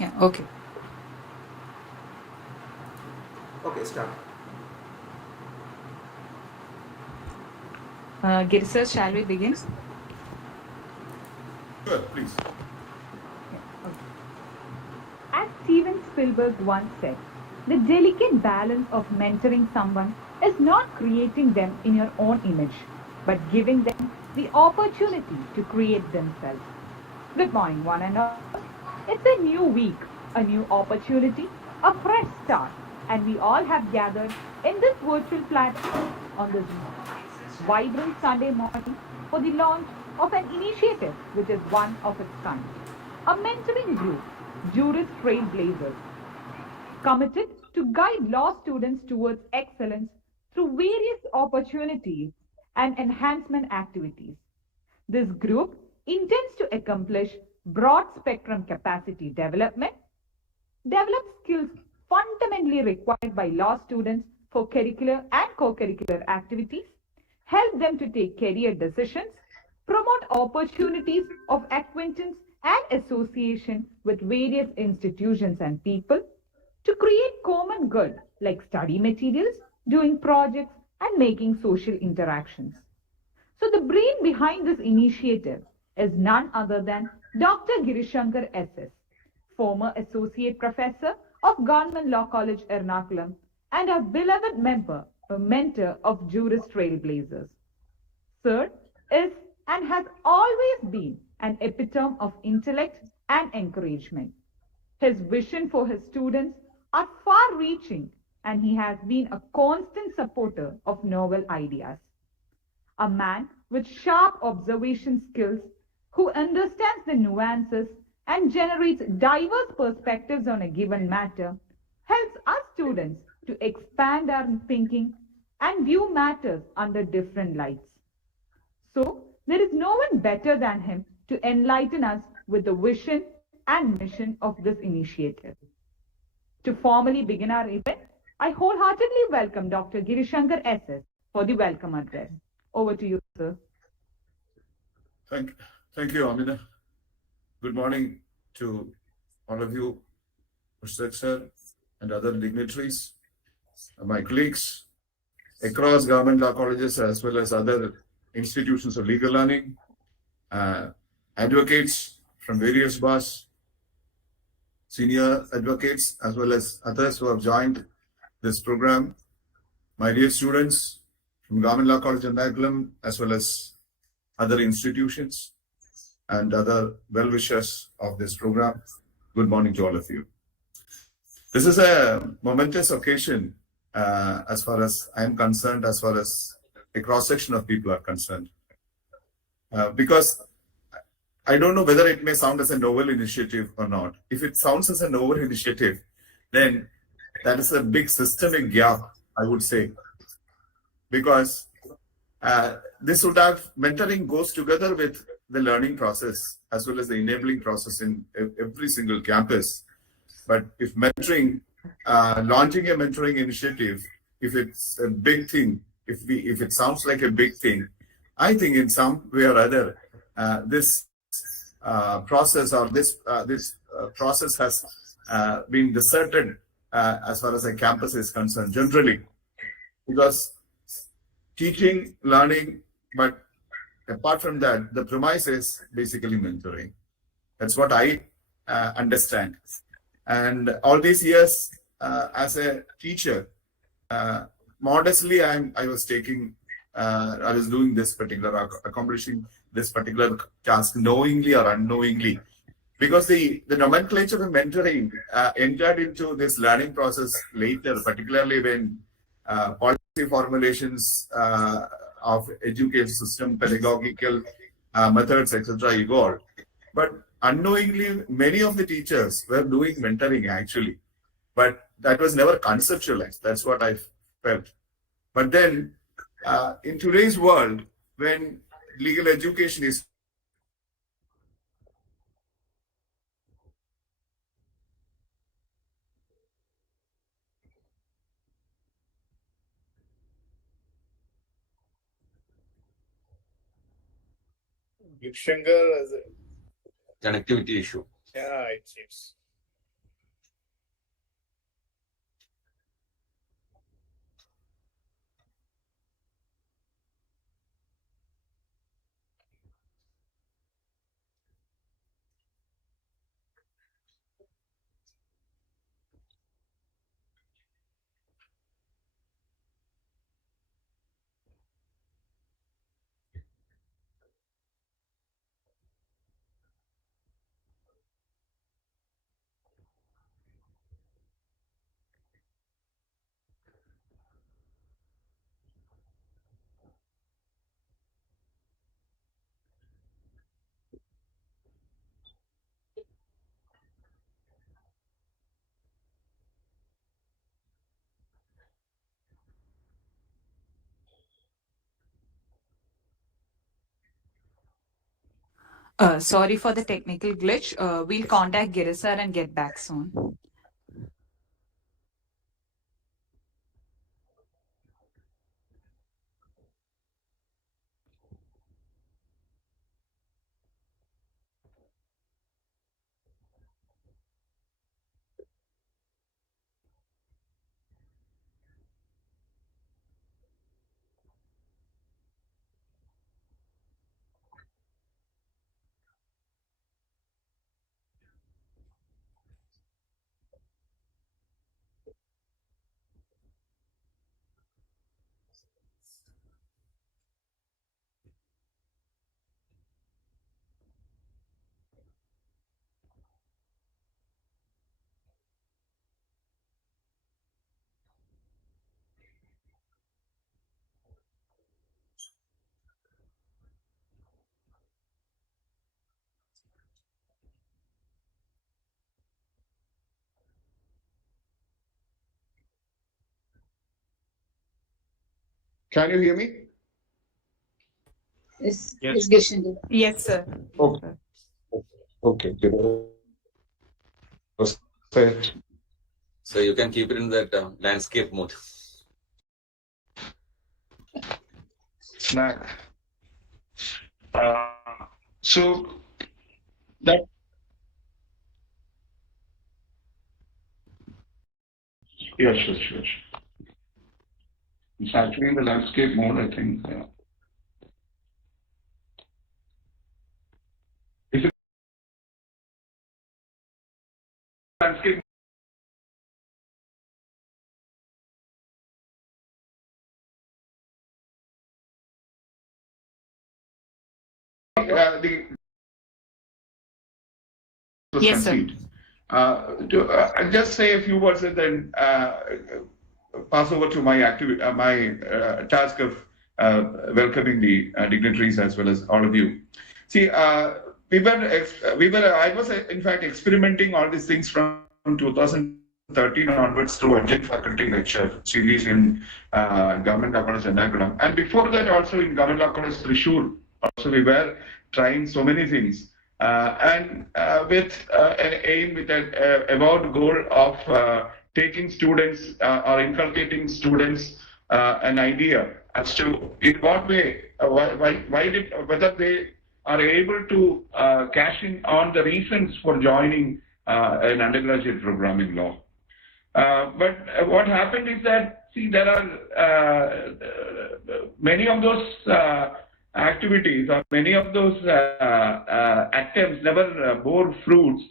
Yeah, okay. Okay, start. Giri sir, shall we begin? Sure, please. As Steven Spielberg once said, the delicate balance of mentoring someone is not creating them in your own image, but giving them the opportunity to create themselves. Good morning, one and all. It's a new week, a new opportunity, a fresh start, and we all have gathered in this virtual platform on this vibrant Sunday morning for the launch of an initiative which is one of its kind. A mentoring group, Juris Trailblazers, committed to guide law students towards excellence through various opportunities and enhancement activities. This group intends to accomplish broad spectrum capacity development, develop skills fundamentally required by law students for curricular and co-curricular activities, help them to take career decisions, promote opportunities of acquaintance and association with various institutions and people, to create common good like study materials, doing projects, and making social interactions. So the brain behind this initiative is none other than Dr. Girishankar S.A, former Associate Professor of Government Law College, Ernakulam, and a beloved member, a mentor of Juris Trailblazers. Sir is and has always been an epitome of intellect and encouragement. His vision for his students are far-reaching, and he has been a constant supporter of novel ideas. A man with sharp observation skills who understands the nuances and generates diverse perspectives on a given matter helps us students to expand our thinking and view matters under different lights. So, there is no one better than him to enlighten us with the vision and mission of this initiative. To formally begin our event, I wholeheartedly welcome Dr. Girishankar S.A for the welcome address. Over to you, sir. Thank you, Amina. Good morning to all of you, Mustaque sir, and other dignitaries, my colleagues across government law colleges as well as other institutions of legal learning, advocates from various bars, senior advocates, as well as others who have joined this program, my dear students from Government Law College of Ernakulam, as well as other institutions and other well-wishers of this program. Good morning to all of you. This is a momentous occasion as far as I am concerned, as far as a cross-section of people are concerned. Because I don't know whether it may sound as a novel initiative or not. If it sounds as a novel initiative, then that is a big systemic gap, I would say. Because this would have, mentoring goes together with the learning process as well as the enabling process in every single campus. But if mentoring, launching a mentoring initiative, if it's a big thing, if it sounds like a big thing, I think in some way or other, this process or this process has been deserted as far as a campus is concerned generally, because teaching, learning, but apart from that, the premise is basically mentoring. That's what I understand. And all these years as a teacher, modestly, I was doing this particular, accomplishing this particular task knowingly or unknowingly, because the nomenclature of mentoring entered into this learning process later, particularly when policy formulations of education system, pedagogical methods, etc. evolved. But unknowingly, many of the teachers were doing mentoring actually, but that was never conceptualized. That's what I felt. But then, in today's world, when legal education is Girishankar as a connectivity issue. yeah, it seems. Sorry for the technical glitch. We'll contact Giri sir and get back soon. Can you hear me? Yes, Yes. Girijan. Yes, sir. Okay. Okay. So you can keep it in that landscape mode. Snack. So that sure. It's actually in the landscape mode, I think. Is it landscape? The Yes, sir. I'll just say a few words and then pass over to my task of welcoming the dignitaries as well as all of you. See, I was in fact experimenting all these things from 2013 onwards through adjunct faculty lecture series in Government Law College Ernakulam, and before that also in Government Law College Thrissur. Also, we were trying so many things. And with an aim, with an avowed goal of taking students or inculcating students an idea as to in what way, whether they are able to cash in on the reasons for joining an undergraduate program in law. But what happened is that, see, there are many of those activities or many of those attempts never bore fruits,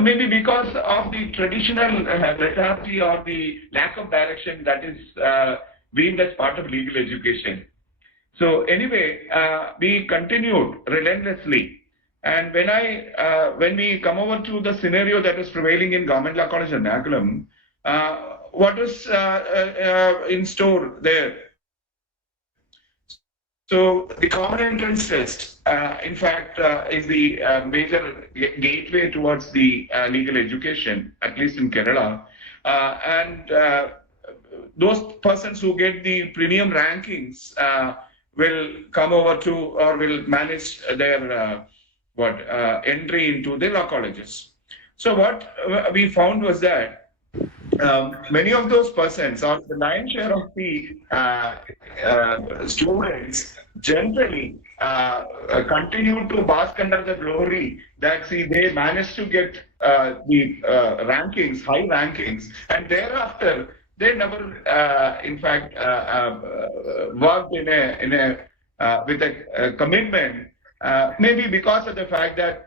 maybe because of the traditional lethargy or the lack of direction that is being as part of legal education. So anyway, we continued relentlessly. And when we come over to the scenario that is prevailing in Government Law College Ernakulam, what was in store there? So the common entrance test, in fact, is the major gateway towards the legal education, at least in Kerala. And those persons who get the premium rankings will come over to or will manage their entry into the law colleges. So what we found was that many of those persons, or the lion's share of the students, generally continue to bask under the glory that, see, they managed to get the rankings, high rankings, and thereafter they never, in fact, worked with a commitment. Maybe because of the fact that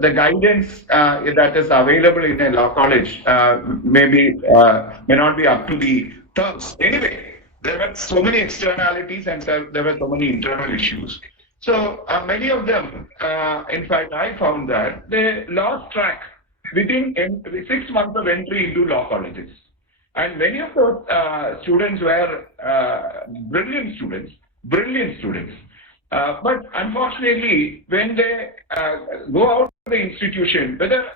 the guidance that is available in a law college may not be up to the terms. Anyway, there were so many externalities and there were so many internal issues. So many of them, in fact, I found that they lost track within 6 months of entry into law colleges. And many of those students were brilliant students. But unfortunately, when they go out of the institution, whether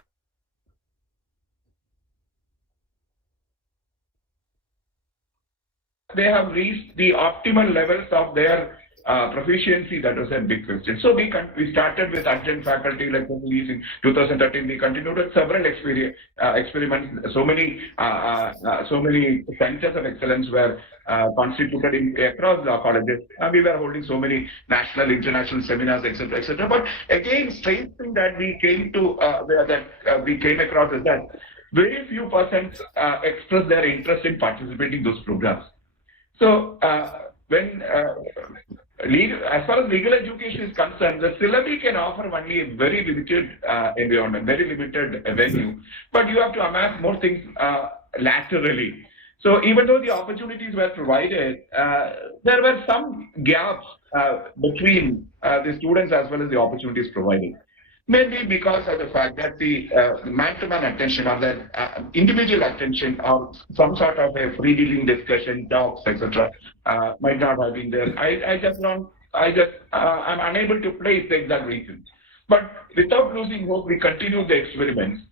they have reached the optimal levels of their proficiency, that was a big question. So we started with adjunct faculty like police in 2013. We continued with several experiments. So many centers of excellence were constituted across law colleges. We were holding so many national, international seminars, etc., etc. But again, strange thing that we came to we came across is that very few persons expressed their interest in participating in those programs. So when as far as legal education is concerned, the syllabi can offer only a very limited environment, very limited venue, but you have to amass more things laterally. So even though the opportunities were provided, there were some gaps between the students as well as the opportunities provided. Maybe because of the fact that the man-to-man attention or the individual attention or some sort of a free-dealing discussion, talks, etc., might not have been there. I'm unable to place the exact reason. But without losing hope, we continued the experiments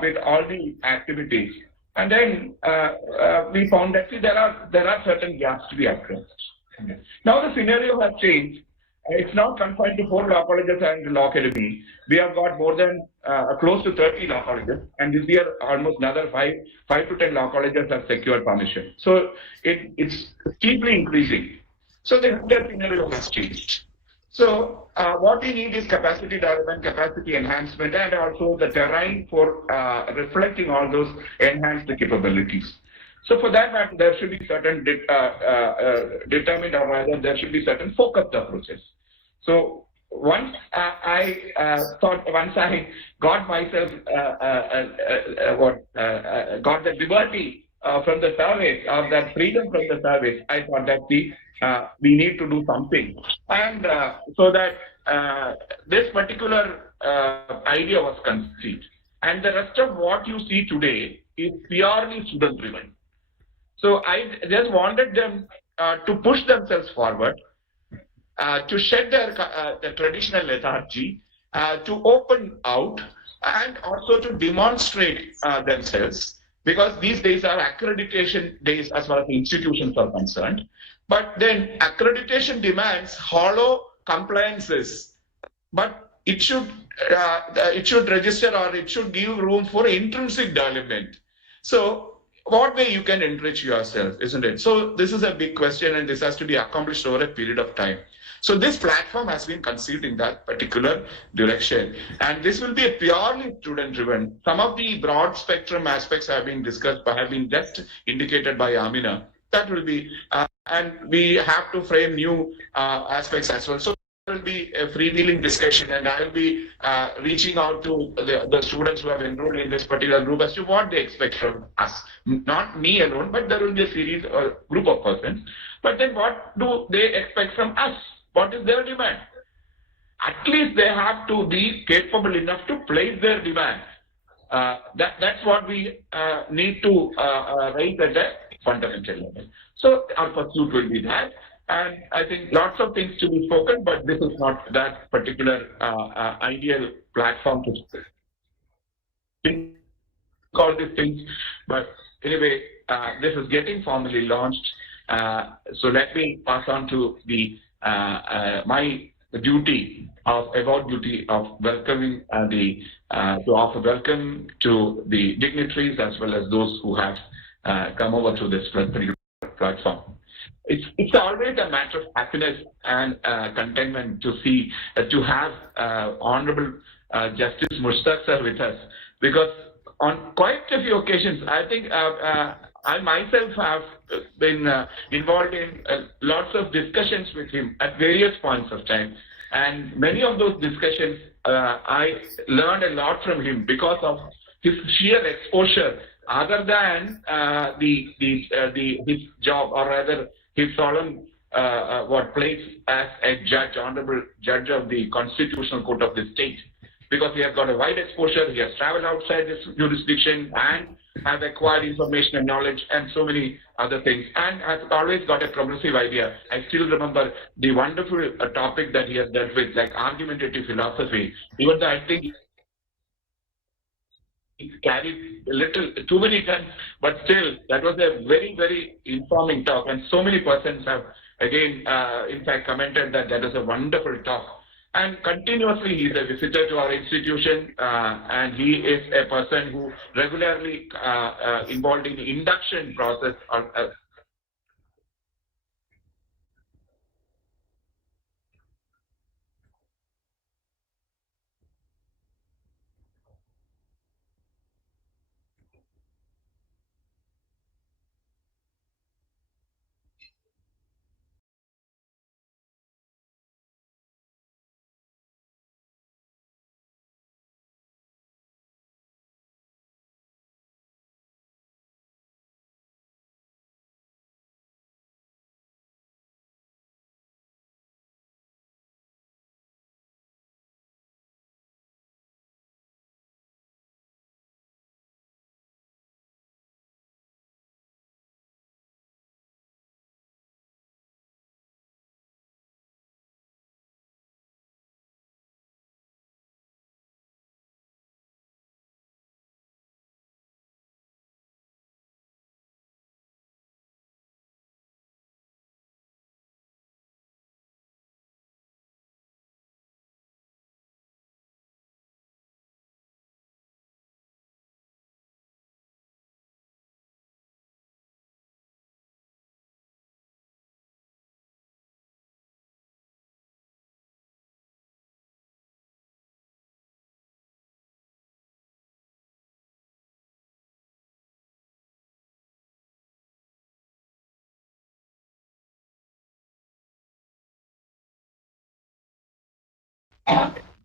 with all the activities. And then we found that there are certain gaps to be addressed. Now the scenario has changed. It's not confined to 4 law colleges and law academy. We have got more than close to 30 law colleges, and this year almost another 5 to 10 law colleges have secured permission. So it's steeply increasing. So the scenario has changed. So what we need is capacity development, capacity enhancement, and also the terrain for reflecting all those enhanced capabilities. So for that matter, there should be certain determined, or rather there should be certain focused approaches. So once I got myself got the liberty from the service, or that freedom from the service, I thought that we need to do something, and so that this particular idea was conceived, and the rest of what you see today is purely student driven. So I just wanted them to push themselves forward, to shed the traditional lethargy, to open out, and also to demonstrate themselves, because these days are accreditation days as far as the institutions are concerned. But then accreditation demands hollow compliances, but it should register, or it should give room for intrinsic development. So what way you can enrich yourself, isn't it? So this is a big question, and this has to be accomplished over a period of time. So this platform has been conceived in that particular direction, and this will be a purely student-driven. Some of the broad spectrum aspects have been discussed, have been just indicated by Amina. That will be, and we have to frame new aspects as well. So there will be a freewheeling discussion, and I will be reaching out to the students who have enrolled in this particular group as to what they expect from us. Not me alone, but there will be a series or group of persons. But then what do they expect from us? What is their demand? At least they have to be capable enough to place their demand. That's what we need to raise at a fundamental level. So our pursuit will be that. And I think lots of things to be spoken, but this is not that particular ideal platform to think all these things. But anyway, this is getting formally launched. So let me pass on to the my duty of welcoming to offer welcome to the dignitaries as well as those who have come over to this platform. It's always a matter of happiness and contentment to see to have Honorable Justice Mustaque sir with us, because on quite a few occasions, I think I myself have been involved in lots of discussions with him at various points of time, and many of those discussions I learned a lot from him because of his sheer exposure, other than his job, or rather his solemn place as a judge, honorable judge of the Constitutional Court of the state, because he has got a wide exposure. He has traveled outside his jurisdiction and has acquired information and knowledge and so many other things, and has always got a progressive idea. I still remember the wonderful topic that he has dealt with, like argumentative philosophy. Even though I think he carried a little too many times, but still that was a very, very informing talk, and so many persons have again, in fact, commented that that was a wonderful talk. And continuously, he's a visitor to our institution, and he is a person who regularly involved in the induction process.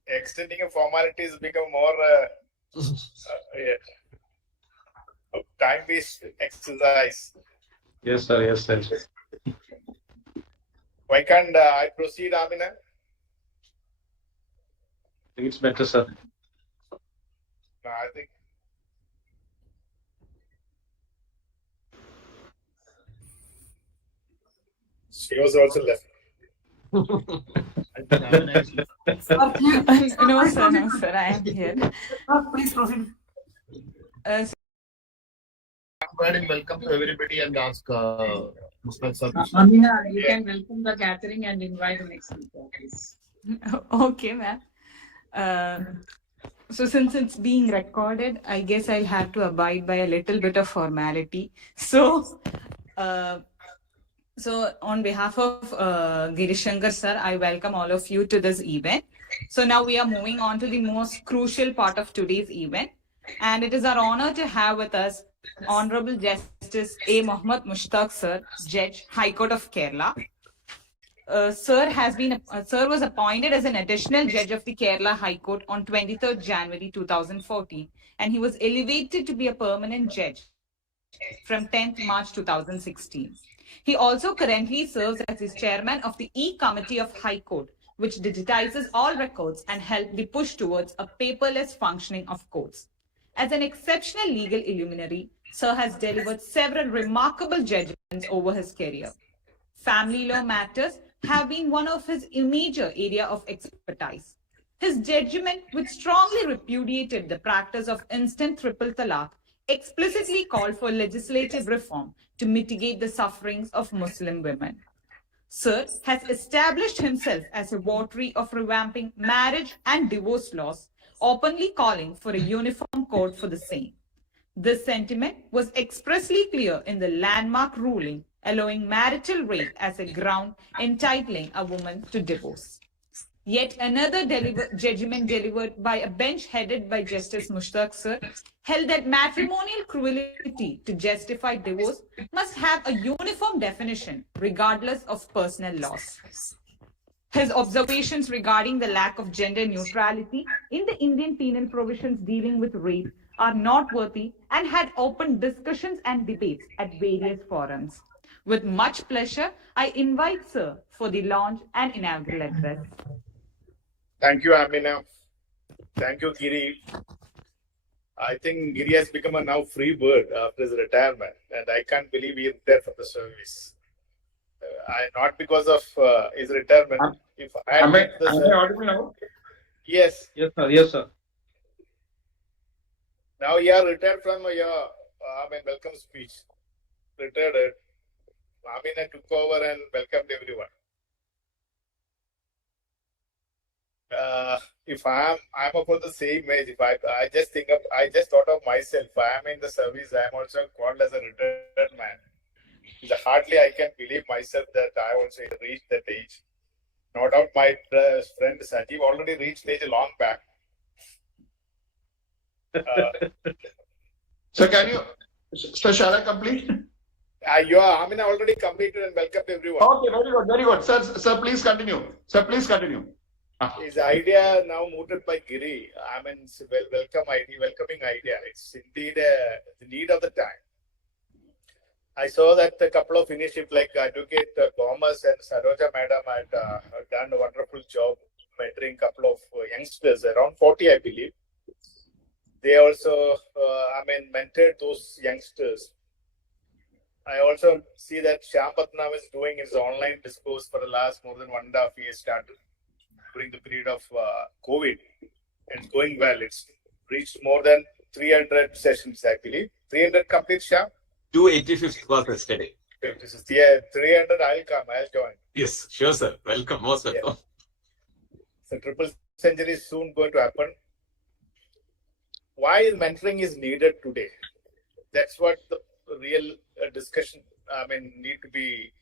Extending a formality has become more time-based exercise. Yes, sir. Yes, sir. Why can't I proceed, Amina? I think it's better, sir. No, I think she was also left. No, sir, I am here. Please proceed. Go ahead and welcome to everybody and ask Mustaque sir. Amina, you can welcome the gathering and invite the next speaker, please. Okay, ma'am. So since it's being recorded, I guess I'll have to abide by a little bit of formality. So on behalf of Girijan sir, I welcome all of you to this event. So now we are moving on to the most crucial part of today's event. And it is our honor to have with us Honorable Justice A. Muhammad Mustaque sir, Judge, High Court of Kerala. Sir was appointed as an additional judge of the Kerala High Court on 23rd January 2014, and he was elevated to be a permanent judge from 10th March 2016. He also currently serves as the chairman of the E-Committee of High Court, which digitizes all records and helps the push towards a paperless functioning of courts. As an exceptional legal illuminary, Sir has delivered several remarkable judgments over his career. Family law matters have been one of his major area of expertise. His judgment, which strongly repudiated the practice of instant triple talaq, explicitly called for legislative reform to mitigate the sufferings of Muslim women. Sir has established himself as a votary of revamping marriage and divorce laws, openly calling for a uniform code for the same. This sentiment was expressly clear in the landmark ruling allowing marital rape as a ground entitling a woman to divorce. Yet another judgment delivered by a bench headed by Justice Mustaque sir held that matrimonial cruelty to justify divorce must have a uniform definition regardless of personal loss. His observations regarding the lack of gender neutrality in the Indian penal provisions dealing with rape are noteworthy and had opened discussions and debates at various forums. With much pleasure, I invite Sir for the launch and inaugural address. Thank you, Amina. Thank you, Giri. I think Giri has become a now free bird after his retirement, and I can't believe he is there for the service. Not because of his retirement. If I had Am I the audible now? yes. Yes, sir. Yes, sir. Now you are retired from your welcome speech. Retired. Amina took over and welcomed everyone. If I'm about the same age, if I just think of, I just thought of myself, I'm in the service, I'm also called as a retired man. Hardly I can believe myself that I also reached that age. No doubt my friend Sajeev already reached age long back. So shall I complete? Amina already completed and welcomed everyone. Okay, very good. Sir, please continue. His idea now mooted by Giri. Welcoming idea. It's indeed the need of the time. I saw that a couple of initiatives like Advocate Thomas and Saroja Madam had done a wonderful job mentoring a couple of youngsters, around 40, I believe. They also, mentored those youngsters. I also see that Shyam is doing his online discourse for the last more than 1.5 years, started during the period of COVID. It's going well. It's reached more than 300 sessions, I believe. 300 complete, Shyam? 285th was yesterday. This is 300. I'll come. I'll join. Yes, sure, sir. Welcome. Most welcome. So triple century is soon going to happen. Why mentoring is needed today? That's what the real discussion. Need to be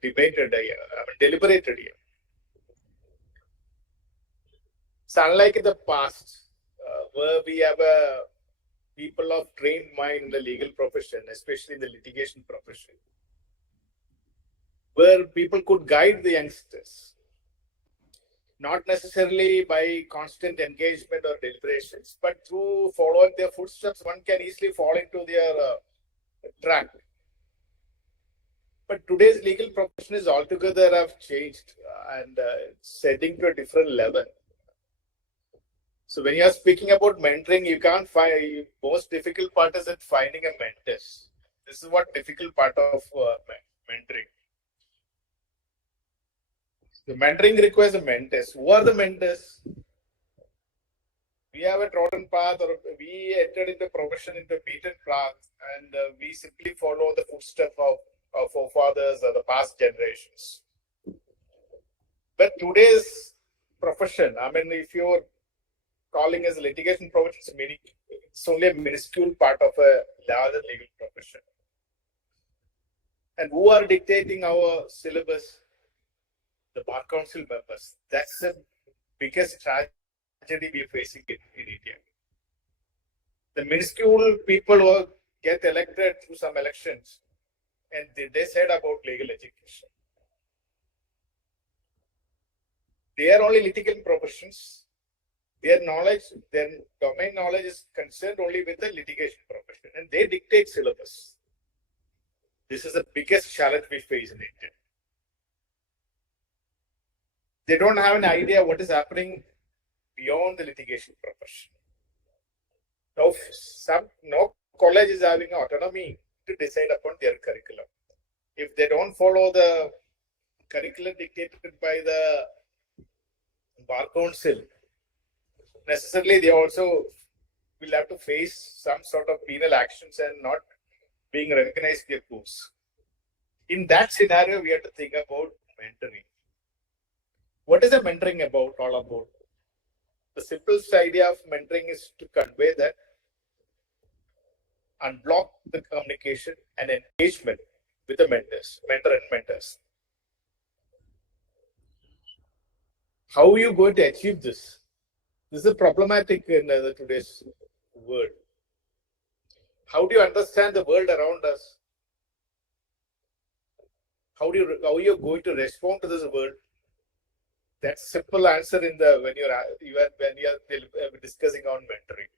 debated here. Deliberated here. So unlike in the past, where we have people of trained mind in the legal profession, especially in the litigation profession, where people could guide the youngsters, not necessarily by constant engagement or deliberations, but through following their footsteps, one can easily fall into their track. But today's legal profession is altogether have changed and it's heading to a different level. So when you are speaking about mentoring, you can't find, most difficult part is that finding a mentor. This is what difficult part of mentoring. The mentoring requires a mentors. Who are the mentors? We have a trodden path, or we entered into profession into a beaten path, and we simply follow the footsteps of our forefathers or the past generations. But today's profession, if you're calling as a litigation profession, it's only a minuscule part of a larger legal profession. And who are dictating our syllabus? The Bar Council members. That's the biggest tragedy we are facing in India. The minuscule people who get elected through some elections and they decide about legal education. They are only litigation professions. Their domain knowledge is concerned only with the litigation profession, and they dictate syllabus. This is the biggest challenge we face in India. They don't have an idea what is happening beyond the litigation profession. Now, no college is having autonomy to decide upon their curriculum. If they don't follow the curriculum dictated by the Bar Council, necessarily they also will have to face some sort of penal actions and not being recognized their course. In that scenario, we have to think about mentoring. What is a mentoring all about? The simplest idea of mentoring is to convey that unblock the communication and engagement with the mentor and mentors. How are you going to achieve this? This is problematic in today's world. How do you understand the world around us? How are you going to respond to this world? That's simple answer when you're discussing on mentoring.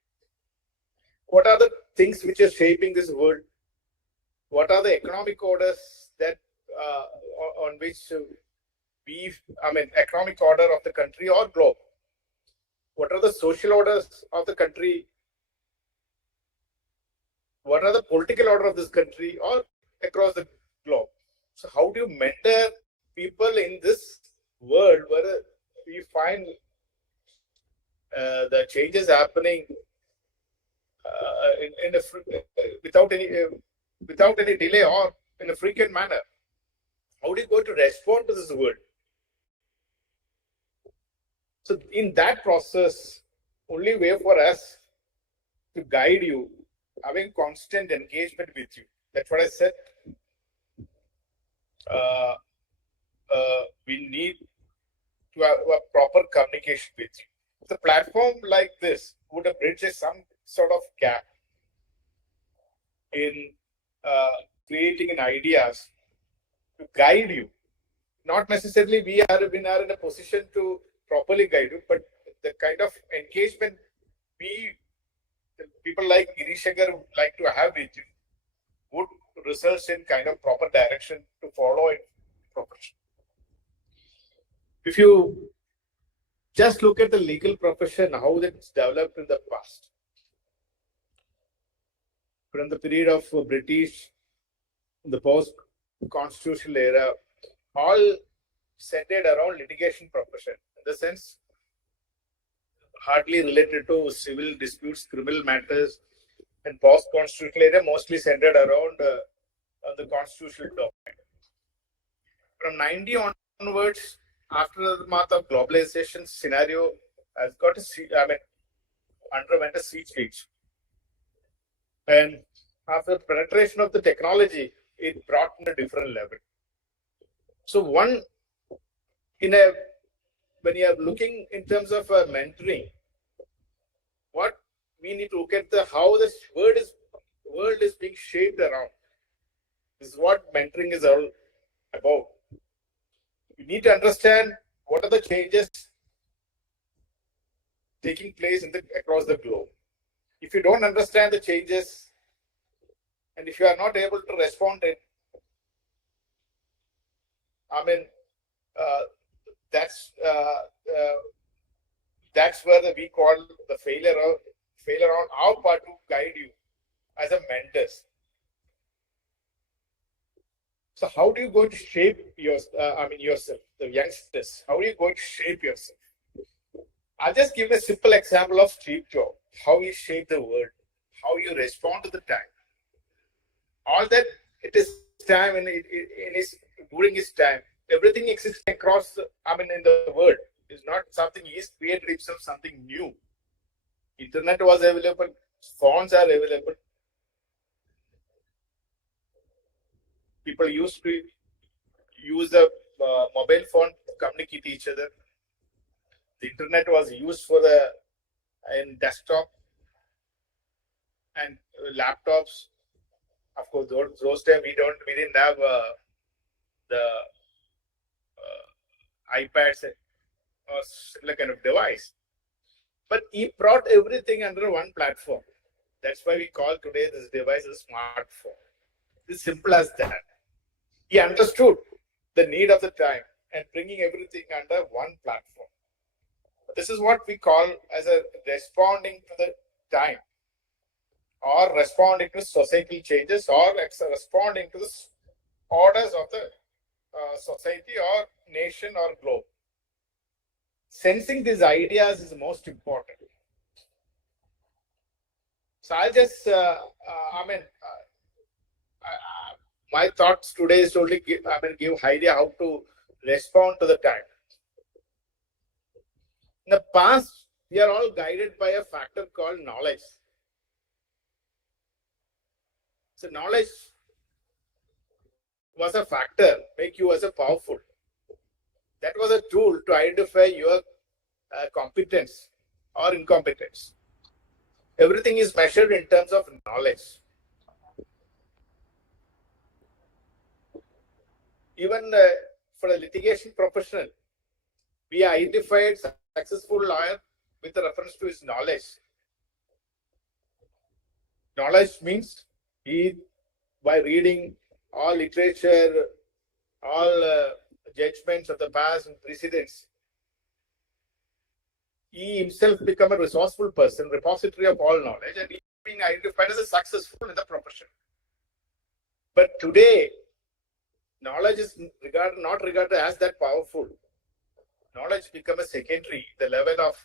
What are the things which are shaping this world? What are the economic orders that on which economic order of the country or globe? What are the social orders of the country? What are the political order of this country or across the globe? So how do you mentor people in this world where we find the changes happening without any delay or in a frequent manner? How do you go to respond to this word? So in that process, only way for us to guide you, having constant engagement with you. That's what I said. We need to have a proper communication with you. The platform like this would bridge some sort of gap in creating an ideas to guide you. Not necessarily we are in a position to properly guide you, but the kind of engagement people like Girijan would like to have with you would result in kind of proper direction to follow in profession. If you just look at the legal profession, how it's developed in the past, from the period of British, the post-constitutional era, all centered around litigation profession. In the sense, hardly related to civil disputes, criminal matters, and post-constitutional era mostly centered around the constitutional domain. From 90 onwards, after the month of globalization, scenario has got underwent a sea change. And after penetration of the technology, it brought in a different level. So when you are looking in terms of mentoring, what we need to look at how this world is being shaped around. This is what mentoring is all about. You need to understand what are the changes taking place across the globe. If you don't understand the changes, and if you are not able to respond to it, that's where we call the failure on our part to guide you as a mentors. So how do you go to shape yourself, the youngsters? How are you going to shape yourself? I'll just give a simple example of Steve Jobs, how he shaped the world, how you respond to the time. All that it is time during his time, everything exists across in the world. It's not something he's created himself, something new. Internet was available, phones are available. People used to use a mobile phone to communicate each other. The internet was used for in desktop and laptops. Of course, those times we didn't have the iPads or similar kind of device. But he brought everything under one platform. That's why we call today this device a smartphone. It's simple as that. He understood the need of the time and bringing everything under one platform. This is what we call as a responding to the time, or responding to societal changes, or responding to the orders of the society or nation or globe. Sensing these ideas is most important. So I'll just, my thoughts today is only give idea how to respond to the time. In the past, we are all guided by a factor called knowledge. So knowledge was a factor, make you as a powerful. That was a tool to identify your competence or incompetence. Everything is measured in terms of knowledge. Even for a litigation professional, we identified successful lawyer with a reference to his knowledge. Knowledge means by reading all literature, all judgments of the past and precedents, he himself become a resourceful person, repository of all knowledge, and he being identified as a successful in the profession. But today, knowledge is not regarded as that powerful. Knowledge becomes a secondary, the level of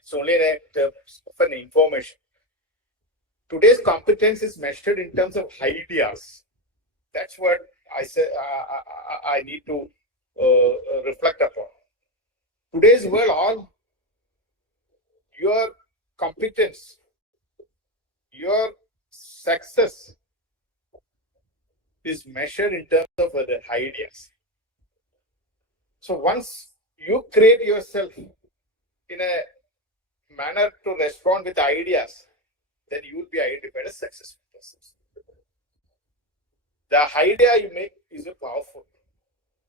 it's only in terms of an information. Today's competence is measured in terms of ideas. That's what I need to reflect upon. Today's world, all your competence, your success is measured in terms of the ideas. So once you create yourself in a manner to respond with ideas, then you will be identified as successful person. The idea you make is powerful,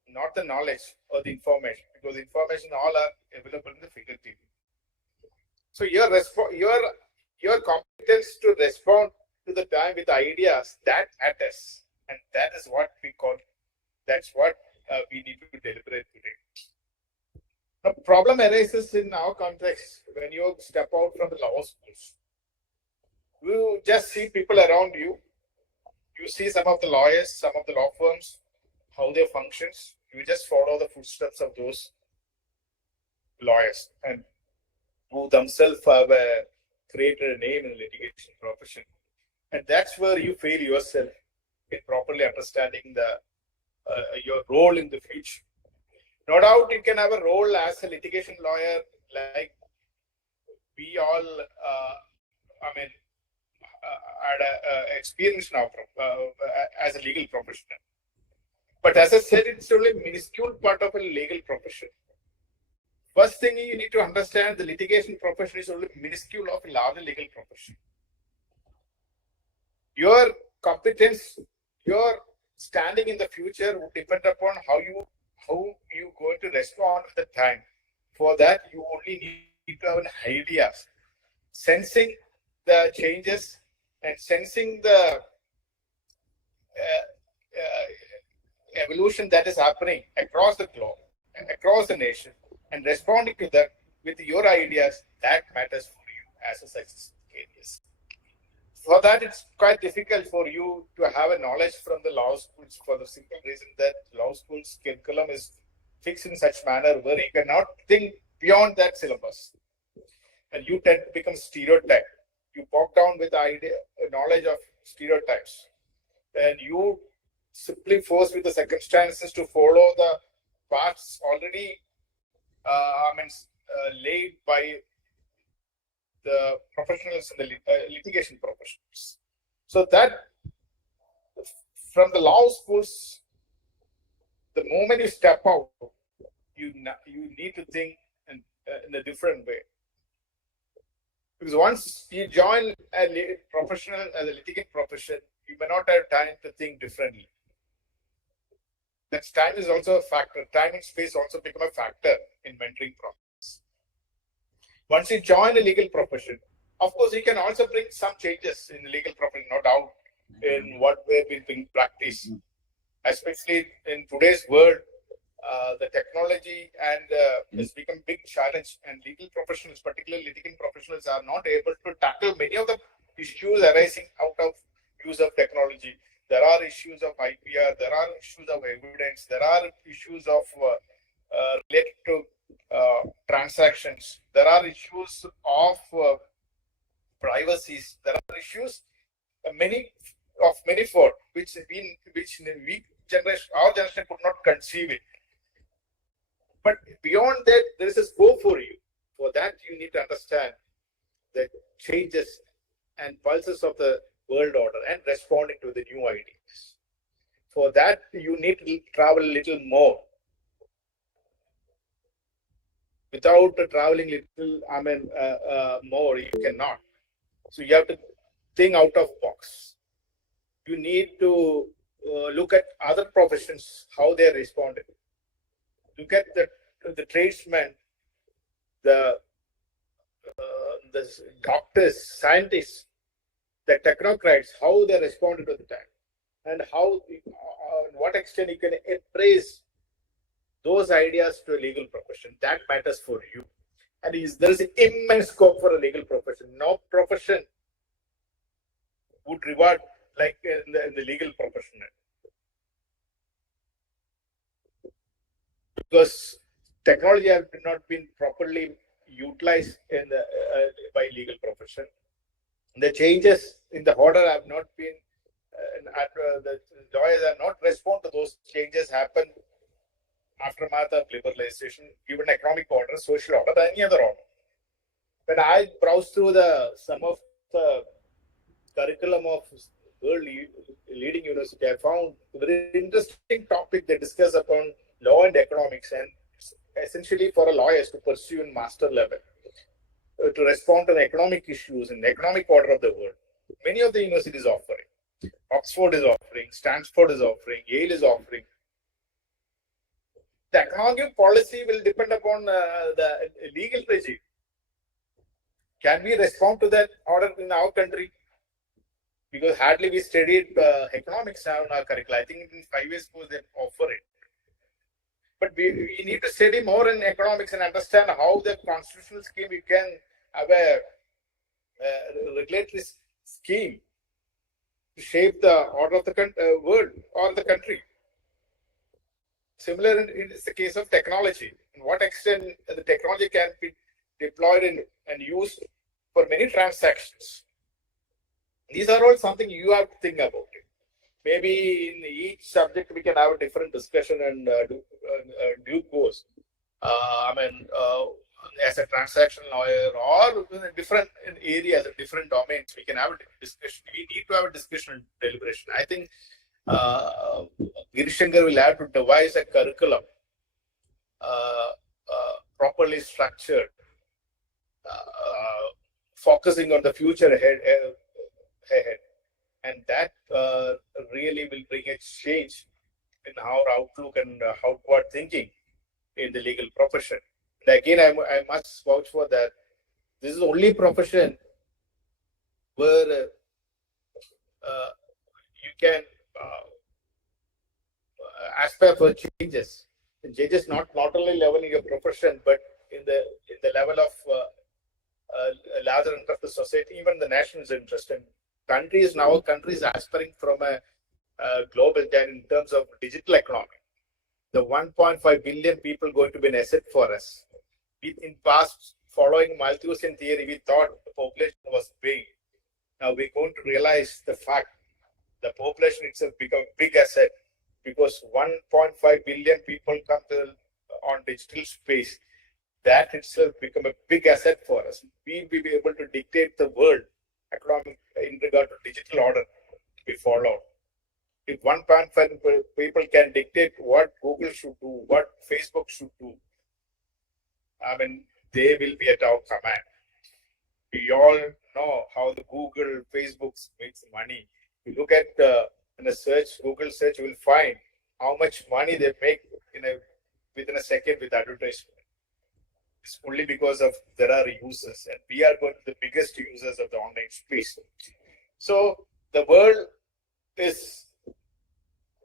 not the knowledge or the information, because information all are available in the fingertip. So your competence to respond to the time with ideas, that matters, and that is what we call. That's what we need to deliberate today. The problem arises in our context when you step out from the law schools. You just see people around you. You see some of the lawyers, some of the law firms, how they function. You just follow the footsteps of those lawyers and who themselves have created a name in the litigation profession. And that's where you fail yourself in properly understanding your role in the future. No doubt you can have a role as a litigation lawyer, like we all, had experience now as a legal professional. But as I said, it's only a minuscule part of a legal profession. First thing you need to understand, the litigation profession is only minuscule of a larger legal profession. Your competence, your standing in the future would depend upon how you going to respond at the time. For that, you only need to have an idea, sensing the changes and sensing the evolution that is happening across the globe, across the nation, and responding to that with your ideas, that matters for you as a success case. For that, it's quite difficult for you to have a knowledge from the law schools for the simple reason that law school's curriculum is fixed in such manner where you cannot think beyond that syllabus. And you tend to become stereotyped. You walk down with knowledge of stereotypes. And you simply forced with the circumstances to follow the paths already laid by the professionals in the litigation professionals. So that from the law schools, the moment you step out, you need to think in a different way. Because once you join a professional, as a litigant profession, you may not have time to think differently. That time is also a factor. Time and space also become a factor in mentoring process. Once you join a legal profession, of course, you can also bring some changes in the legal profession, no doubt, in what way we bring practice. Especially in today's world, the technology and has become a big challenge, and legal professionals, particularly litigant professionals, are not able to tackle many of the issues arising out of use of technology. There are issues of IPR, there are issues of evidence, there are issues of related to transactions, there are issues of privacies, there are issues many for which in a weak generation, our generation could not conceive it. But beyond that, there is a scope for you. For that, you need to understand the changes and pulses of the world order and responding to the new ideas. For that, you need to travel a little more. Without traveling more, you cannot. So you have to think out of box. You need to look at other professions, how they responded. Look at the tradesmen, the doctors, scientists, the technocrats, how they responded to the time, and how, what extent you can embrace those ideas to a legal profession. That matters for you. And there is immense scope for a legal profession. No profession would reward like in the legal profession. Because technology has not been properly utilized in by legal profession. The changes in the order have not been the lawyers are not respond to those changes happen aftermath of liberalization, given economic order, social order, or any other order. When I browse through some of the curriculum of world leading university, I found a very interesting topic they discuss upon law and economics, and essentially for a lawyer to pursue in master level to respond to the economic issues and the economic order of the world. Many of the universities offering. Oxford is offering, Stanford is offering, Yale is offering. The economic policy will depend upon the legal regime. Can we respond to that order in our country? Because hardly we studied economics now in our curriculum. I think in 5 years course they offer it. But we need to study more in economics and understand how the constitutional scheme we can have a regulatory scheme to shape the order of the world or the country. Similar in the case of technology. In what extent the technology can be deployed and used for many transactions. These are all something you have to think about. Maybe in each subject we can have a different discussion and due course. As a transaction lawyer or in different areas, different domains, we can have a discussion. We need to have a discussion and deliberation. I think Girijan will have to devise a curriculum properly structured, focusing on the future ahead. And that really will bring a change in our outlook and outward thinking in the legal profession. And again, I must vouch for that. This is the only profession where you can aspire for changes. And changes not only level in your profession, but in the level of a larger interest of the society, even the nation's interest. And countries aspiring from a global giant in terms of digital economy. The 1.5 billion people going to be an asset for us. In past, following Malthusian theory, we thought the population was big. Now we're going to realize the fact the population itself become a big asset because 1.5 billion people come on digital space. That itself become a big asset for us. We will be able to dictate the world economic in regard to digital order to be followed. If 1.5 people can dictate what Google should do, what Facebook should do, they will be at our command. We all know how the Google, Facebook makes money. You look at in a search, Google search, you will find how much money they make within a second with advertisement. It's only because of there are users, and we are going to be the biggest users of the online space. So the world is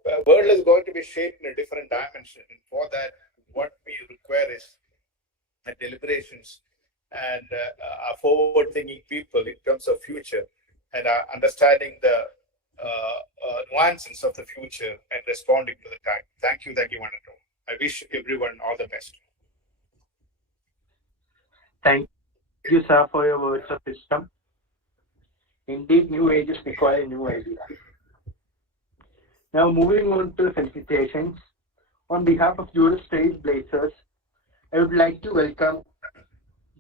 going to be shaped in a different dimension, and for that, what we require is deliberations and forward-thinking people in terms of future and understanding the nuances of the future and responding to the time. Thank you, Wonderful. I wish everyone all the best. Thank you, sir, for your words of wisdom. Indeed, new ages require new ideas. Now, moving on to felicitations. On behalf of Juris Trailblazers, I would like to welcome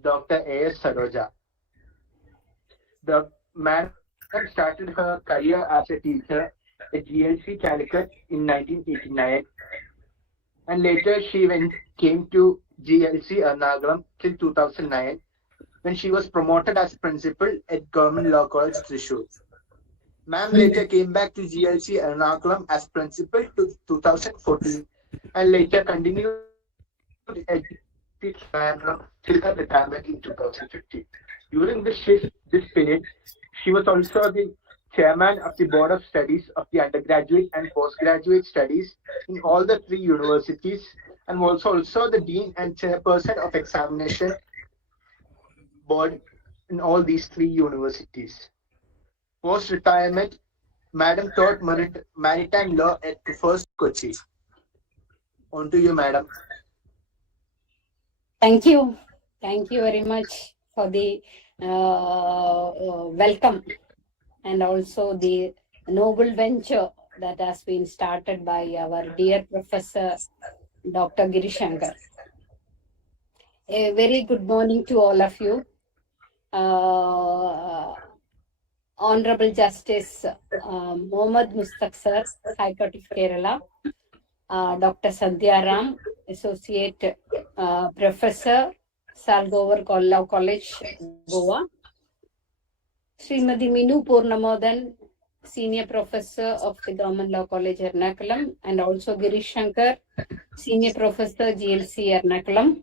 Dr. A.S. Saroja. The madam started her career as a teacher at GLC Calicut in 1989, and later she came to GLC Ernakulam till 2009, when she was promoted as principal at Government Law College Thrissur. Ma'am later came back to GLC Ernakulam as principal to 2014, and later continued at Ernakulam till her retirement in 2015. During this period, she was also the chairman of the Board of Studies of the undergraduate and postgraduate studies in all the 3 universities, and was also the dean and chairperson of examination board in all these 3 universities. Post-retirement, Madam taught maritime law at the first Kochi. On to you, Madam. Thank you. Thank you very much for the welcome and also the noble venture that has been started by our dear Professor Dr. Giri Shankar. A very good morning to all of you. Honorable Justice Muhamed Mustaque Sir, High Court of Kerala, Dr. Sandhya Ram, Associate Professor, Salgaocar College, Goa, Srimati Binu Poornamodan, Senior Professor of the Government Law College, Ernakulam, and also Giri Shankar, Senior Professor, GLC, Ernakulam.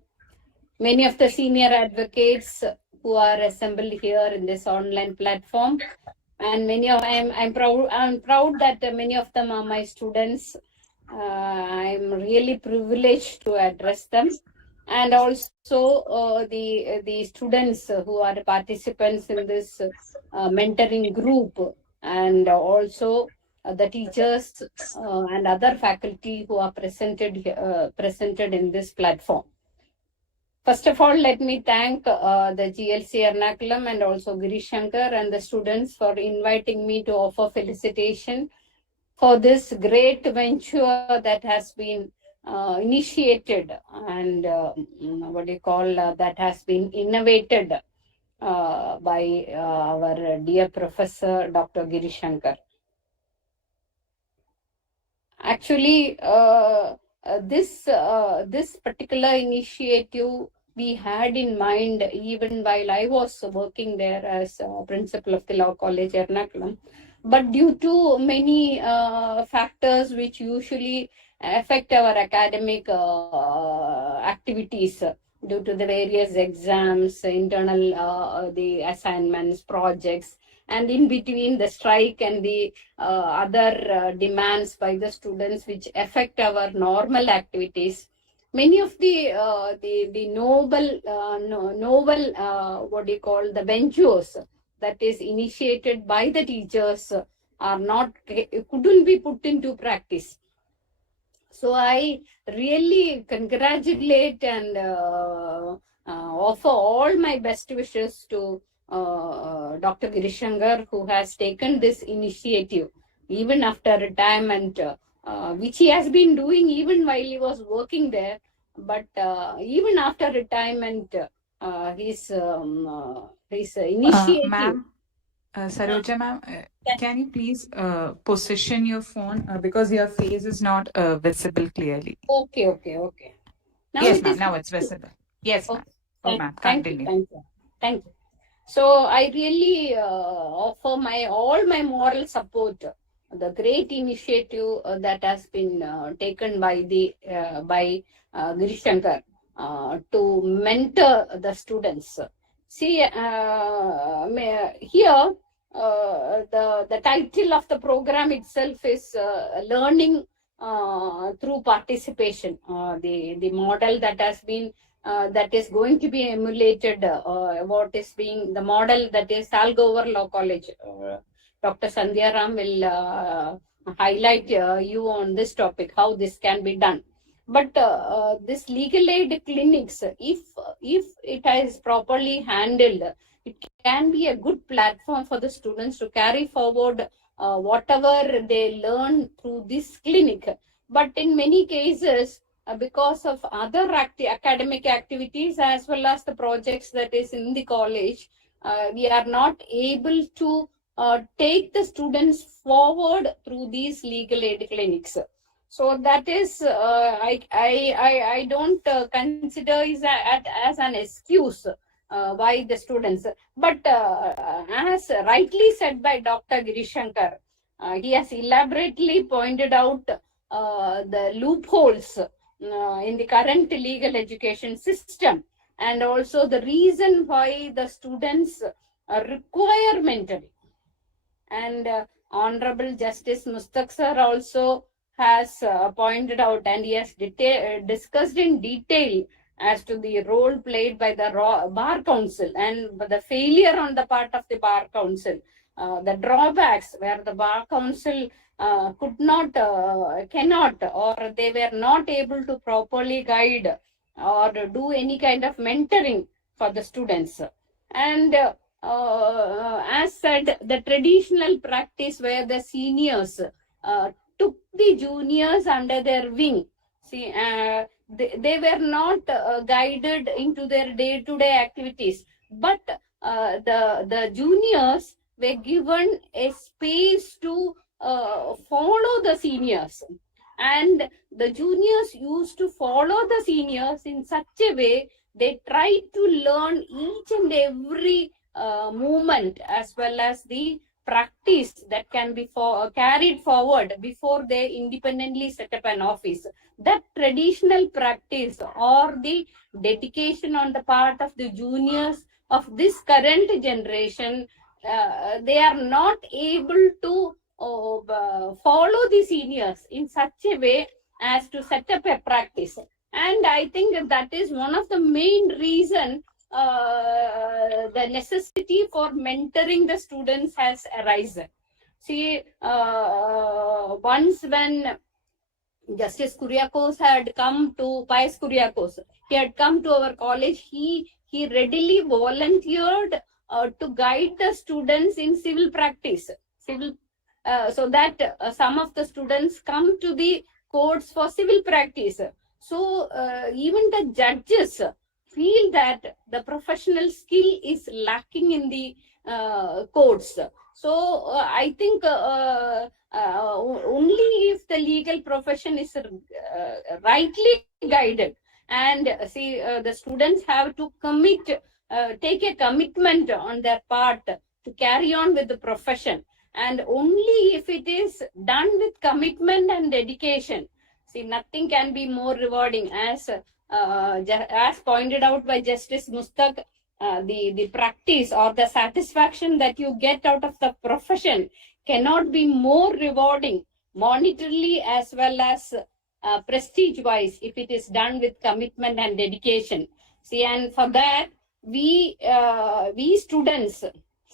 Many of the senior advocates who are assembled here in this online platform, and many of I'm proud that many of them are my students. I'm really privileged to address them, and also the students who are participants in this mentoring group, and also the teachers and other faculty who are presented in this platform. First of all, let me thank the GLC Ernakulam and also Giri Shankar and the students for inviting me to offer felicitation for this great venture that has been initiated and that has been innovated by our dear Professor Dr. Giri Shankar. Actually, this particular initiative we had in mind even while I was working there as principal of the Law College Ernakulam. But due to many factors which usually affect our academic activities, due to the various exams, internal the assignments, projects, and in between the strike and the other demands by the students which affect our normal activities, many of the noble the ventures that is initiated by the teachers couldn't be put into practice. So I really congratulate and offer all my best wishes to Dr. Giri Shankar, who has taken this initiative even after retirement, which he has been doing even while he was working there. But even after retirement, his initiative. Ma'am, Saroja ma'am, can you please position your phone because your face is not visible clearly? Okay. Now yes, ma'am. Now it's visible. Yes, ma'am. Okay. Ma'am, Thank you. So I really offer all my moral support, the great initiative that has been taken by Giri Shankar to mentor the students. See, here the title of the program itself is learning through participation. The model that has been that is going to be emulated, the model that is Salgaocar Law College. Dr. Sandhya Ram will highlight you on this topic, how this can be done. But this legal aid clinics, if it is properly handled, it can be a good platform for the students to carry forward whatever they learn through this clinic. But in many cases, because of other academic activities as well as the projects that is in the college, we are not able to take the students forward through these legal aid clinics. So that is, I don't consider it as an excuse why the students. But as rightly said by Dr. Giri Shankar, he has elaborately pointed out the loopholes in the current legal education system, and also the reason why the students require mentoring. And Honorable Justice Mustaque Sir also has pointed out, and he has discussed in detail as to the role played by the Bar Council and the failure on the part of the Bar Council, the drawbacks where the Bar Council cannot, or they were not able to properly guide or do any kind of mentoring for the students. And as said, the traditional practice where the seniors took the juniors under their wing. See, they were not guided into their day-to-day activities, but the juniors were given a space to follow the seniors, and the juniors used to follow the seniors in such a way they tried to learn each and every movement as well as the practice that can be carried forward before they independently set up an office. That traditional practice or the dedication on the part of the juniors of this current generation, they are not able to follow the seniors in such a way as to set up a practice. And I think that is one of the main reason the necessity for mentoring the students has arisen. See, once when Justice Kuriakose had come to Pius Kuriakose, he had come to our college, he readily volunteered to guide the students in civil practice, so that some of the students come to the courts for civil practice. So even the judges feel that the professional skill is lacking in the courts. So I think only if the legal profession is rightly guided, and see, the students have to commit, take a commitment on their part to carry on with the profession. And only if it is done with commitment and dedication, see, nothing can be more rewarding. As pointed out by Justice Mustaque, the practice or the satisfaction that you get out of the profession cannot be more rewarding monetarily as well as prestige-wise if it is done with commitment and dedication. See, and for that, we students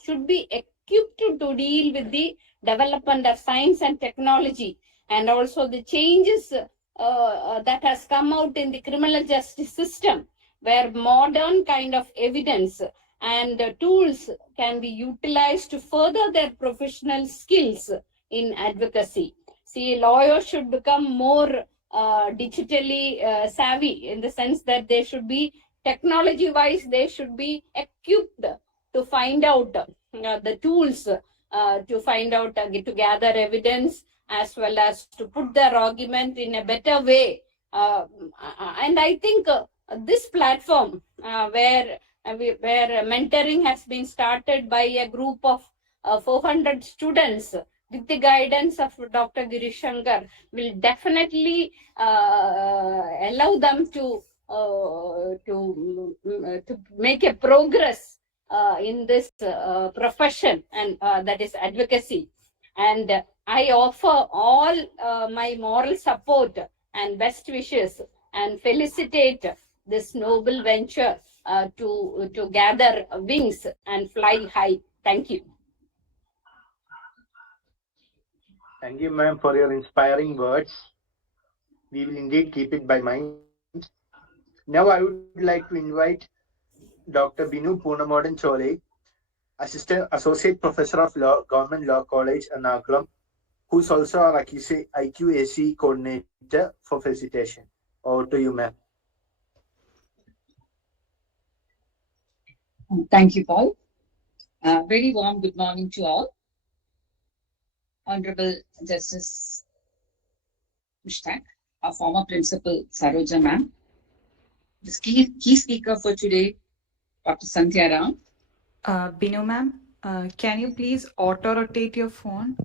should be equipped to deal with the development of science and technology, and also the changes that has come out in the criminal justice system, where modern kind of evidence and tools can be utilized to further their professional skills in advocacy. See, lawyers should become more digitally savvy, in the sense that they should be technology-wise, they should be equipped to find out the tools to find out, to gather evidence, as well as to put their argument in a better way. And I think this platform where mentoring has been started by a group of 400 students with the guidance of Dr. Girijan will definitely allow them to make a progress in this profession, and that is advocacy. And I offer all my moral support and best wishes, and felicitate this noble venture to gather wings and fly high. Thank you. Thank you, ma'am, for your inspiring words. We will indeed keep it by mind. Now I would like to invite Dr. Binu Poornamodan Cholayil, Associate Professor of Law, Government Law College, Ernakulam, who is also our IQAC coordinator for Felicitation. Over to you, ma'am. Thank you, Paul. Very warm good morning to all. Honorable Justice Mustaque, our former principal Saroja ma'am, the key speaker for today, Dr. Sandhya Ram. Binu ma'am, can you please auto-rotate your phone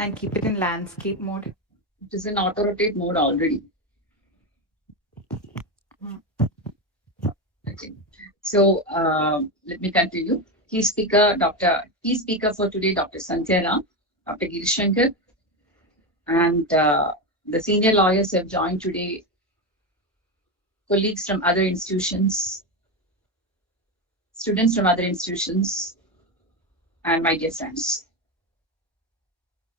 and keep it in landscape mode? It is in auto-rotate mode already. Okay. So let me continue. Key speaker for today, Dr. Sandhya Ram, Dr. Girijan, and the senior lawyers have joined today, colleagues from other institutions, students from other institutions, and my dear friends.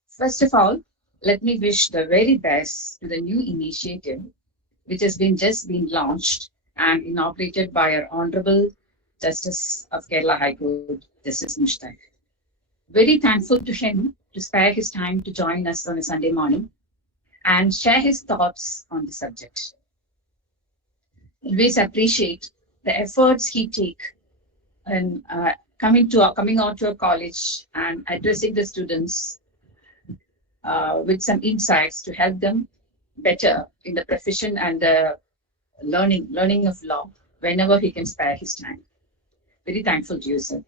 First of all, let me wish the very best to the new initiative which has just been launched and inaugurated by our Honorable Justice of Kerala High Court, Justice Mustaque. Very thankful to him to spare his time to join us on a Sunday morning and share his thoughts on the subject. Always appreciate the efforts he takes in coming out to a college and addressing the students with some insights to help them better in the profession and the learning of law whenever he can spare his time. Very thankful to you, sir.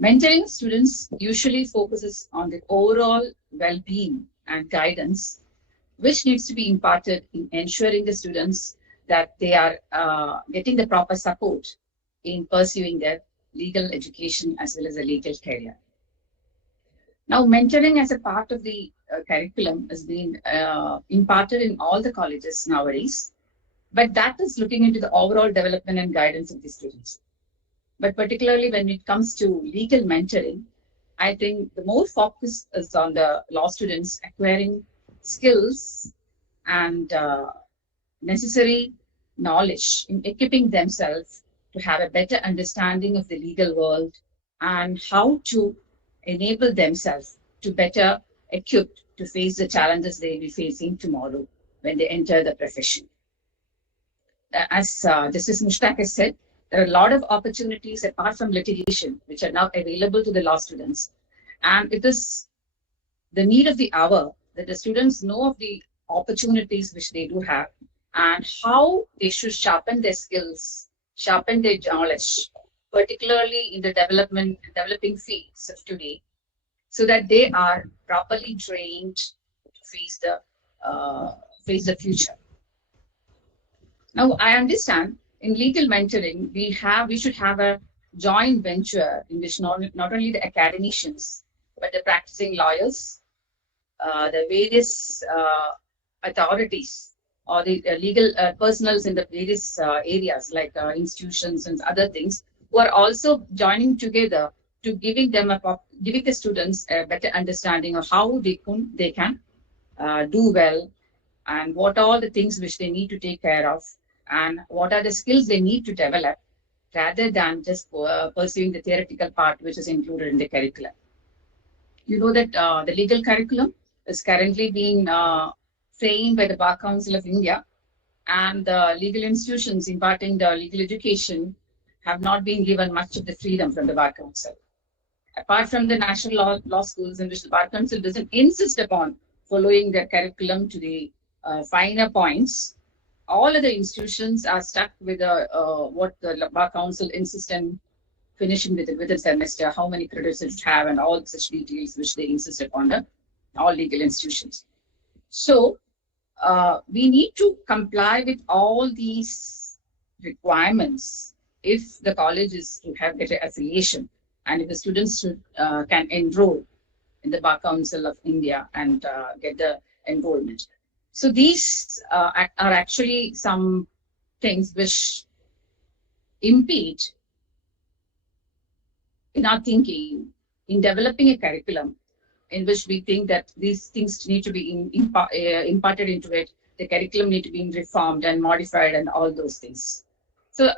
Mentoring students usually focuses on the overall well-being and guidance, which needs to be imparted in ensuring the students that they are getting the proper support in pursuing their legal education as well as a legal career. Now, mentoring as a part of the curriculum has been imparted in all the colleges nowadays, but that is looking into the overall development and guidance of the students. But particularly when it comes to legal mentoring, I think the more focus is on the law students acquiring skills and necessary knowledge in equipping themselves to have a better understanding of the legal world and how to enable themselves to better equipped to face the challenges they will be facing tomorrow when they enter the profession. As Justice Mustaque has said, there are a lot of opportunities apart from litigation which are now available to the law students. And it is the need of the hour that the students know of the opportunities which they do have and how they should sharpen their skills, sharpen their knowledge, particularly in the developing fields of today, so that they are properly trained to face the future. Now, I understand in legal mentoring, we should have a joint venture in which not only the academicians, but the practicing lawyers, the various authorities, or the legal personals in the various areas like institutions and other things, who are also joining together to giving the students a better understanding of how they can do well, and what are the things which they need to take care of, and what are the skills they need to develop, rather than just pursuing the theoretical part which is included in the curriculum. You know that the legal curriculum is currently being framed by the Bar Council of India, and the legal institutions imparting the legal education have not been given much of the freedom from the Bar Council. Apart from the national law schools in which the Bar Council doesn't insist upon following their curriculum to the finer points, all other institutions are stuck with what the Bar Council insists on finishing with the semester, how many credits it have, and all such details which they insist upon all legal institutions. So we need to comply with all these requirements if the college is to have better affiliation, and if the students can enroll in the Bar Council of India and get the enrollment. So these are actually some things which impede in our thinking in developing a curriculum in which we think that these things need to be imparted into it. The curriculum need to be reformed and modified and all those things. So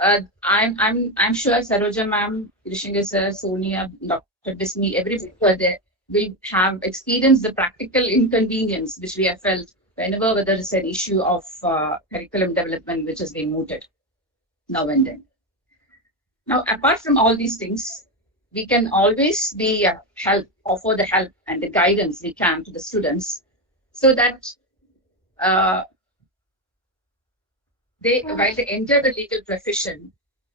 I'm sure Saroja ma'am, Girijan sir, Sonia, Dr. Bismi, everybody there will have experienced the practical inconvenience which we have felt whenever there is an issue of curriculum development which is being mooted now and then. Now, apart from all these things, we can always be offer the help and the guidance we can to the students, so that while they enter the legal profession,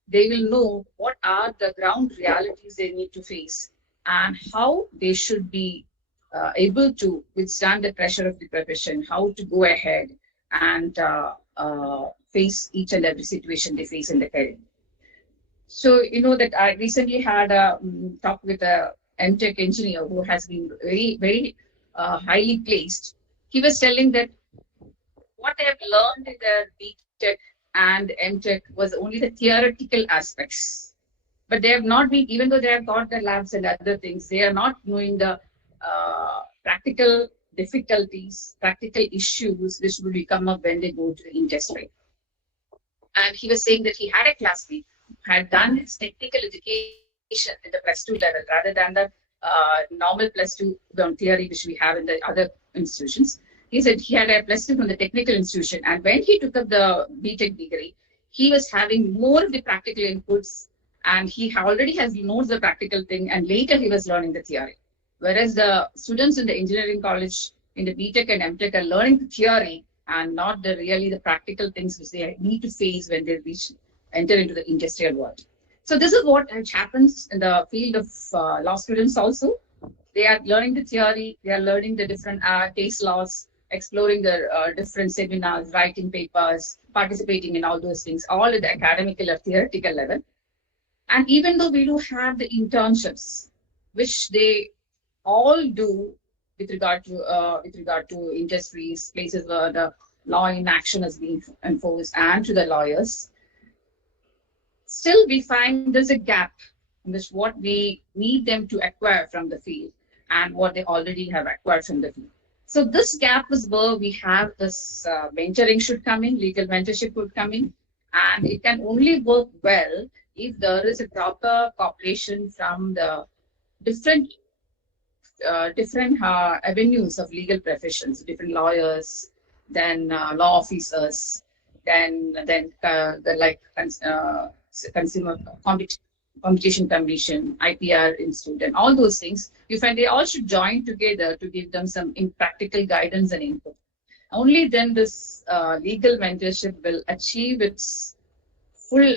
they will know what are the ground realities they need to face and how they should be able to withstand the pressure of the profession, how to go ahead and face each and every situation they face in the career. So, you know that I recently had a talk with a MTech engineer who has been very, very highly placed. He was telling that what they have learned in their BTech and MTech was only the theoretical aspects. But they have not been, even though they have taught the labs and other things, they are not knowing the practical difficulties, practical issues which will come up when they go to the industry. And he was saying that he had a classmate had done his technical education at the +2 level rather than the normal +2 theory which we have in the other institutions. He said he had a +2 from the technical institution, and when he took up the BTech degree, he was having more of the practical inputs, and he already knows the practical thing, and later he was learning the theory. Whereas the students in the engineering college, in the BTech and MTech, are learning the theory and not really the practical things which they need to face when they enter into the industrial world. So this is what happens in the field of law students also. They are learning the theory, they are learning the different case laws, exploring the different seminars, writing papers, participating in all those things, all at the academical or theoretical level. And even though we do have the internships, which they all do with regard to industries, places where the law in action is being enforced, and to the lawyers, still we find there's a gap in this what we need them to acquire from the field and what they already have acquired from the field. So this gap is where we have this mentoring should come in, legal mentorship would come in, and it can only work well if there is a proper cooperation from the different avenues of legal professions, different lawyers, then law officers, then Consumer Competition Commission, IPR Institute, and all those things. You find they all should join together to give them some practical guidance and input. Only then this legal mentorship will achieve its full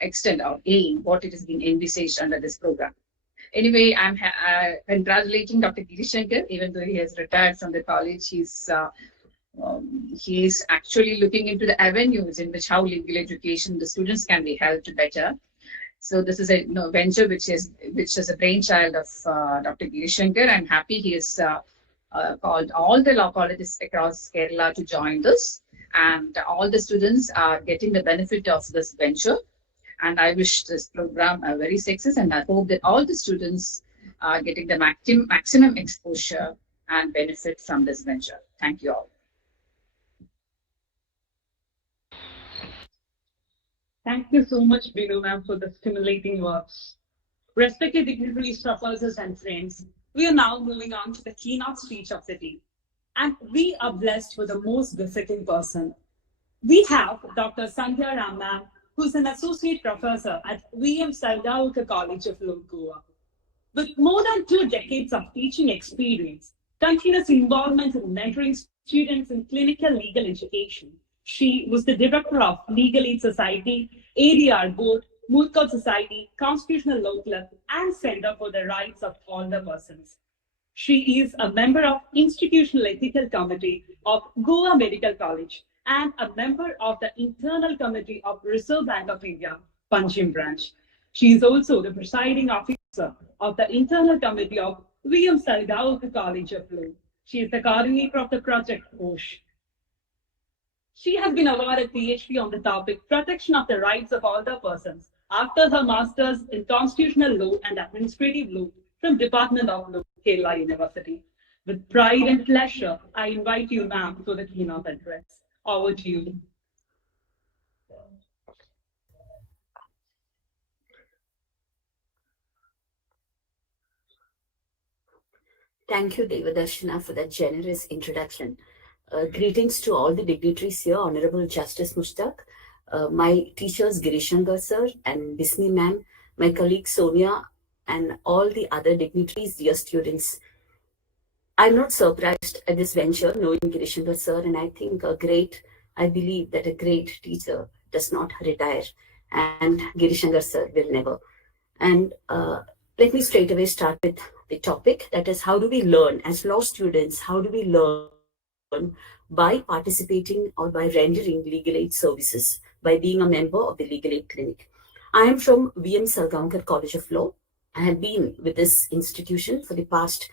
extent or aim, what it has been envisaged under this program. Anyway, I'm congratulating Dr. Giri, even though he has retired from the college. He's actually looking into the avenues in which how legal education the students can be helped better. So this is a venture which is a brainchild of Dr. Giri. I'm happy he has called all the law colleges across Kerala to join this, and all the students are getting the benefit of this venture. And I wish this program a very success, and I hope that all the students are getting the maximum exposure and benefit from this venture. Thank you all. Thank you so much, Binu ma'am, for the stimulating words. Respected dignitaries, professors, and friends, we are now moving on to the keynote speech of the day. And we are blessed with the most befitting person. We have Dr. Sandhya Ram ma'am, who's an associate professor at Salgaocar College of Law, Goa. With more than 2 decades of teaching experience, continuous involvement in mentoring students in clinical legal education, she was the director of Legal Aid Society, ADR Board, Murkot Society, Constitutional Law Club, and Center for the Rights of Older Persons. She is a member of Institutional Ethical Committee of Goa Medical College and a member of the Internal Committee of Reserve Bank of India, Panjim Branch. She is also the presiding officer of the Internal Committee of Salgaocar College of Law. She is the coordinator of the project OSH. She has been awarded PhD on the topic Protection of the Rights of Older Persons after her Masters in Constitutional Law and Administrative Law from Department of Law, Kerala University. With pride and pleasure, I invite you, ma'am, for the keynote address. Over to you. Thank you, Devadath, for that generous introduction. Greetings to all the dignitaries here, Honorable Justice Mustaque, my teachers Girijan sir and Bismi ma'am, my colleague Sonia, and all the other dignitaries, dear students. I'm not surprised at this venture, knowing Girijan sir, and I think I believe that a great teacher does not retire, and Girijan sir will never. And let me straight away start with the topic, that is, how do we learn as law students? How do we learn? By participating or by rendering legal aid services, by being a member of the legal aid clinic. I am from Salgaocar College of Law. I have been with this institution for the past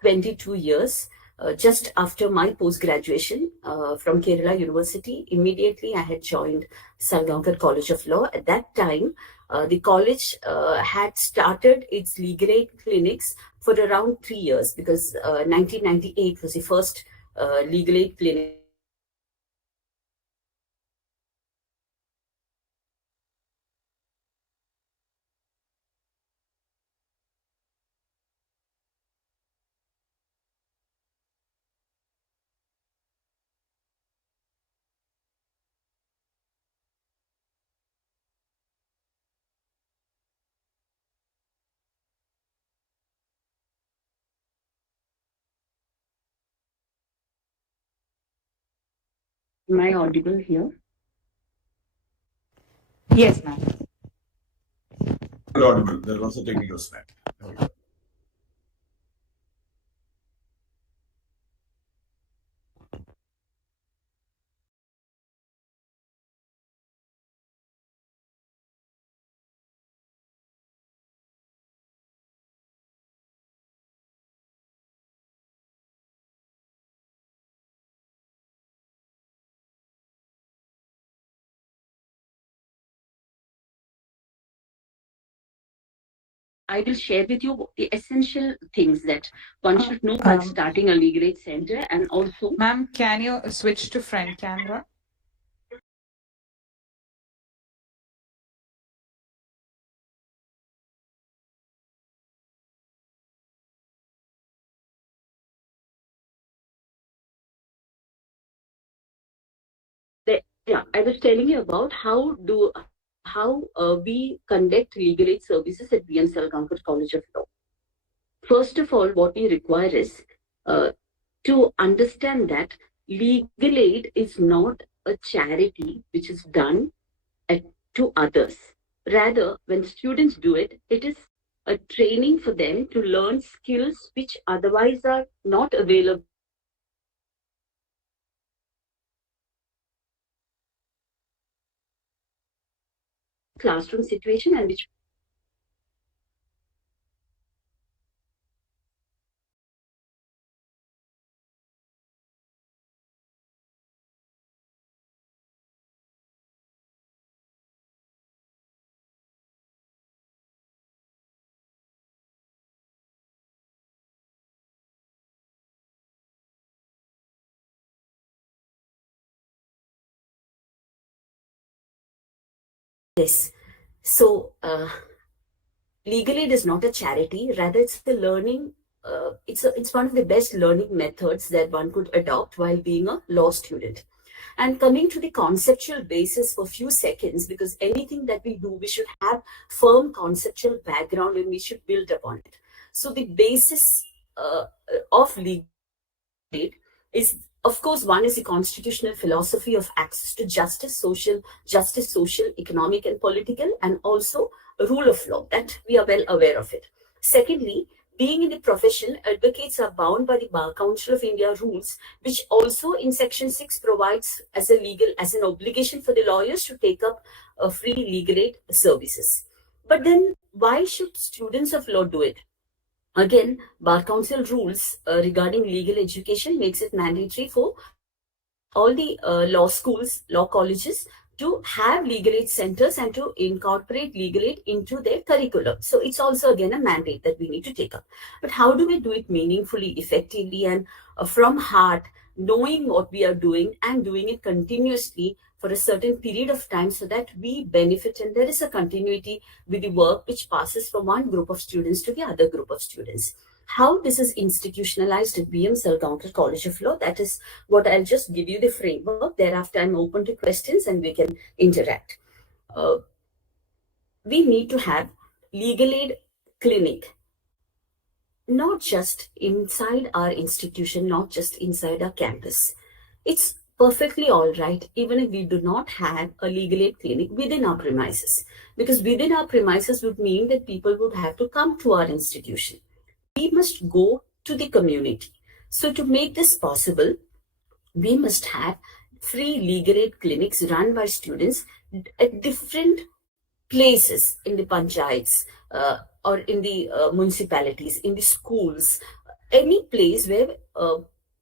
22 years. Just after my post-graduation from Kerala University, immediately I had joined Salgaocar College of Law. At that time, the college had started its legal aid clinics for around 3 years, because 1998 was the first legal aid clinic Am I audible here? Yes, ma'am. You're audible. There was a technical snag. I will share with you the essential things that one should know while starting a legal aid center, and also. Ma'am, can you switch to front camera? Yeah, I was telling you about how we conduct legal aid services at Salgaocar College of Law. First of all, what we require is to understand that legal aid is not a charity which is done to others. Rather, when students do it, it is a training for them to learn skills which otherwise are not available. Classroom situation and which yes. So legal aid is not a charity, rather it's the learning. It's one of the best learning methods that one could adopt while being a law student. And coming to the conceptual basis for a few seconds, because anything that we do, we should have firm conceptual background and we should build upon it. So the basis of legal aid is, of course, one is the constitutional philosophy of access to justice, social, economic and political, and also rule of law, that we are well aware of it. Secondly, being in the profession, advocates are bound by the Bar Council of India rules, which also in Section 6 provides as an obligation for the lawyers to take up free legal aid services. But then why should students of law do it? Again, Bar Council rules regarding legal education makes it mandatory for all the law schools, law colleges to have legal aid centers and to incorporate legal aid into their curriculum. So it's also again a mandate that we need to take up. But how do we do it meaningfully, effectively, and from heart, knowing what we are doing and doing it continuously for a certain period of time so that we benefit and there is a continuity with the work which passes from one group of students to the other group of students. How this is institutionalized at BM Salgaocar College of Law, that is what I'll just give you the framework. Thereafter, I'm open to questions and we can interact. We need to have legal aid clinic, not just inside our institution, not just inside our campus. It's perfectly all right, even if we do not have a legal aid clinic within our premises, because within our premises would mean that people would have to come to our institution. We must go to the community. So to make this possible, we must have free legal aid clinics run by students at different places in the panchayats or in the municipalities, in the schools, any place where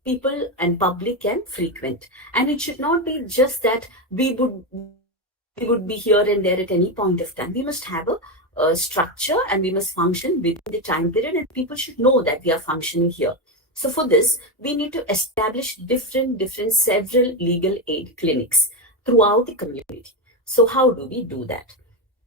people and public can frequent. And it should not be just that we would be here and there at any point of time. We must have a structure and we must function within the time period, and people should know that we are functioning here. So for this, we need to establish several legal aid clinics throughout the community. So how do we do that?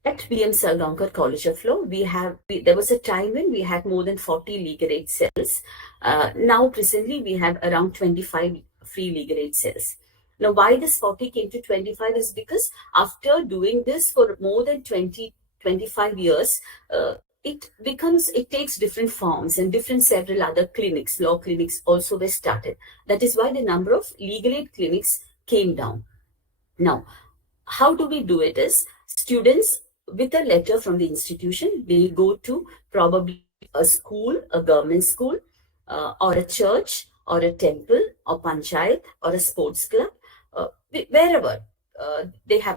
At BM Salgaocar College of Law, there was a time when we had more than 40 legal aid cells. Now presently we have around 25 free legal aid cells. Now why this 40 came to 25 is because after doing this for more than 25 years, it takes different forms and several other clinics, law clinics also were started. That is why the number of legal aid clinics came down. Now, how do we do it is students with a letter from the institution will go to probably a school, a government school, or a church, or a temple, or panchayat, or a sports club, wherever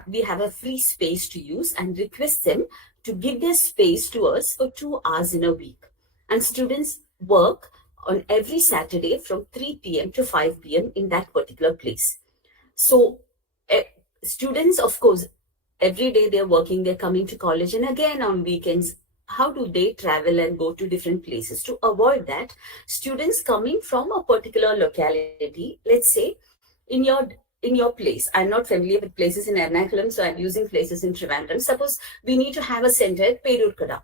we have a free space to use, and request them to give their space to us for 2 hours in a week. And students work on every Saturday from 3 p.m. to 5 p.m. in that particular place. So students, of course, every day they're working, they're coming to college, and again on weekends, how do they travel and go to different places? To avoid that, students coming from a particular locality, let's say in your place, I'm not familiar with places in Ernakulam, so I'm using places in Trivandrum. Suppose we need to have a center at Perurkada.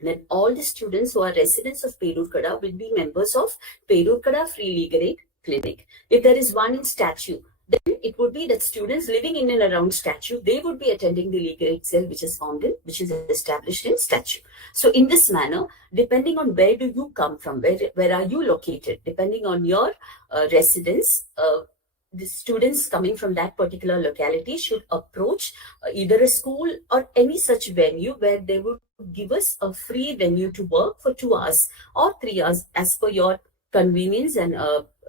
Then all the students who are residents of Perurkada will be members of Perurkada Free Legal Aid Clinic. If there is one in Statue, then it would be that students living in and around Statue, they would be attending the legal aid cell which is established in Statue. So in this manner, depending on where do you come from, where are you located, depending on your residence, the students coming from that particular locality should approach either a school or any such venue where they would give us a free venue to work for 2 hours or 3 hours as per your convenience and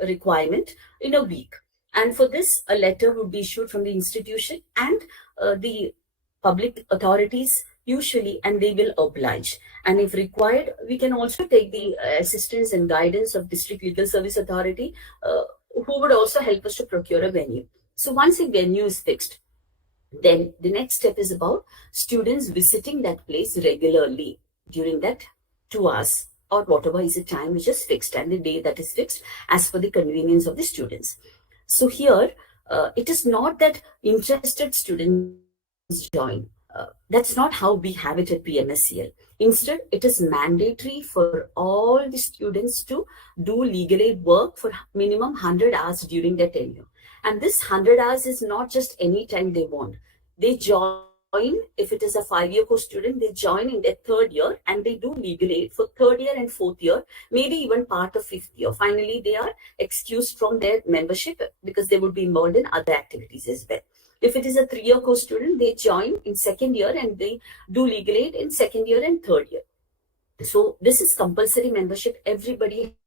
requirement in a week. And for this, a letter would be issued from the institution and the public authorities usually, and they will oblige. And if required, we can also take the assistance and guidance of District Legal Service Authority, who would also help us to procure a venue. So once a venue is fixed, then the next step is about students visiting that place regularly during that 2 hours or whatever is the time which is fixed and the day that is fixed as per the convenience of the students. So here, it is not that interested students join. That's not how we have it at PMSCL. Instead, it is mandatory for all the students to do legal aid work for minimum 100 hours during their tenure. And this 100 hours is not just any time they want. They join, if it is a 5-year course student, they join in their 3rd year and they do legal aid for 3rd year and 4th year, maybe even part of 5th year. Finally, they are excused from their membership because they would be involved in other activities as well. If it is a 3-year course student, they join in 2nd year and they do legal aid in 2nd year and 3rd year. So this is compulsory membership. Everybody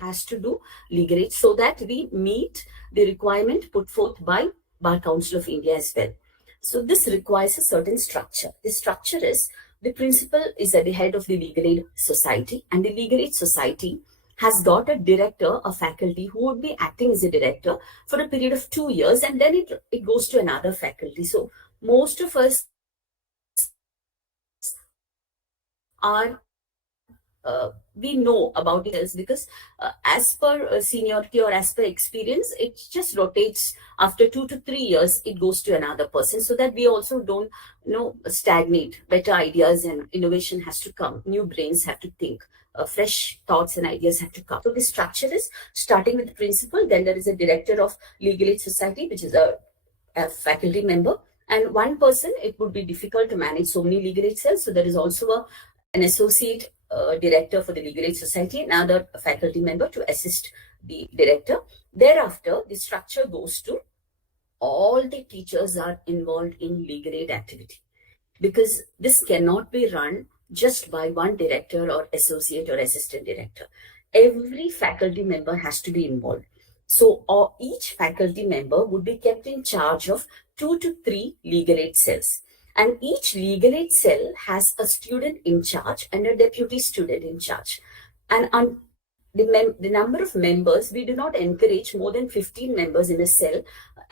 has to do legal aid so that we meet the requirement put forth by Bar Council of India as well. So this requires a certain structure. The structure is, the principal is at the head of the Legal Aid Society, and the Legal Aid Society has got a director, a faculty who would be acting as a director for a period of 2 years, and then it goes to another faculty. So most of us are we know about it because as per seniority or as per experience, it just rotates. After 2 to 3 years, it goes to another person, so that we also don't stagnate. Better ideas and innovation has to come. New brains have to think. Fresh thoughts and ideas have to come. So the structure is starting with the principal, then there is a director of Legal Aid Society, which is a faculty member, and one person. It would be difficult to manage so many legal aid cells, so there is also an associate director for the Legal Aid Society, another faculty member to assist the director. Thereafter, the structure goes to all the teachers are involved in legal aid activity, because this cannot be run just by one director or associate or assistant director. Every faculty member has to be involved. So each faculty member would be kept in charge of 2 to 3 legal aid cells. And each legal aid cell has a student in charge and a deputy student in charge. And the number of members, we do not encourage more than 15 members in a cell.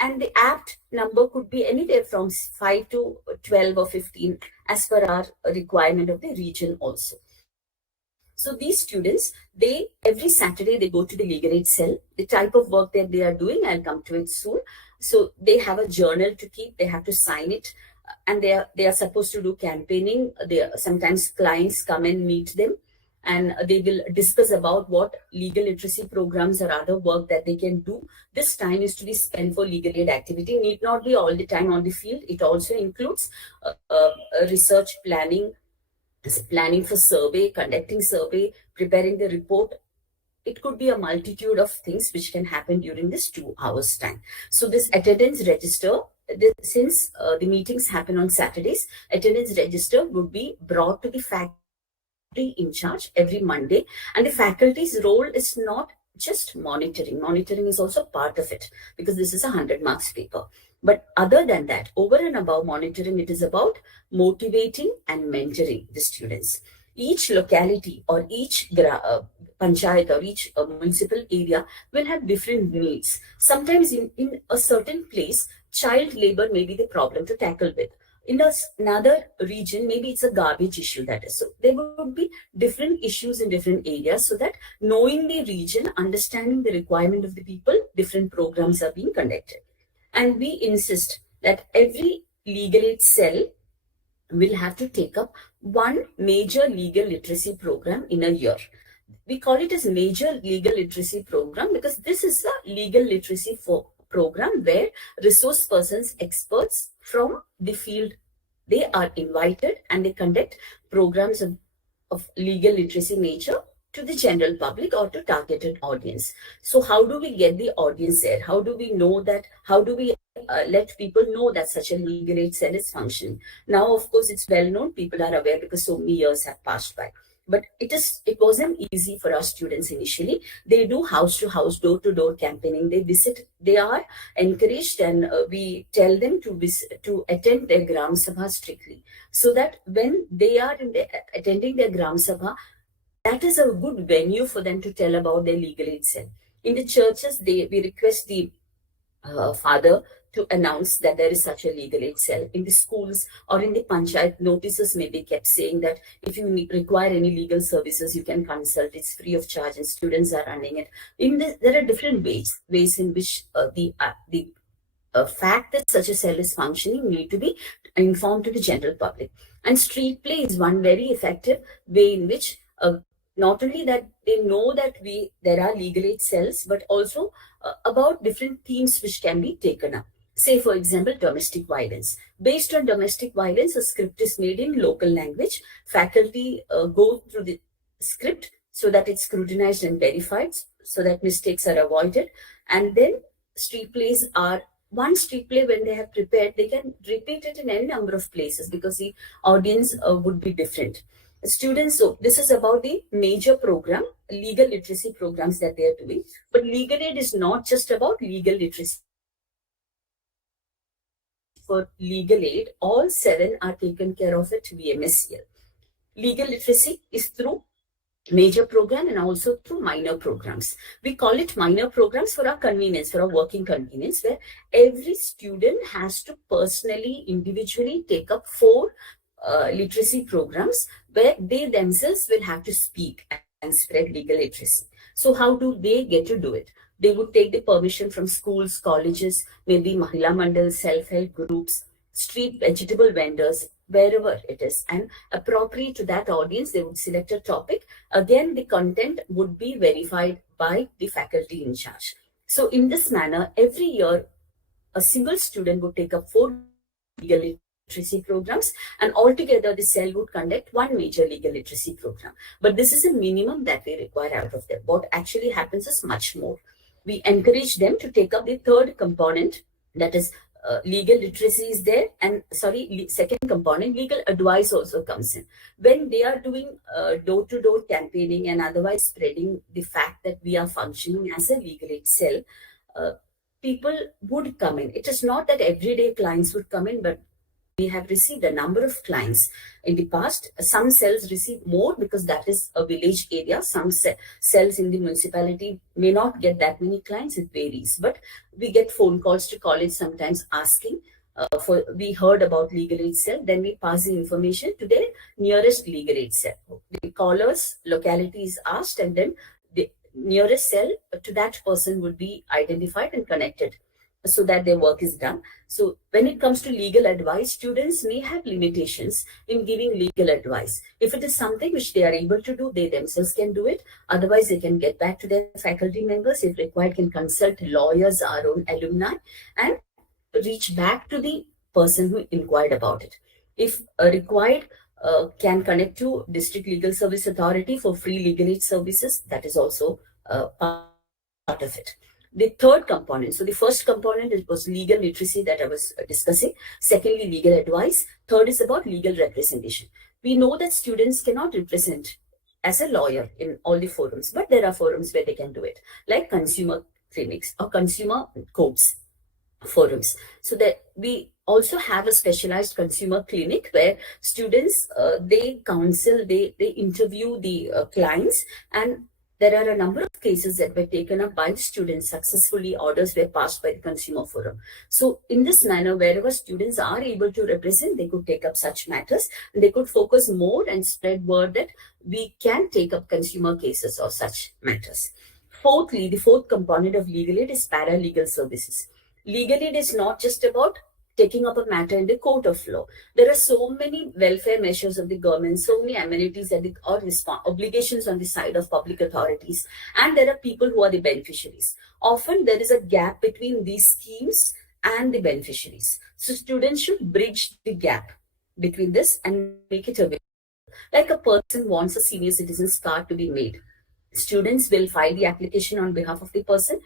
And the apt number could be anywhere from 5 to 12 or 15 as per our requirement of the region also. So these students, every Saturday they go to the legal aid cell. The type of work that they are doing, I'll come to it soon. So they have a journal to keep, they have to sign it. And they are supposed to do campaigning. Sometimes clients come and meet them, and they will discuss about what legal literacy programs or other work that they can do. This time is to be spent for legal aid activity. Need not be all the time on the field. It also includes research planning for survey, conducting survey, preparing the report it could be a multitude of things which can happen during this 2 hours time. So this attendance register, since the meetings happen on Saturdays, attendance register would be brought to the faculty in charge every Monday, and the faculty's role is not just monitoring. Monitoring is also part of it because this is a 100 marks paper. But other than that, over and above monitoring, it is about motivating and mentoring the students. Each locality or each panchayat or each municipal area will have different needs. Sometimes in a certain place, child labor may be the problem to tackle with. In another region, maybe it's a garbage issue that is. So there would be different issues in different areas, so that knowing the region, understanding the requirement of the people, different programs are being conducted. And we insist that every legal aid cell will have to take up one major legal literacy program in a year. We call it as major legal literacy program because this is a legal literacy program where resource persons, experts from the field, they are invited and they conduct programs of legal literacy nature to the general public or to targeted audience. So how do we get the audience there? How do we know that? How do we let people know that such a legal aid cell is functioning? Now, of course, it's well known. People are aware because so many years have passed by. But it wasn't easy for our students initially. They do house to house, door to door campaigning. They visit. They are encouraged, and we tell them to attend their Gram Sabha strictly, so that when they are attending their Gram Sabha, that is a good venue for them to tell about their legal aid cell. In the churches, we request the father to announce that there is such a legal aid cell. In the schools or in the panchayat, notices may be kept saying that if you require any legal services, you can consult. It's free of charge, and students are running it. There are different ways in which the fact that such a cell is functioning need to be informed to the general public. And street play is one very effective way in which not only that they know that there are legal aid cells, but also about different themes which can be taken up. Say, for example, domestic violence. Based on domestic violence, a script is made in local language. Faculty go through the script so that it's scrutinized and verified, so that mistakes are avoided. And then street plays are one street play when they have prepared, they can repeat it in any number of places because the audience would be different. Students, so this is about the major program, legal literacy programs that they are doing. But legal aid is not just about legal literacy. For legal aid, all 7 are taken care of at VMSCL. Legal literacy is through major program and also through minor programs. We call it minor programs for our convenience, for our working convenience, where every student has to personally, individually take up 4 literacy programs where they themselves will have to speak and spread legal literacy. So how do they get to do it? They would take the permission from schools, colleges, maybe Mahila Mandal, self-help groups, street vegetable vendors, wherever it is. And appropriate to that audience, they would select a topic. Again, the content would be verified by the faculty in charge. So in this manner, every year, a single student would take up 4 legal literacy programs, and altogether the cell would conduct 1 major legal literacy program. But this is a minimum that we require out of them. What actually happens is much more. We encourage them to take up the 3rd component, that is legal literacy is there, and second component, legal advice also comes in. When they are doing door-to-door campaigning and otherwise spreading the fact that we are functioning as a legal aid cell, people would come in. It is not that everyday clients would come in, but we have received a number of clients in the past. Some cells receive more because that is a village area. Some cells in the municipality may not get that many clients. It varies. But we get phone calls to college sometimes asking we heard about legal aid cell. Then we pass the information to the nearest legal aid cell. The caller's locality is asked, and then the nearest cell to that person would be identified and connected, so that their work is done. So when it comes to legal advice, students may have limitations in giving legal advice. If it is something which they are able to do, they themselves can do it. Otherwise, they can get back to their faculty members. If required, can consult lawyers, our own alumni, and reach back to the person who inquired about it. If required, can connect to District Legal Service Authority for free legal aid services. That is also part of it. The third component, so the first component was legal literacy that I was discussing. Secondly, legal advice. Third is about legal representation. We know that students cannot represent as a lawyer in all the forums, but there are forums where they can do it, like consumer clinics or consumer courts forums. So that we also have a specialized consumer clinic where students, they counsel, they interview the clients, and there are a number of cases that were taken up by the students successfully. Orders were passed by the consumer forum. So in this manner, wherever students are able to represent, they could take up such matters, and they could focus more and spread word that we can take up consumer cases or such matters. Fourthly, the fourth component of legal aid is paralegal services. Legal aid is not just about taking up a matter in the court of law. There are so many welfare measures of the government, so many amenities that are obligations on the side of public authorities, and there are people who are the beneficiaries. Often there is a gap between these schemes and the beneficiaries. So students should bridge the gap between this and make it available. Like a person wants a senior citizen's card to be made. Students will file the application on behalf of the person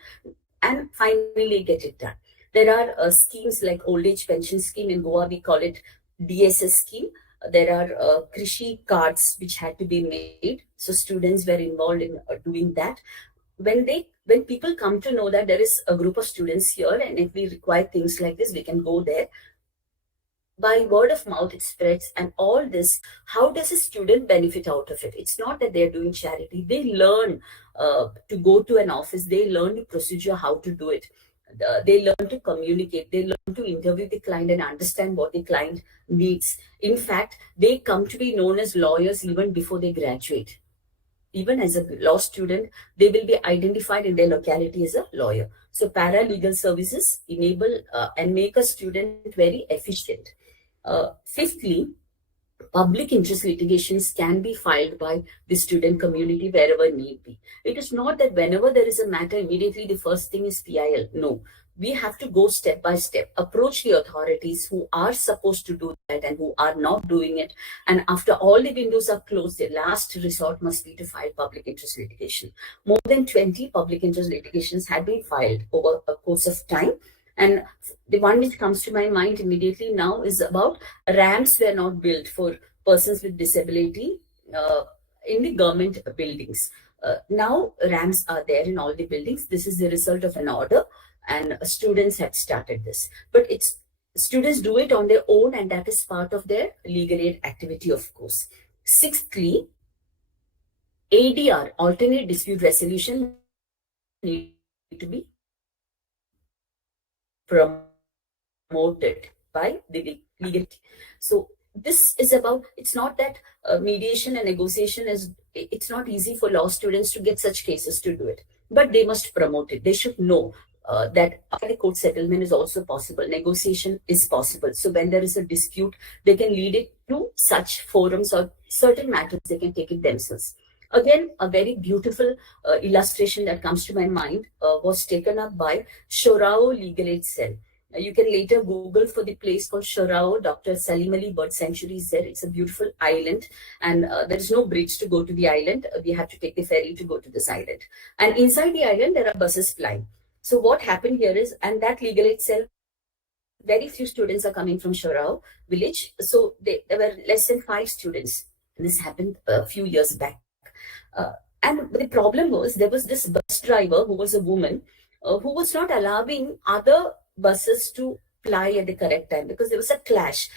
and finally get it done. There are schemes like old age pension scheme in Goa, we call it DSS scheme. There are Krishi cards which had to be made. So students were involved in doing that. When people come to know that there is a group of students here and if we require things like this, we can go there. By word of mouth, it spreads, and all this, how does a student benefit out of it? It's not that they're doing charity. They learn to go to an office. They learn the procedure, how to do it. They learn to communicate. They learn to interview the client and understand what the client needs. In fact, they come to be known as lawyers even before they graduate. Even as a law student, they will be identified in their locality as a lawyer. So paralegal services enable and make a student very efficient. Fifthly, public interest litigations can be filed by the student community wherever need be. It is not that whenever there is a matter, immediately the first thing is PIL. No, we have to go step by step, approach the authorities who are supposed to do that and who are not doing it. And after all the windows are closed, the last resort must be to file public interest litigation. More than 20 public interest litigations have been filed over a course of time. And the one which comes to my mind immediately now is about ramps were not built for persons with disability in the government buildings. Now ramps are there in all the buildings. This is the result of an order, and students had started this. But students do it on their own, and that is part of their legal aid activity, of course. Sixthly, ADR, alternate dispute resolution, need to be promoted by the legal. So this is about, it's not that mediation and negotiation it's not easy for law students to get such cases to do it, but they must promote it. They should know that the court settlement is also possible. Negotiation is possible. So when there is a dispute, they can lead it to such forums, or certain matters they can take it themselves. Again, a very beautiful illustration that comes to my mind was taken up by Shorao Legal Aid Cell. You can later Google for the place called Shorao. Dr. Salim Ali Bird Sanctuary is there. It's a beautiful island, and there is no bridge to go to the island. We have to take the ferry to go to this island. And inside the island, there are buses flying. So what happened here is, and that legal aid cell, very few students are coming from Shorao village. So there were less than 5 students. This happened a few years back. And the problem was, there was this bus driver who was a woman who was not allowing other buses to ply at the correct time, because there was a clash.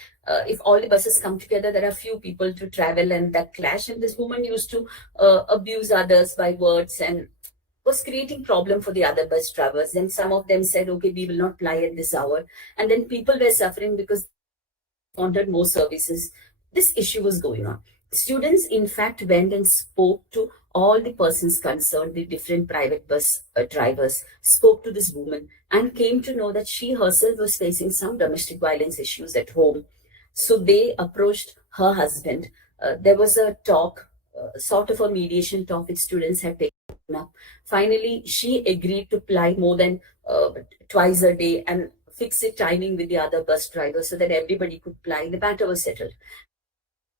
If all the buses come together, there are few people to travel, and that clash. And this woman used to abuse others by words and was creating problem for the other bus drivers. Then some of them said, okay, we will not ply at this hour. And then people were suffering because they wanted more services. This issue was going on. Students, in fact, went and spoke to all the persons concerned, the different private bus drivers, spoke to this woman and came to know that she herself was facing some domestic violence issues at home. So they approached her husband. There was a talk, sort of a mediation talk which students had taken up. Finally, she agreed to ply more than twice a day and fix the timing with the other bus drivers so that everybody could ply. The matter was settled.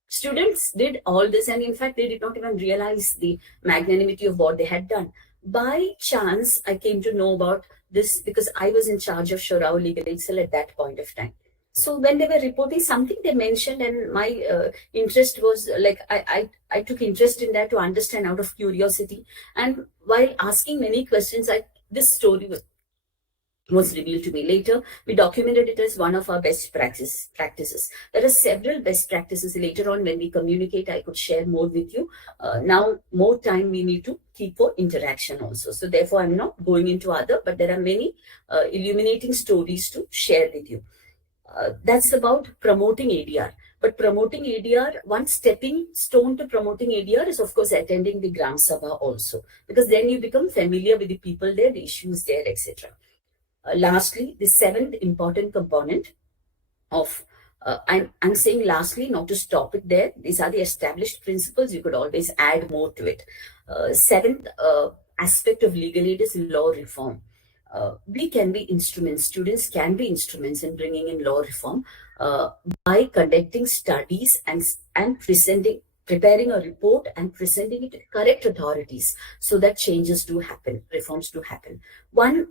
Students did all this, and in fact, they did not even realize the magnanimity of what they had done. by chance, I came to know about this because I was in charge of Shorao Legal Aid Cell at that point of time. So when they were reporting something, they mentioned, and my interest was like I took interest in that to understand out of curiosity. And while asking many questions, this story was revealed to me. Later, we documented it as one of our best practices. There are several best practices. Later on, when we communicate, I could share more with you. Now, more time we need to keep for interaction also. So therefore, I'm not going into other, but there are many illuminating stories to share with you. That's about promoting ADR. But promoting ADR, one stepping stone to promoting ADR is, of course, attending the Gram Sabha also, because then you become familiar with the people there, the issues there, etc. Lastly, the seventh important component of, I'm saying lastly, not to stop it there. These are the established principles. You could always add more to it. Seventh aspect of legal aid is law reform. We can be instruments, students can be instruments in bringing in law reform by conducting studies and preparing a report and presenting it to correct authorities so that changes do happen, reforms do happen. One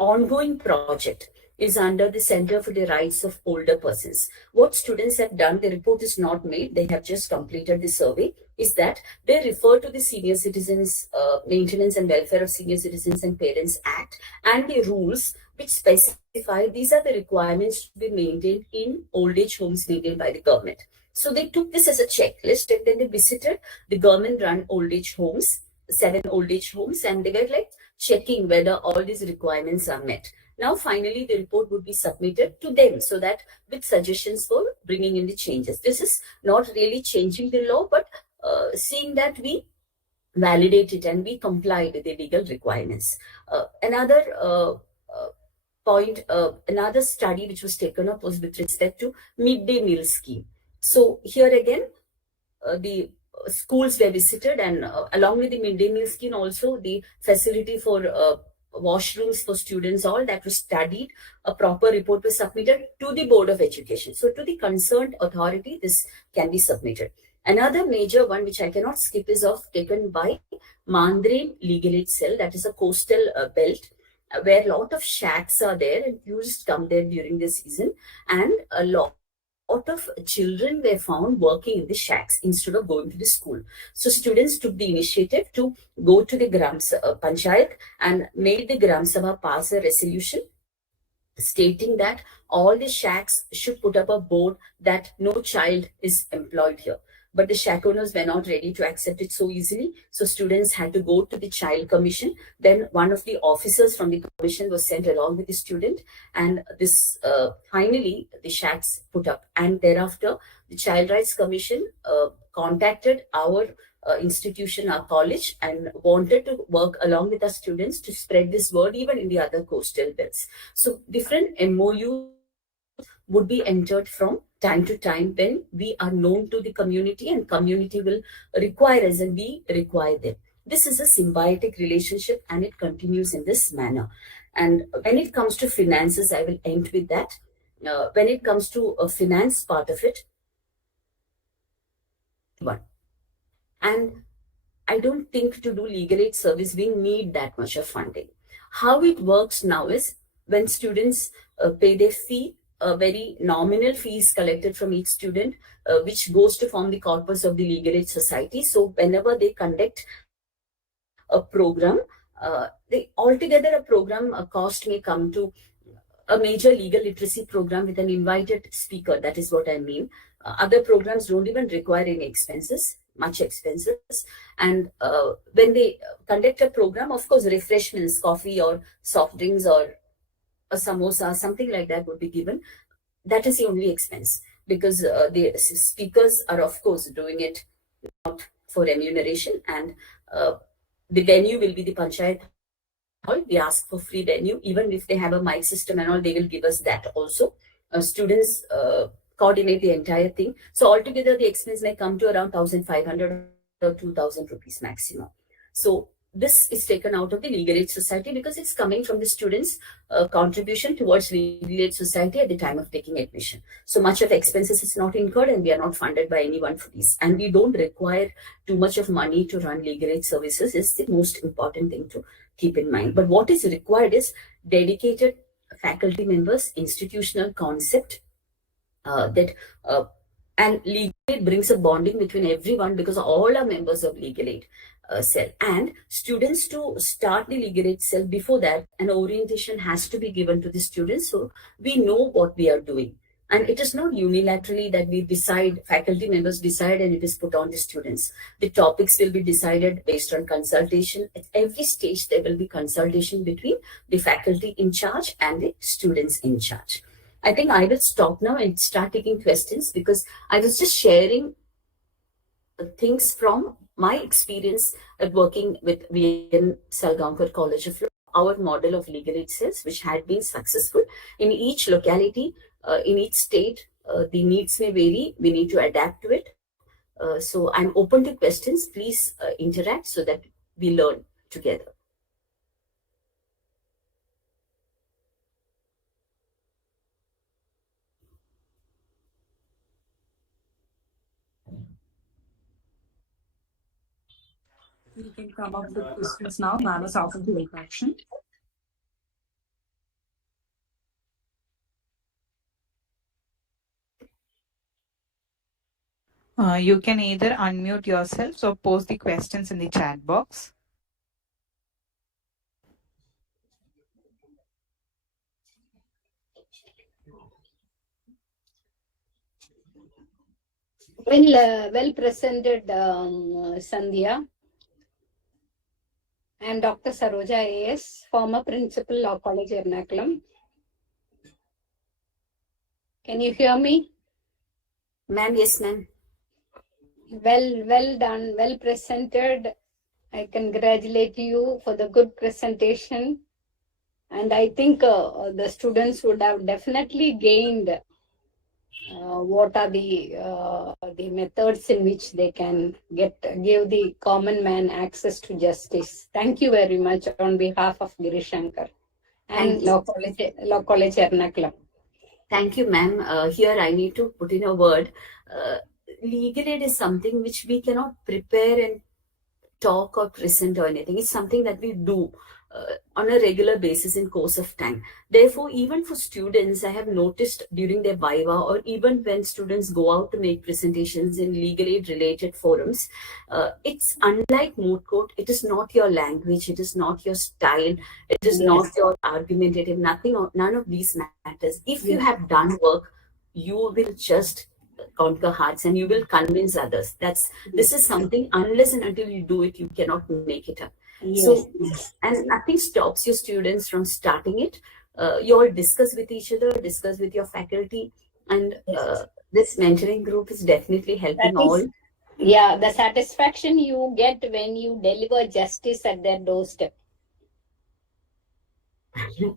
ongoing project is under the Center for the Rights of Older Persons. What students have done, the report is not made, they have just completed the survey, is that they refer to the Senior Citizens Maintenance and Welfare of Senior Citizens and Parents Act and the rules which specify these are the requirements to be maintained in old age homes maintained by the government. So they took this as a checklist, and then they visited the government-run old age homes, 7 old age homes, and they were like checking whether all these requirements are met. Now, finally, the report would be submitted to them so that with suggestions for bringing in the changes. This is not really changing the law, but seeing that we validate it and we comply with the legal requirements. Another point, another study which was taken up was with respect to midday meal scheme. So here again, the schools were visited, and along with the midday meal scheme, also the facility for washrooms for students, all that was studied. A proper report was submitted to the Board of Education. So to the concerned authority, this can be submitted. Another major one which I cannot skip is taken by Mandre Legal Aid Cell, that is a coastal belt where a lot of shacks are there, and tourists come there during the season, and a lot of children were found working in the shacks instead of going to the school. So students took the initiative to go to the Gram Panchayat and made the Gram Sabha pass a resolution stating that all the shacks should put up a board that no child is employed here. But the shack owners were not ready to accept it so easily. So students had to go to the child commission. Then one of the officers from the commission was sent along with the student. And this finally the shacks put up. And thereafter, the Child Rights Commission contacted our institution, our college, and wanted to work along with our students to spread this word even in the other coastal belts. So different MOUs would be entered from time to time when we are known to the community and community will require us and we require them. This is a symbiotic relationship and it continues in this manner. And when it comes to finances, I will end with that. When it comes to a finance part of it, and I don't think to do legal aid service, we need that much of funding. How it works now is when students pay their fee, a very nominal fee is collected from each student, which goes to form the corpus of the Legal Aid Society. So whenever they conduct a program, altogether a program cost may come to a major legal literacy program with an invited speaker. That is what I mean. Other programs don't even require any expenses, much expenses. And when they conduct a program, of course, refreshments, coffee or soft drinks or a samosa, something like that would be given. That is the only expense, because the speakers are, of course, doing it not for remuneration, and the venue will be the Panchayat hall. We ask for free venue, even if they have a mic system and all, they will give us that also. Students coordinate the entire thing. So altogether, the expense may come to around 1,500 or 2,000 rupees maximum. So this is taken out of the legal aid society because it's coming from the students' contribution towards legal aid society at the time of taking admission. So much of expenses is not incurred and we are not funded by anyone for these. And we don't require too much of money to run legal aid services is the most important thing to keep in mind. But what is required is dedicated faculty members, institutional concept and legal aid brings a bonding between everyone because all are members of legal aid cell. And students to start the legal aid cell, before that, an orientation has to be given to the students so we know what we are doing. And it is not unilaterally that we decide, faculty members decide and it is put on the students. The topics will be decided based on consultation. At every stage, there will be consultation between the faculty in charge and the students in charge. I think I will stop now and start taking questions because I was just sharing things from my experience at working with Salgaocar College of Law, our model of legal aid cells, which had been successful. In each locality, in each state, the needs may vary. We need to adapt to it. So I'm open to questions. Please interact so that we learn together. You can come up with questions now. Ma'am is open to interaction. You can either unmute yourselves or post the questions in the chat box. Well presented, Sandhya. And Dr. Saroja A.S., former principal, Law College, Ernakulam. Can you hear me? Ma'am, yes, ma'am. Well done, well presented. I congratulate you for the good presentation. And I think the students would have definitely gained what are the methods in which they can give the common man access to justice. Thank you very much on behalf of Giri Shankar and Law College Ernakulam. Thank you, ma'am. Here I need to put in a word. Legal aid is something which we cannot prepare and talk or present or anything. It's something that we do on a regular basis in course of time. Therefore, even for students, I have noticed during their viva or even when students go out to make presentations in legal aid related forums, it's unlike moot court. It is not your language. It is not your style. It is not your argumentative. None of these matters. If you have done work, you will just conquer hearts and you will convince others. This is something, unless and until you do it, you cannot make it up. So, and nothing stops your students from starting it. You all discuss with each other, discuss with your faculty, and this mentoring group is definitely helping all. Yeah, the satisfaction you get when you deliver justice at their doorstep.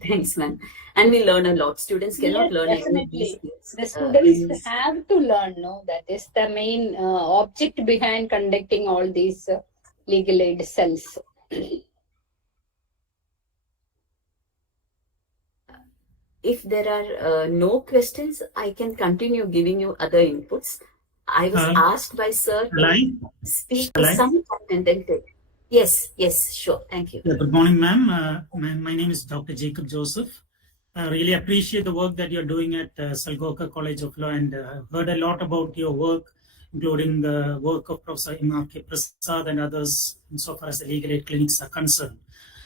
Thanks, ma'am. And we learn a lot. Students cannot learn definitely. The students have to learn, no? That is the main object behind conducting all these legal aid cells. If there are no questions, I can continue giving you other inputs. I was asked by sir to speak for some time and then take. Yes, sure. Thank you. Yeah, good morning, ma'am. My name is Dr. Jacob Joseph. I really appreciate the work that you're doing at Salgaocar College of Law, and heard a lot about your work, including the work of Professor M.R.K. Prasad and others, insofar as the legal aid clinics are concerned.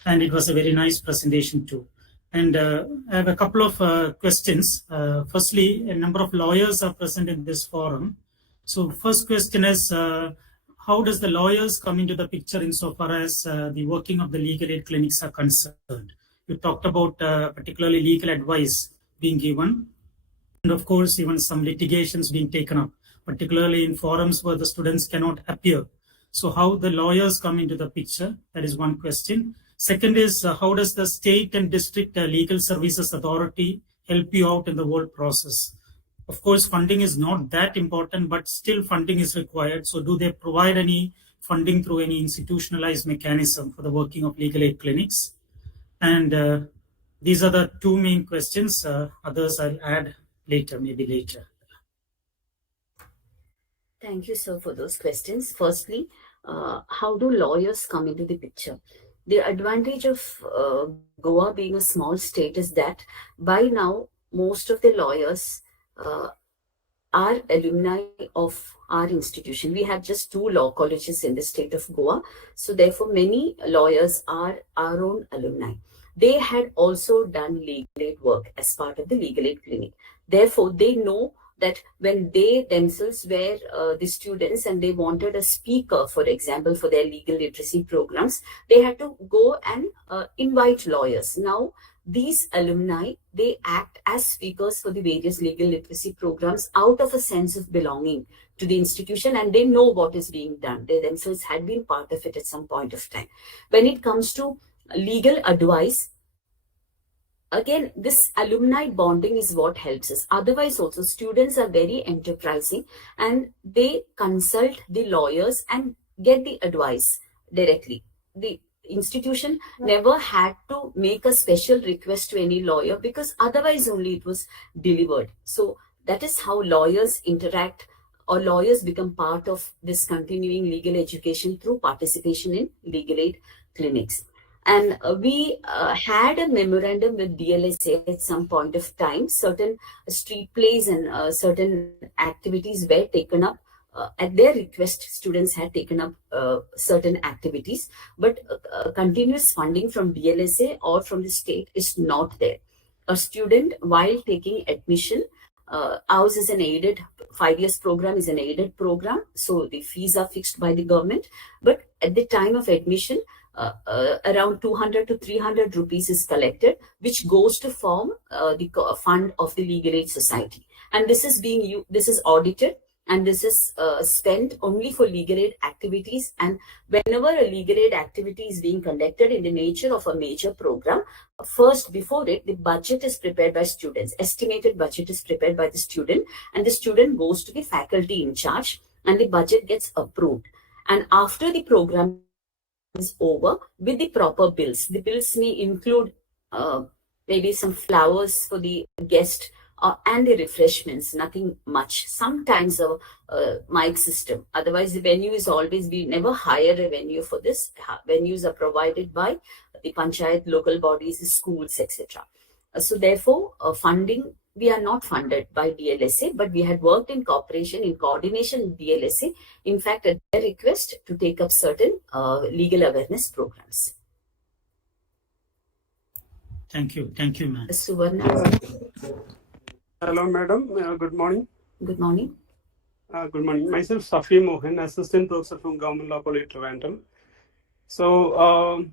And it was a very nice presentation too. And I have a couple of questions. Firstly, a number of lawyers are present in this forum. So first question is, how does the lawyers come into the picture insofar as the working of the legal aid clinics are concerned? You talked about particularly legal advice being given, and of course, even some litigations being taken up, particularly in forums where the students cannot appear. So how the lawyers come into the picture? That is one question. Second is, how does the state and district legal services authority help you out in the whole process? Of course, funding is not that important, but still funding is required. So do they provide any funding through any institutionalized mechanism for the working of legal aid clinics. And these are the two main questions. Others I'll add later, maybe later. Thank you, sir, for those questions. Firstly, how do lawyers come into the picture? The advantage of Goa being a small state is that by now, most of the lawyers are alumni of our institution. We have just 2 law colleges in the state of Goa. So therefore, many lawyers are our own alumni. They had also done legal aid work as part of the legal aid clinic. Therefore, they know that when they themselves were the students and they wanted a speaker, for example, for their legal literacy programs, they had to go and invite lawyers. Now, these alumni, they act as speakers for the various legal literacy programs out of a sense of belonging to the institution, and they know what is being done. They themselves had been part of it at some point of time. When it comes to legal advice, again, this alumni bonding is what helps us. Otherwise, also, students are very enterprising and they consult the lawyers and get the advice directly. The institution never had to make a special request to any lawyer because otherwise only it was delivered. So that is how lawyers interact, or lawyers become part of this continuing legal education through participation in legal aid clinics. And we had a memorandum with DLSA at some point of time. Certain street plays and certain activities were taken up. At their request, students had taken up certain activities, but continuous funding from DLSA or from the state is not there. A student, while taking admission, ours is an aided, 5 years program is an aided program, so the fees are fixed by the government. But at the time of admission, around 200 to 300 rupees is collected, which goes to form the fund of the Legal Aid Society. And this is audited, and this is spent only for legal aid activities. And whenever a legal aid activity is being conducted in the nature of a major program, first, before it, the budget is prepared by students. Estimated budget is prepared by the student, and the student goes to the faculty in charge, and the budget gets approved. And after the program is over, with the proper bills, the bills may include maybe some flowers for the guest, and the refreshments, nothing much. Sometimes a mic system. Otherwise, the venue is always, we never hire a venue for this. Venues are provided by the panchayat, local bodies, schools, etc. So therefore, funding, we are not funded by DLSA, but we had worked in cooperation, in coordination with DLSA, in fact, at their request, to take up certain legal awareness programs. Thank you, ma'am. Suvarna. Hello, madam. Good morning. Good morning. Good morning. Myself, Safi Mohan, assistant professor from Government Law College of Law. So,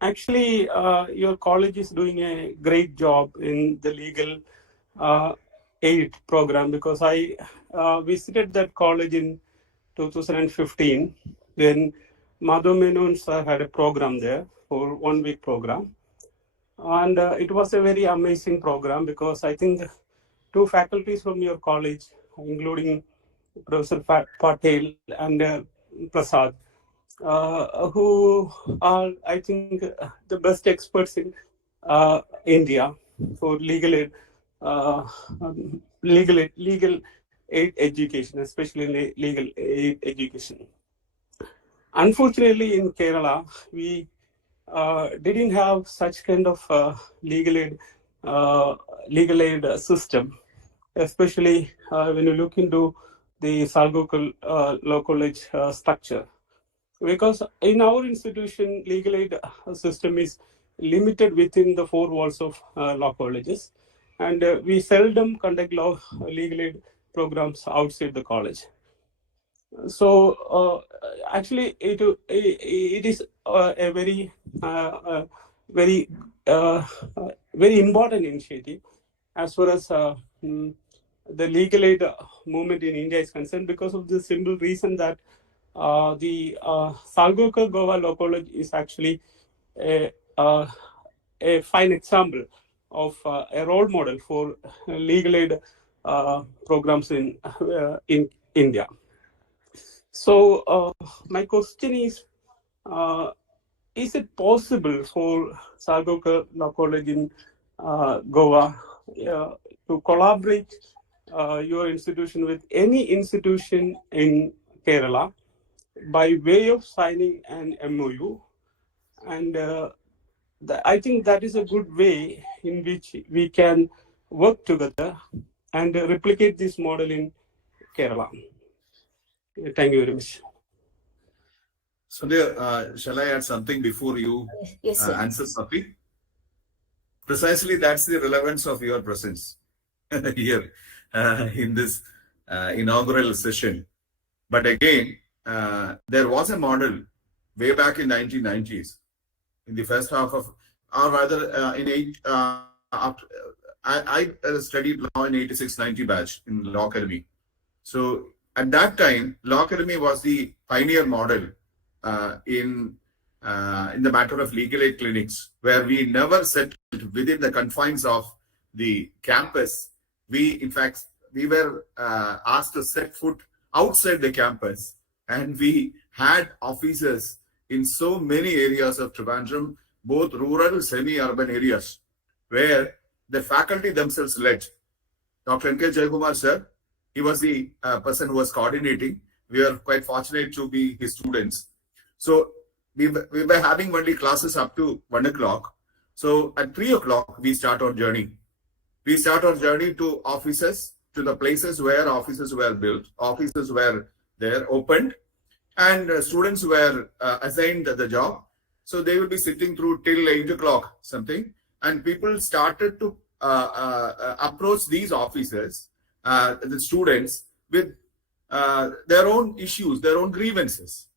actually, your college is doing a great job in the legal aid program, because I visited that college in 2015 when Madhu Menon sir had a program there for 1 week program. And it was a very amazing program, because I think 2 faculties from your college, including Professor Patel and Prasad, who are, I think, the best experts in India for legal aid education, especially in legal aid education. Unfortunately, in Kerala, we didn't have such kind of legal aid system, especially when you look into the Salgaocar Law College structure. Because in our institution, legal aid system is limited within the 4 walls of law colleges, and we seldom conduct legal aid programs outside the college. So actually, it is a very important initiative as far as the legal aid movement in India is concerned, because of the simple reason that the Salgaocar Goa Law College is actually a fine example of a role model for legal aid programs in India. So my question is it possible for Salgaocar Law College in Goa to collaborate your institution with any institution in Kerala by way of signing an MOU? And I think that is a good way in which we can work together and replicate this model in Kerala. Thank you very much. Sandhya, shall I add something before you Yes, sir. answer, Safi? Precisely, that's the relevance of your presence here in this inaugural session. But again, there was a model way back in 1990s, in the first half of, or rather I studied law in 86-90 batch in Law Academy. So at that time, Law Academy was the pioneer model in the matter of legal aid clinics, where we never settled within the confines of the campus. In fact, we were asked to set foot outside the campus, and we had offices in so many areas of Trivandrum, both rural, semi-urban areas, where the faculty themselves led. Dr. N.K. Jayakumar sir, he was the person who was coordinating. We are quite fortunate to be his students. So we were having only classes up to 1 o'clock. So at 3 o'clock, we start our journey. We start our journey to offices, to the places where offices were built, offices were there, opened, and students were assigned the job. So they will be sitting through till 8 o'clock something, and people started to approach these offices, the students, with their own issues, their own grievances.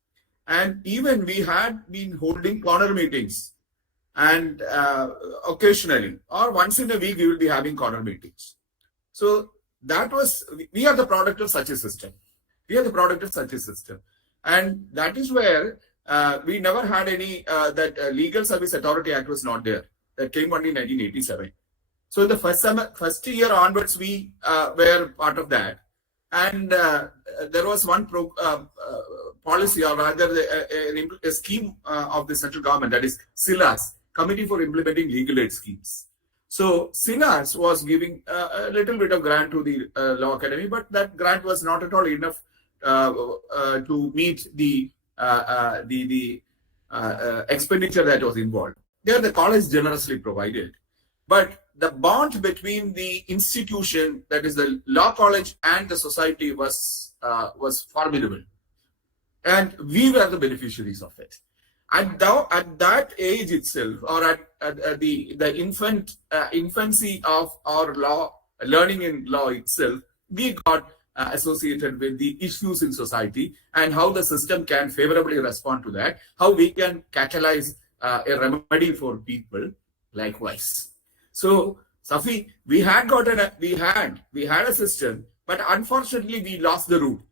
And even we had been holding corner meetings, and occasionally, or once in a week, we will be having corner meetings. So that was, we are the product of such a system. We are the product of such a system. And that is where we never had any, that Legal Service Authority Act was not there. That came only in 1987. So the first year onwards, we were part of that. And there was one policy, or rather a scheme of the central government, that is SILAS, Committee for Implementing Legal Aid Schemes. So SILAS was giving a little bit of grant to the Law Academy, but that grant was not at all enough to meet the expenditure that was involved. There, the college generously provided. But the bond between the institution, that is the law college, and the society was formidable. And we were the beneficiaries of it. And now, at that age itself, or at the infancy of our law, learning in law itself, we got associated with the issues in society and how the system can favorably respond to that, how we can catalyze a remedy for people likewise. So, Safi, we had a system, but unfortunately we lost the route.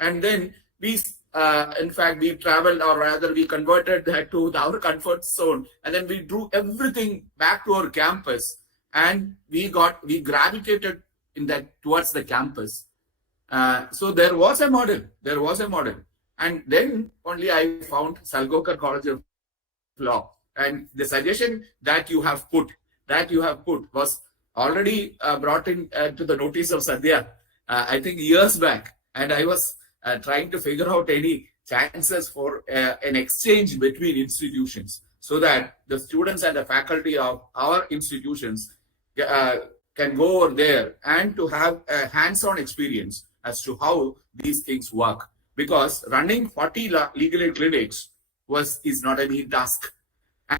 And then in fact, we traveled, or rather we converted that to our comfort zone, and then we drew everything back to our campus, and we gravitated towards the campus. So there was a model, and then only I found Salgaocar College of Law, and the suggestion that you have put was already brought in to the notice of Sandhya, I think years back, and I was trying to figure out any chances for an exchange between institutions, so that the students and the faculty of our institutions can go over there and to have a hands-on experience as to how these things work. Because running 40 legal aid clinics is not a mean task.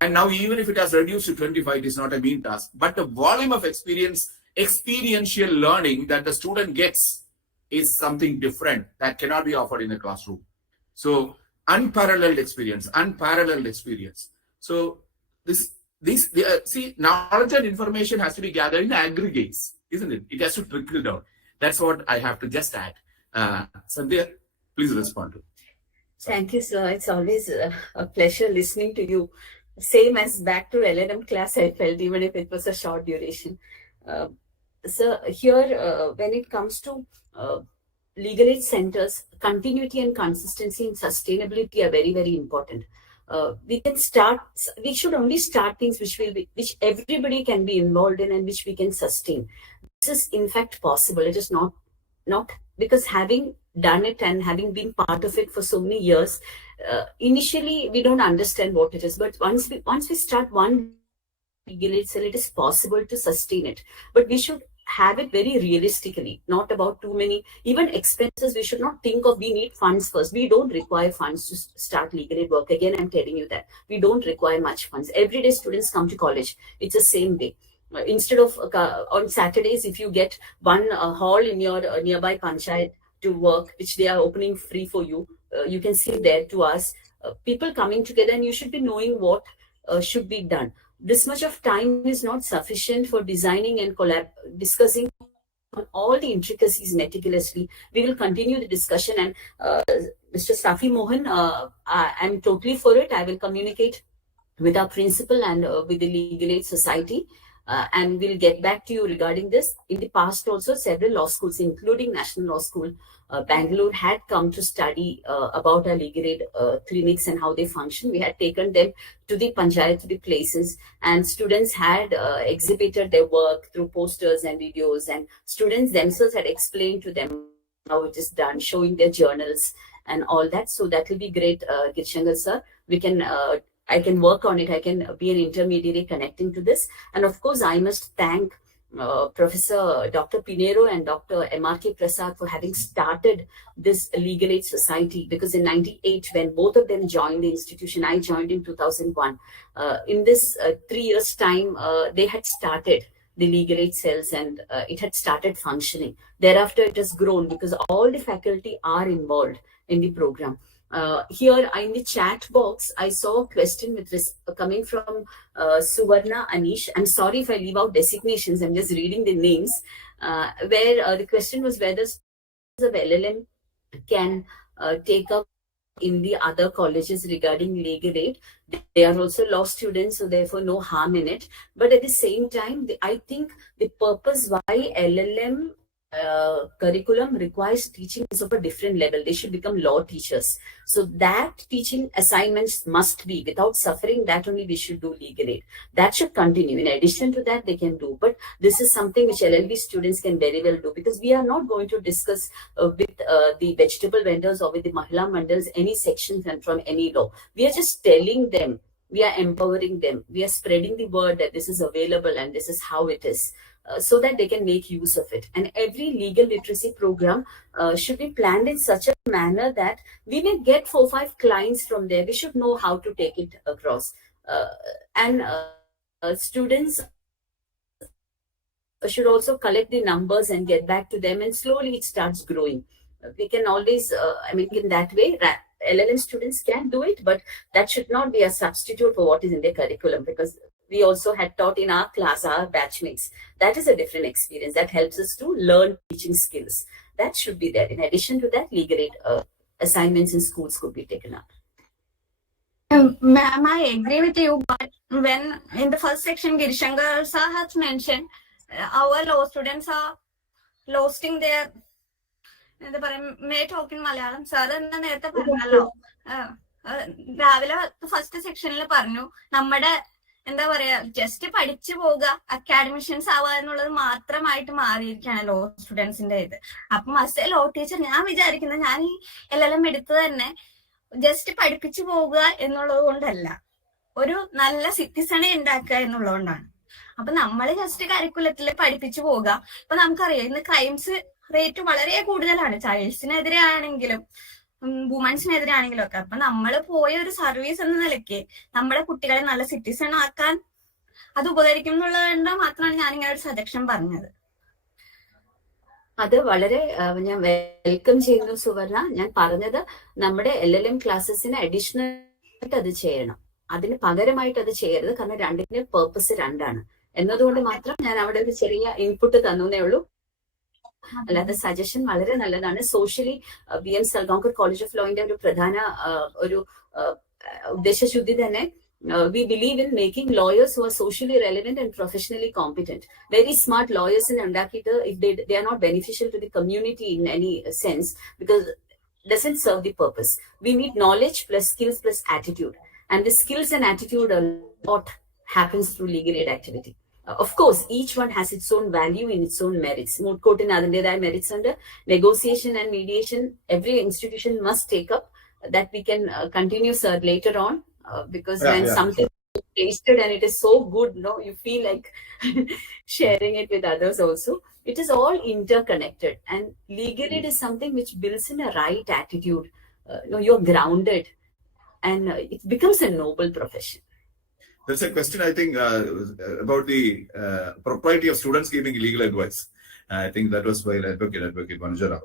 And now, even if it has reduced to 25, it is not a mean task. But the volume of experiential learning that the student gets is something different that cannot be offered in the classroom. So, unparalleled experience. So, see, knowledge and information has to be gathered in aggregates, isn't it? It has to trickle down. That's what I have to just add. Sandhya, please respond to it. Thank you, sir. It's always a pleasure listening to you. Same as back to LLM class, I felt, even if it was a short duration. So here, when it comes to legal aid centers, continuity and consistency and sustainability are very, very important. We should only start things which everybody can be involved in and which we can sustain. This is in fact possible. It is not because having done it and having been part of it for so many years, initially we don't understand what it is. But once we start one legal aid cell, it is possible to sustain it. But we should have it very realistically, not about too many, even expenses. We should not think of we need funds first. We don't require funds to start legal aid work. Again, I'm telling you that we don't require much funds. Everyday students come to college. It's the same way. Instead of on Saturdays, if you get one hall in your nearby panchayat to work, which they are opening free for you, you can sit there to us. People coming together, and you should be knowing what should be done. This much of time is not sufficient for designing and discussing on all the intricacies meticulously. We will continue the discussion, and Mr. Safi Mohan, I'm totally for it. I will communicate with our principal and with the Legal Aid Society, and we'll get back to you regarding this. In the past also, several law schools, including National Law School, Bangalore, had come to study about our legal aid clinics and how they function. We had taken them to the panchayat, to the places, and students had exhibited their work through posters and videos, and students themselves had explained to them how it is done, showing their journals and all that. So that will be great, Girijan sir. We can I can work on it. I can be an intermediary connecting to this. And of course, I must thank Professor Dr. Pinero and Dr. M.R.K. Prasad for having started this Legal Aid Society, because in 98, when both of them joined the institution, I joined in 2001. In this 3 years' time, they had started the legal aid cells, and it had started functioning. Thereafter, it has grown because all the faculty are involved in the program. Here in the chat box, I saw a question coming from Suvarna Anish. I'm sorry if I leave out designations. I'm just reading the names. Where the question was whether students of LLM can take up in the other colleges regarding legal aid. They are also law students, so therefore no harm in it. But at the same time, I think the purpose why LLM curriculum requires teaching is of a different level. They should become law teachers. So that teaching assignments must be, without suffering, that only we should do legal aid. That should continue. In addition to that, they can do. But this is something which LLB students can very well do, because we are not going to discuss with the vegetable vendors or with the Mahila Mandals any sections and from any law. We are just telling them, we are empowering them, we are spreading the word that this is available and this is how it is. So that they can make use of it. And every legal literacy program should be planned in such a manner that we may get 4 or 5 clients from there. We should know how to take it across. And students should also collect the numbers and get back to them, and slowly it starts growing. We can always, in that way, LLM students can do it, but that should not be a substitute for what is in their curriculum, because we also had taught in our class, our batchmates. That is a different experience. That helps us to learn teaching skills. That should be there. In addition to that, legal aid assignments in schools could be taken up. Ma'am, I agree with you, but when in the first section, Girijan sir has mentioned our law students are losing their, may talk in Malayalam, sir, and നേരത്തെ പറഞ്ഞല്ലോ രാവിലെ first സെക്ഷനിൽ പറഞ്ഞു നമ്മുടെ എന്താ പറയാ just പഠിച്ചു പോവുക, അക്കാഡമിഷ്യൻസ് ആവുക എന്നുള്ളത് മാത്രമായിട്ട് മാറിയിരിക്കുകയാണ് ലോ സ്റ്റുഡൻസിന്റെ ഇത്. അപ്പം അസ് എ ലോ ടീച്ചർ ഞാൻ വിചാരിക്കുന്നത്, ഞാൻ ഈ LLM എടുത്തത് തന്നെ ജസ്റ്റ് പഠിപ്പിച്ചു പോവുക എന്നുള്ളത് കൊണ്ടല്ല, ഒരു നല്ല സിറ്റിസണെ ഉണ്ടാക്കുക എന്നുള്ളതുകൊണ്ടാണ്. അപ്പൊ നമ്മൾ ജസ്റ്റ് കരിക്കുലത്തിൽ പഠിപ്പിച്ചു പോവുക. ഇപ്പൊ നമുക്കറിയാം ഇന്ന് ക്രൈംസ് റേറ്റ് വളരെ കൂടുതലാണ്, ചൈൽഡ്സിനെതിരെ ആണെങ്കിലും വുമൻസിനെതിരെ ആണെങ്കിലും ഒക്കെ. അപ്പൊ നമ്മൾ പോയ ഒരു സർവീസ് എന്ന നിലയ്ക്ക് നമ്മുടെ കുട്ടികളെ നല്ല സിറ്റിസൺ ആക്കാൻ അത് ഉപകരിക്കും എന്നുള്ളത് മാത്രമാണ് ഞാനിങ്ങനെ ഒരു സജഷൻ പറഞ്ഞത്. അത് വളരെ ഞാൻ വെൽക്കം ചെയ്യുന്നു സുവർണ. ഞാൻ പറഞ്ഞത് നമ്മുടെ LLM ക്ലാസ്സസിന് അഡീഷണൽ ആയിട്ട് അത് ചെയ്യണം, അതിന് പകരമായിട്ട് അത് ചെയ്യരുത്. കാരണം രണ്ടിന്റെ പേർപ്പസ് രണ്ടാണ് എന്നതുകൊണ്ട് മാത്രം ഞാൻ അവിടെ ഒരു ചെറിയ ഇൻപുട്ട് തന്നേ ഉള്ളൂ. അല്ലാതെ സജഷൻ വളരെ നല്ലതാണ്. Socially BM Salgaocar College of Law ഒരു പ്രധാന ഒരു ഉദ്ദേശശുദ്ധി തന്നെ We believe in making lawyers who are socially relevant and professionally competent. Very smart lawyers in Andakita, if they are not beneficial to the community in any sense, because it doesn't serve the purpose. We need knowledge plus skills plus attitude. And the skills and attitude are what happens through legal aid activity. Of course, each one has its own value in its own merits. Moot court in Adandedai merits under negotiation and mediation, every institution must take up. That we can continue, sir, later on. Because when something is tasted and it is so good, you feel like sharing it with others also. It is all interconnected, and legal aid is something which builds in a right attitude. You're grounded, and it becomes a noble profession. There's a question, I think, about the propriety of students giving legal advice. I think that was by Advocate Manuja Rao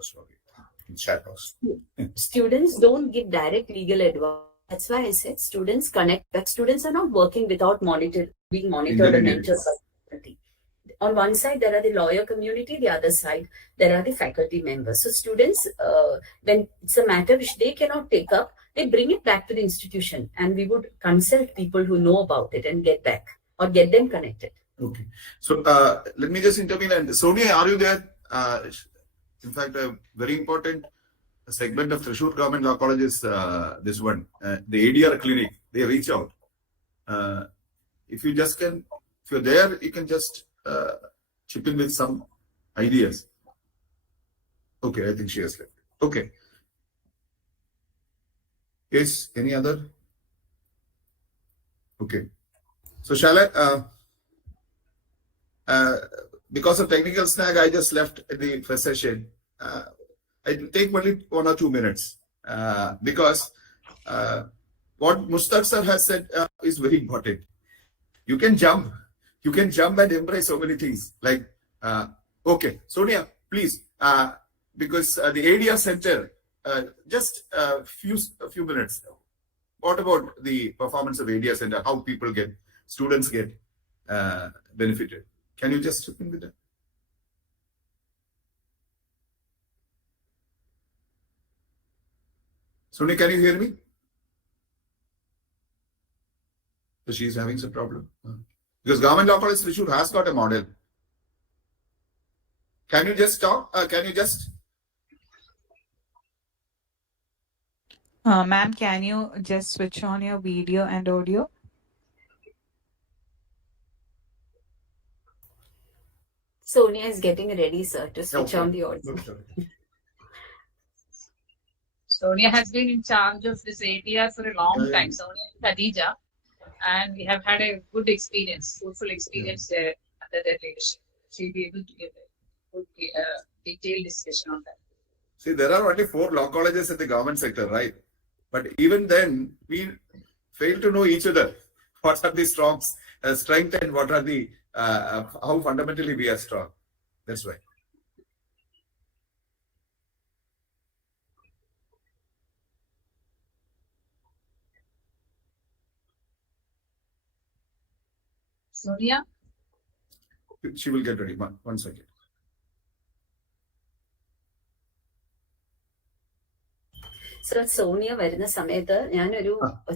in chat box. Students don't give direct legal advice. That's why I said students connect, but students are not working without being monitored and mentored by faculty. On one side, there are the lawyer community, the other side, there are the faculty members. So students, when it's a matter which they cannot take up, they bring it back to the institution, and we would consult people who know about it and get back or get them connected. Okay. So let me just intervene. And Sonia, are you there? In fact, a very important segment of Thrissur Government Law College is this one, the ADR clinic. They reach out. If you're there, you can just chip in with some ideas. Okay, I think she has left. Okay. Yes, any other? Okay. So shall I, because of technical snag, I just left the first session. It will take only 1 or 2 minutes because what Mustaque sir has said is very important. You can jump and embrace so many things. Like, okay, Sonia, please, because the ADR center, just a few minutes. What about the performance of ADR center? How students get benefited? Can you just chip in with that? Sonia, can you hear me? So she's having some problem. Because Government Law College Thrissur has got a model. Can you just talk? Can you just... Ma'am, can you just switch on your video and audio? Sonia is getting ready, sir, to switch on the audio. Sonia has been in charge of this ATR for a long time. Sonia and Khadija, and we have had a good experience, fruitful experience there under their leadership. She'll be able to give a good, detailed discussion on that. See, there are only 4 law colleges in the government sector, right? But even then, we fail to know each other. What are the strengths and what are the how fundamentally we are strong. That's why. Sonia? She will get ready. One second. So Sonia വരുന്ന സമയത്ത് ഞാനൊരു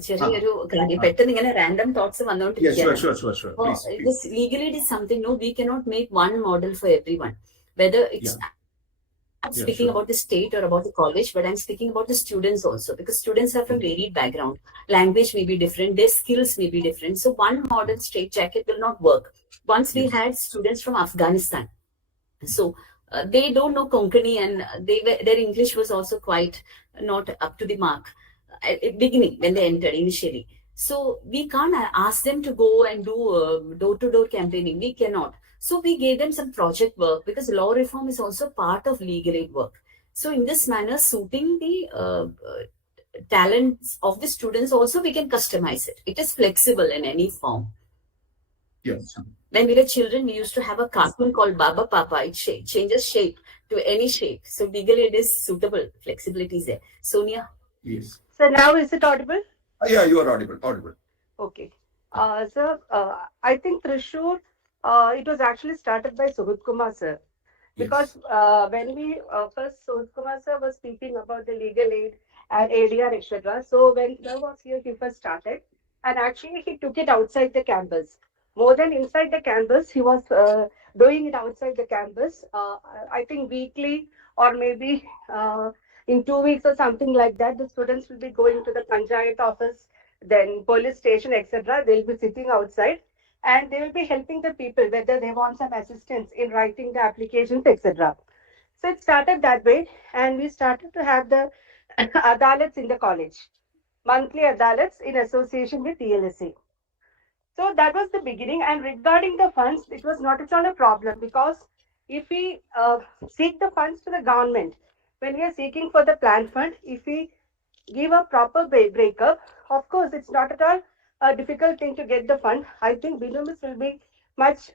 ചെറിയൊരു കാര്യം പെട്ടെന്ന് ഇങ്ങനെ random thoughts വന്നുകൊണ്ടിരിക്കുകയാണ്. This legal aid is something, no, we cannot make one model for everyone. Whether it's I'm speaking about the state or about the college, but I'm speaking about the students also, because students are from varied background. Language may be different, their skills may be different. So one model straight jacket will not work. Once we had students from Afghanistan, so they don't know Konkani, and their English was also quite not up to the mark at beginning when they entered initially. So we can't ask them to go and do door-to-door campaigning. We cannot. So we gave them some project work, because law reform is also part of legal aid work. So in this manner, suiting the talents of the students also, we can customize it. It is flexible in any form. Yes. When we were children, we used to have a cartoon called Baba Papa. It changes shape to any shape. So legal aid is suitable. Flexibility is there. Sonia? Yes. So now is it audible? Yeah, you are audible. Okay. Sir, I think Thrissur, it was actually started by Suhud Kumar sir. Because when we first, Suhud Kumar sir was speaking about the legal aid and ADR, etc. So when sir was here, he first started. and actually he took it outside the campus. More than inside the campus, he was doing it outside the campus. I think weekly or maybe in 2 weeks or something like that, the students will be going to the panchayat office, then police station, etc. They'll be sitting outside and they will be helping the people whether they want some assistance in writing the applications, etc. So it started that way, and we started to have the adalats in the college, monthly adalats in association with TLSA. So that was the beginning. And regarding the funds, it was not at all a problem, because if we seek the funds to the government, when we are seeking for the plan fund, if we give a proper breakup, of course, it's not at all a difficult thing to get the fund. I think Binu will be much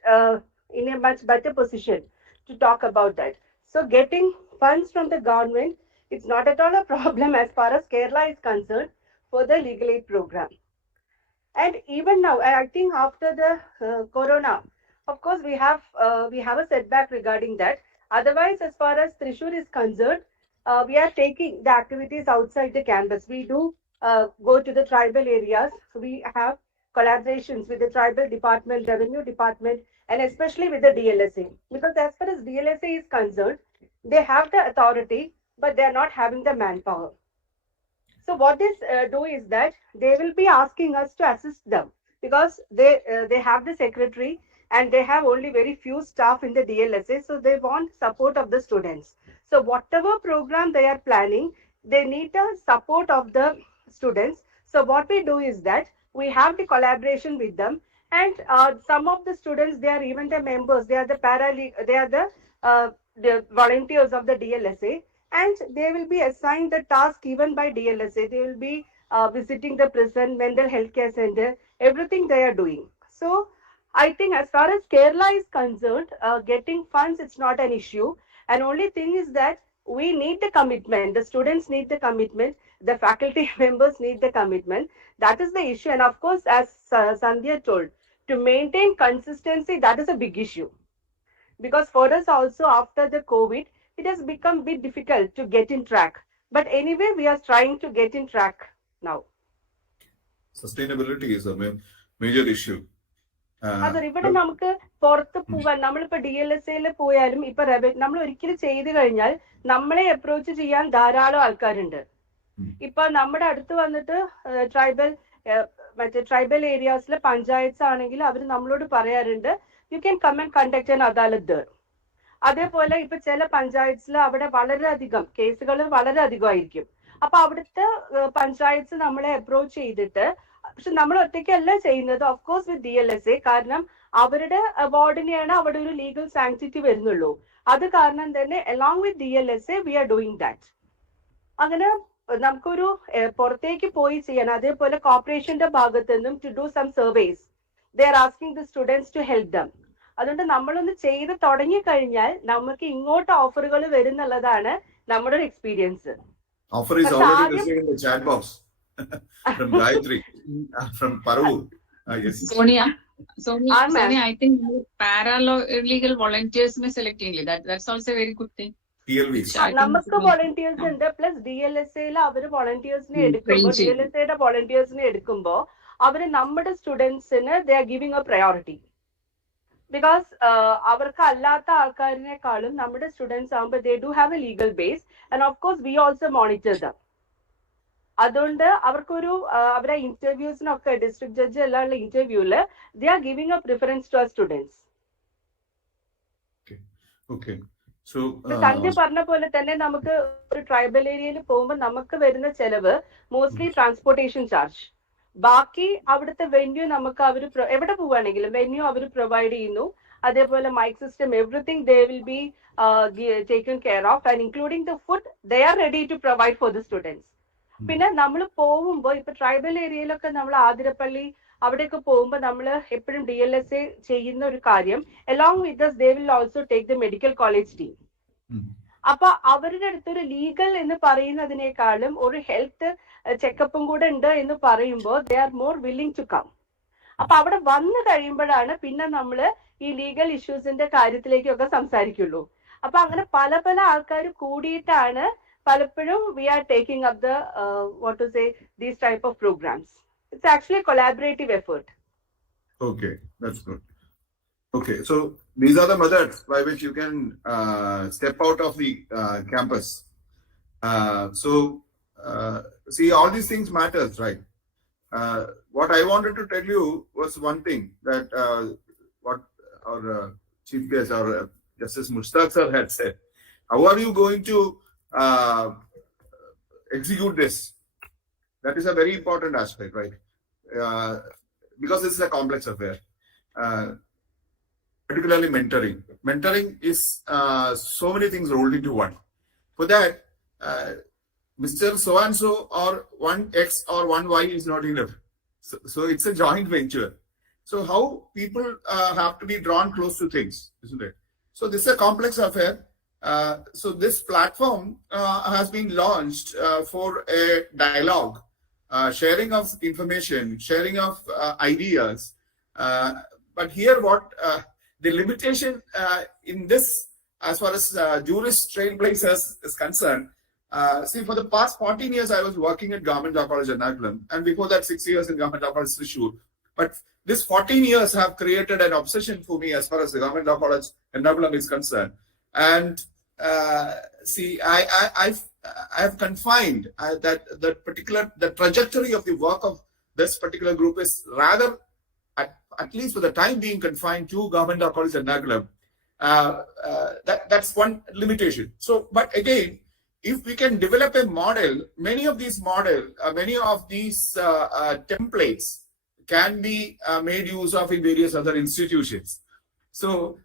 in a much better position to talk about that. So getting funds from the government, it's not at all a problem as far as Kerala is concerned for the legal aid program. And even now, I think after the corona, of course, we have a setback regarding that. Otherwise, as far as Thrissur is concerned, we are taking the activities outside the campus. We do go to the tribal areas. We have collaborations with the tribal department, revenue department, and especially with the DLSA. Because as far as DLSA is concerned, they have the authority, but they are not having the manpower. So what they do is that they will be asking us to assist them, because they have the secretary and they have only very few staff in the DLSA. So they want support of the students. So whatever program they are planning, they need the support of the students. So what we do is that we have the collaboration with them, and some of the students, they are even the members, they are the volunteers of the DLSA, and they will be assigned the task even by DLSA. They will be visiting the prison, mental health care center, everything they are doing. So I think as far as Kerala is concerned, getting funds, it's not an issue. And only thing is that we need the commitment. The students need the commitment. The faculty members need the commitment. That is the issue. And of course, as Sandhya told, to maintain consistency, that is a big issue. Because for us also, after the COVID, it has become a bit difficult to get in track. But anyway, we are trying to get in track now. Sustainability is a major issue. അതെ, ഇവിടെ നമുക്ക് പുറത്ത് പോവാൻ, നമ്മളിപ്പോ DLSA പോയാലും ഇപ്പൊ നമ്മൾ ഒരിക്കലും ചെയ്ത് കഴിഞ്ഞാൽ നമ്മളെ അപ്രോച്ച് ചെയ്യാൻ ധാരാളം ആൾക്കാരുണ്ട്. ഇപ്പൊ നമ്മുടെ അടുത്ത് വന്നിട്ട് ട്രൈബൽ ഏരിയാസിലെ പഞ്ചായത്ത് ആണെങ്കിൽ അവർ നമ്മളോട് പറയാറുണ്ട്, you can come and conduct an adalat. അതേപോലെ ഇപ്പൊ ചില പഞ്ചായത്തിൽ അവിടെ വളരെയധികം കേസുകൾ വളരെയധികമായിരിക്കും. അപ്പൊ അവിടുത്തെ പഞ്ചായത്ത് നമ്മളെ അപ്രോച്ച് ചെയ്തിട്ട്, പക്ഷെ നമ്മൾ ഒറ്റയ്ക്കല്ല ചെയ്യുന്നത്, ഓഫ് കോഴ്സ് വിത്ത് DLSA, കാരണം അവരുടെ അവാർഡിനെയാണ് അവിടെ ഒരു ലീഗൽ സാങ്ക്ടിറ്റി വരുന്നുള്ളൂ. അത് കാരണം തന്നെ along with DLSA we are doing that. അങ്ങനെ നമുക്കൊരു പുറത്തേക്ക് പോയി ചെയ്യാൻ, അതേപോലെ കോർപ്പറേഷന്റെ ഭാഗത്ത് നിന്നും to do some surveys, they are asking the students to help them. അതുകൊണ്ട് നമ്മളൊന്ന് ചെയ്ത് തുടങ്ങി കഴിഞ്ഞാൽ നമുക്ക് ഇങ്ങോട്ട് ഓഫറുകൾ വരുന്നുള്ളതാണ് നമ്മുടെ ഒരു experience. Offer is already received in the chat box from Gayatri, from Paru. Yes. Sonia, I think paralegal volunteers may selecting that's also a very good thing. TLVs. നമുക്ക് വോളണ്ടിയേഴ്സ് ഉണ്ട്, പ്ലസ് DLSA അവര് വോളണ്ടിയേഴ്സിനെ എടുക്കുമ്പോൾ, DLSA വോളണ്ടിയേഴ്സിനെ എടുക്കുമ്പോൾ അവര് നമ്മുടെ സ്റ്റുഡൻസിന് they are giving a priority. Because അവർക്ക് അല്ലാത്ത ആൾക്കാരിനേക്കാളും നമ്മുടെ സ്റ്റുഡൻസ് ആകുമ്പോൾ they do have a legal base, and of course we also monitor them. അതുകൊണ്ട് അവർക്കൊരു അവരെ ഇന്റർവ്യൂസിനൊക്കെ ഡിസ്ട്രിക്ട് ജഡ്ജ് എല്ലാം ഉള്ള ഇന്റർവ്യൂല് they are giving a preference to our students. Okay. So സന്ധ്യ പറഞ്ഞ പോലെ തന്നെ നമുക്ക് ഒരു ട്രൈബൽ ഏരിയയിൽ പോകുമ്പോൾ നമുക്ക് വരുന്ന ചെലവ് മോസ്റ്റ്ലി ട്രാൻസ്പോർട്ടേഷൻ ചാർജ്. ബാക്കി അവിടുത്തെ വെന്യൂ നമുക്ക് അവർ എവിടെ പോവുകയാണെങ്കിലും വെന്യൂ അവർ പ്രൊവൈഡ് ചെയ്യുന്നു. അതേപോലെ mic system, everything they will be taken care of, and including the food they are ready to provide for the students. പിന്നെ നമ്മൾ പോകുമ്പോൾ ഇപ്പൊ ട്രൈബൽ ഏരിയയിലൊക്കെ നമ്മൾ ആതിരപ്പള്ളി അവിടെയൊക്കെ പോകുമ്പോൾ നമ്മൾ എപ്പോഴും DLSA ചെയ്യുന്ന ഒരു കാര്യം, along with us they will also take the medical college team. അപ്പൊ അവരുടെ അടുത്തൊരു ലീഗൽ എന്ന് പറയുന്നതിനേക്കാളും ഒരു ഹെൽത്ത് ചെക്കപ്പും കൂടെ ഉണ്ട് എന്ന് പറയുമ്പോൾ they are more willing to come. അപ്പൊ അവിടെ വന്നു കഴിയുമ്പോഴാണ് പിന്നെ നമ്മള് ഈ ലീഗൽ ഇഷ്യൂസിന്റെ കാര്യത്തിലേക്കൊക്കെ സംസാരിക്കുള്ളൂ. അപ്പൊ അങ്ങനെ പല പല ആൾക്കാർ കൂടിയിട്ടാണ് പലപ്പോഴും we are taking up the what to say these type of programs. It's it's actually a collaborative effort. Okay, that's good. Okay, so these are the methods by which you can step out of the campus. See, all these things matters, right? What I wanted to tell you was one thing that what our chief guest, our Justice Mustaque sir had said. How are you going to execute this? That is a very important aspect, right? Because this is a complex affair. Particularly mentoring. Mentoring is so many things rolled into one. For that, Mr. So-and-so or one X or one Y is not enough. So it's a joint venture. So how people have to be drawn close to things, isn't it? So this is a complex affair. So this platform has been launched for a dialogue, sharing of information, sharing of ideas. But here what the limitation in this, as far as Juris Trailblazers is concerned, see, for the past 14 years, I was working at Govt Law College Ernakulam, and before that, 6 years in Govt Law College Thrissur. But this 14 years have created an obsession for me as far as the Govt Law College Ernakulam is concerned. And see, I've confined the trajectory of the work of this particular group is rather, at least for the time being, confined to Govt Law College Ernakulam. That's one limitation. So, but again, if we can develop a model, many of these templates can be made use of in various other institutions. So,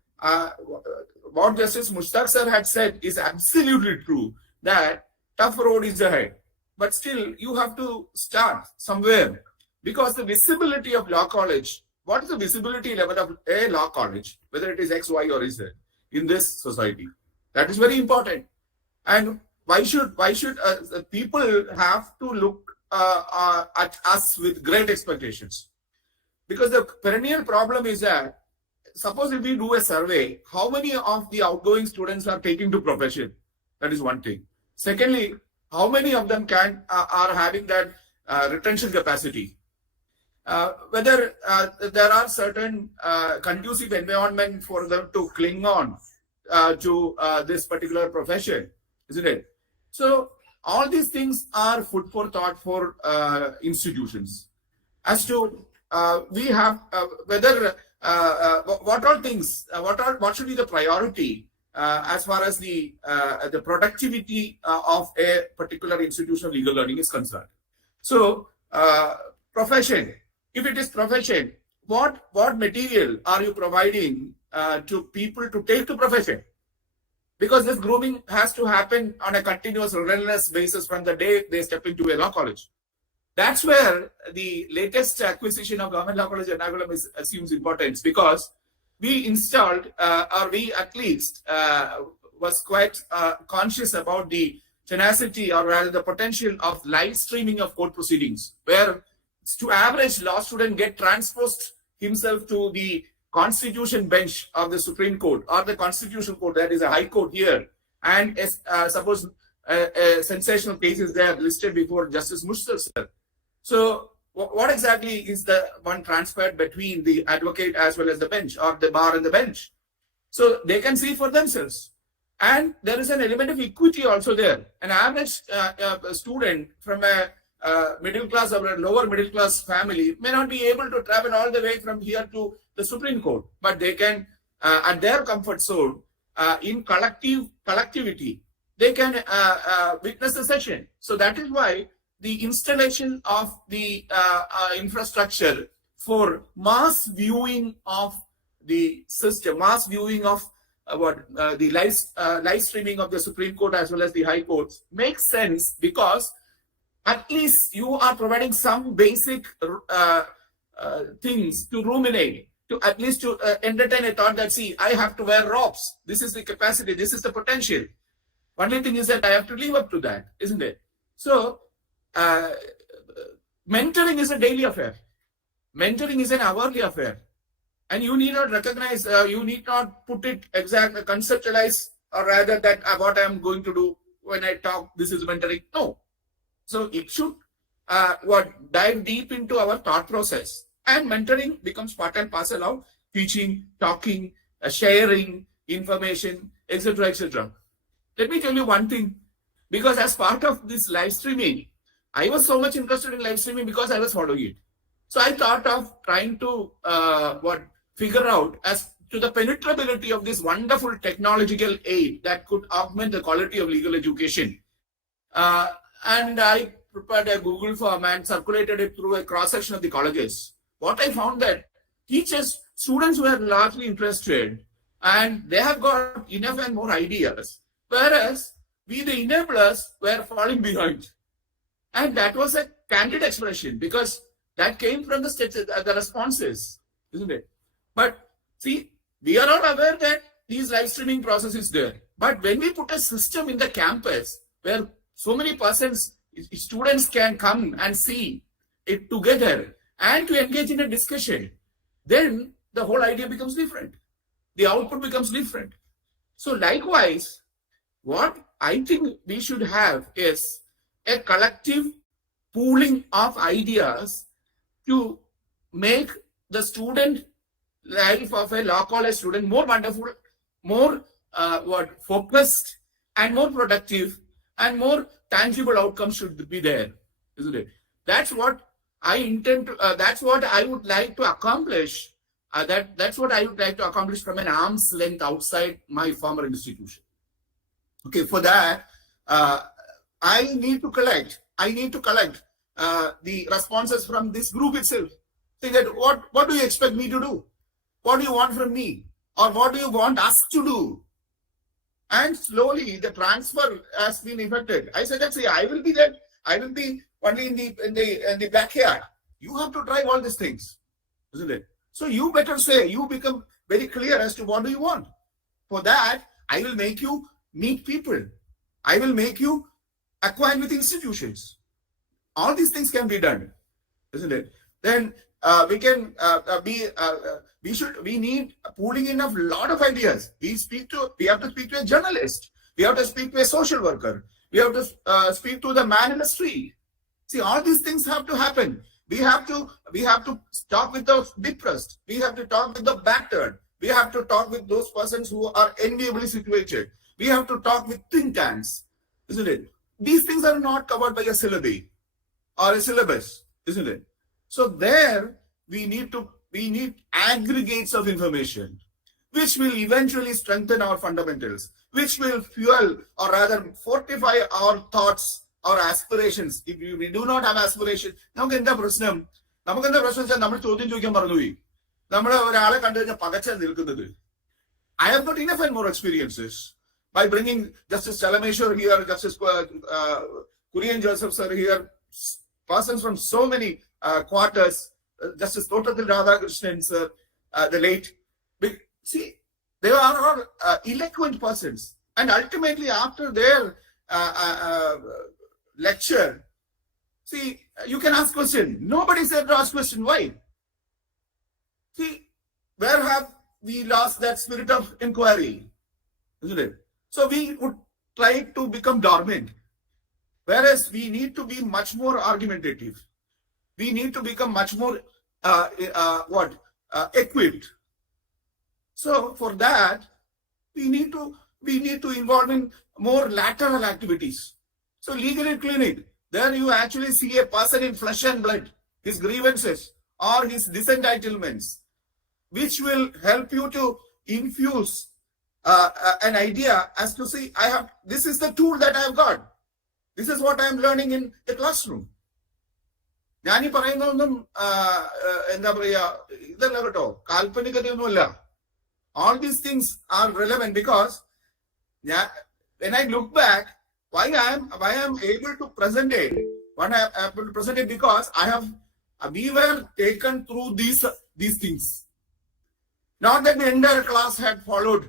what Justice Mustaque sir had said is absolutely true, that tough road is ahead. But still, you have to start somewhere, because the visibility of law college, what is the visibility level of a law college, whether it is X, Y, or Z in this society? That is very important. And why should people have to look at us with great expectations? Because the perennial problem is that, suppose if we do a survey, how many of the outgoing students are taking to profession? That is one thing. Secondly, how many of them are having that retention capacity? Whether there are certain conducive environment for them to cling on to this particular profession, isn't it? So all these things are food for thought for institutions. As to we have whether what all things, what should be the priority as far as the productivity of a particular institution of legal learning is concerned. So profession. If it is profession, what material are you providing to people to take to profession? Because this grooming has to happen on a continuous, relentless basis from the day they step into a law college. That's where the latest acquisition of Govt Law College Ernakulam assumes importance, because we installed, or we at least was quite conscious about the tenacity, or rather the potential of live streaming of court proceedings, where to average law student get transposed himself to the Constitution bench of the Supreme Court or the Constitutional Court, that is a High Court here, and suppose a sensational case is there listed before Justice Mustaque. So what exactly is the one transferred between the advocate as well as the bench, or the bar and the bench? So they can see for themselves. And there is an element of equity also there. An average student from a middle class or a lower middle class family may not be able to travel all the way from here to the Supreme Court, but they can, at their comfort zone, in collectivity, they can witness the session. So that is why the installation of the infrastructure for mass viewing of the system, mass viewing of the live streaming of the Supreme Court as well as the High Courts makes sense, because at least you are providing some basic things to ruminate, to at least to entertain a thought that, see, I have to wear robes. This is the capacity. This is the potential. Only thing is that I have to live up to that, isn't it? So mentoring is a daily affair. Mentoring is an hourly affair. And you need not recognize, you need not put it exactly, conceptualize, or rather that what I am going to do when I talk, this is mentoring. No. So it should dive deep into our thought process. And mentoring becomes part and parcel of teaching, talking, sharing information, etc., etc. Let me tell you one thing, because as part of this live streaming, I was so much interested in live streaming because I was following it. So I thought of trying to figure out as to the penetrability of this wonderful technological aid that could augment the quality of legal education. And I prepared a Google form and circulated it through a cross-section of the colleges. What I found that teachers, students were largely interested and they have got enough and more ideas, whereas we, the enablers, were falling behind. And that was a candid expression because that came from the responses, isn't it? But see, we are all aware that these live streaming process is there. But when we put a system in the campus where so many persons, students can come and see it together and to engage in a discussion, then the whole idea becomes different. The output becomes different. So likewise, what I think we should have is a collective pooling of ideas to make the student life of a law college student more wonderful, more focused and more productive, and more tangible outcomes should be there, isn't it? That's what I intend to, that's what I would like to accomplish. That's what I would like to accomplish from an arm's length outside my former institution. Okay, for that, I need to collect the responses from this group itself. Say that what do you expect me to do? What do you want from me? Or what do you want us to do? And slowly the transfer has been effected. I said that, see, I will be there. I will be only in the backyard. You have to try all these things, isn't it? So you better say, you become very clear as to what do you want. For that, I will make you meet people. I will make you acquaint with institutions. All these things can be done, isn't it? Then we can we need pooling in of a lot of ideas. We have to speak to a journalist. We have to speak to a social worker. We have to speak to the man in the street. See, all these things have to happen. We have to talk with the depressed. We have to talk with the battered. We have to talk with those persons who are enviably situated. We have to talk with think tanks, isn't it? These things are not covered by a syllabi or a syllabus, isn't it? So there we need aggregates of information, which will eventually strengthen our fundamentals, which will fuel or rather fortify our thoughts, our aspirations. If we do not have aspiration, I have got enough and more experiences by bringing Justice Chalameshwar here, Justice Kurian Joseph sir here, persons from so many quarters, Justice Totatil Radhakrishnan sir, the late. See, they are all eloquent persons. And ultimately, after their lecture, see, you can ask question. Nobody said to ask question. Why? See, where have we lost that spirit of inquiry? Isn't it? So we would try to become dormant. Whereas we need to be much more argumentative. We need to become much more equipped. So for that, we need to involve in more lateral activities. So legal aid clinic, there you actually see a person in flesh and blood, his grievances or his disentitlements, which will help you to infuse an idea as to see, this is the tool that I have got. This is what I am learning in the classroom. All these things are relevant because when I look back, why I am able to present it? When I am able to present it because we were taken through these things. Not that the entire class had followed,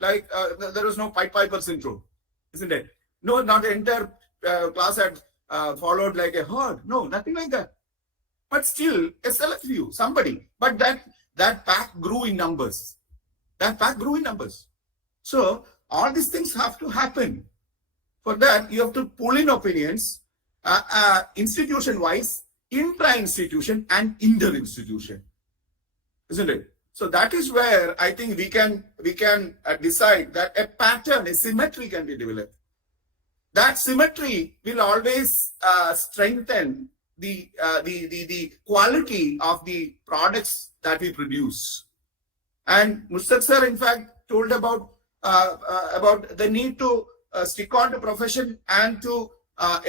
like there was no Pied Piper syndrome, isn't it? No, not the entire class had followed like a herd. No, nothing like that. But still, a select few, somebody. But that pack grew in numbers. So all these things have to happen. For that, you have to pull in opinions institution-wise, intra-institution and inter-institution, isn't it? So that is where I think we can decide that a pattern, a symmetry can be developed. That symmetry will always strengthen the quality of the products that we produce. And Mustaque sir, in fact, told about the need to stick on to profession and to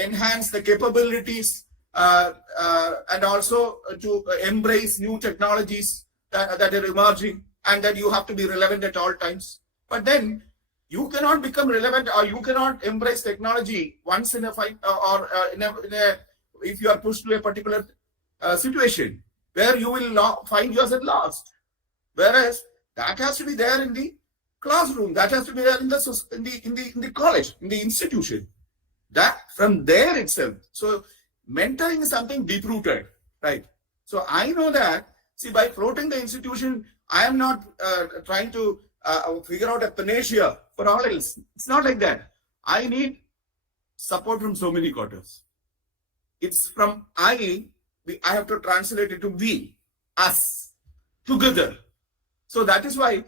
enhance the capabilities and also to embrace new technologies that are emerging, and that you have to be relevant at all times. But then you cannot become relevant, or you cannot embrace technology once in a fight, or if you are pushed to a particular situation where you will find yourself lost. Whereas that has to be there in the classroom, that has to be there in the college, in the institution. That from there itself. So mentoring is something deep-rooted, right? So I know that, see, by floating the institution, I am not trying to figure out a panacea for all else. It's not like that. I need support from so many quarters. It's from I have to translate it to we, us, together. So that is why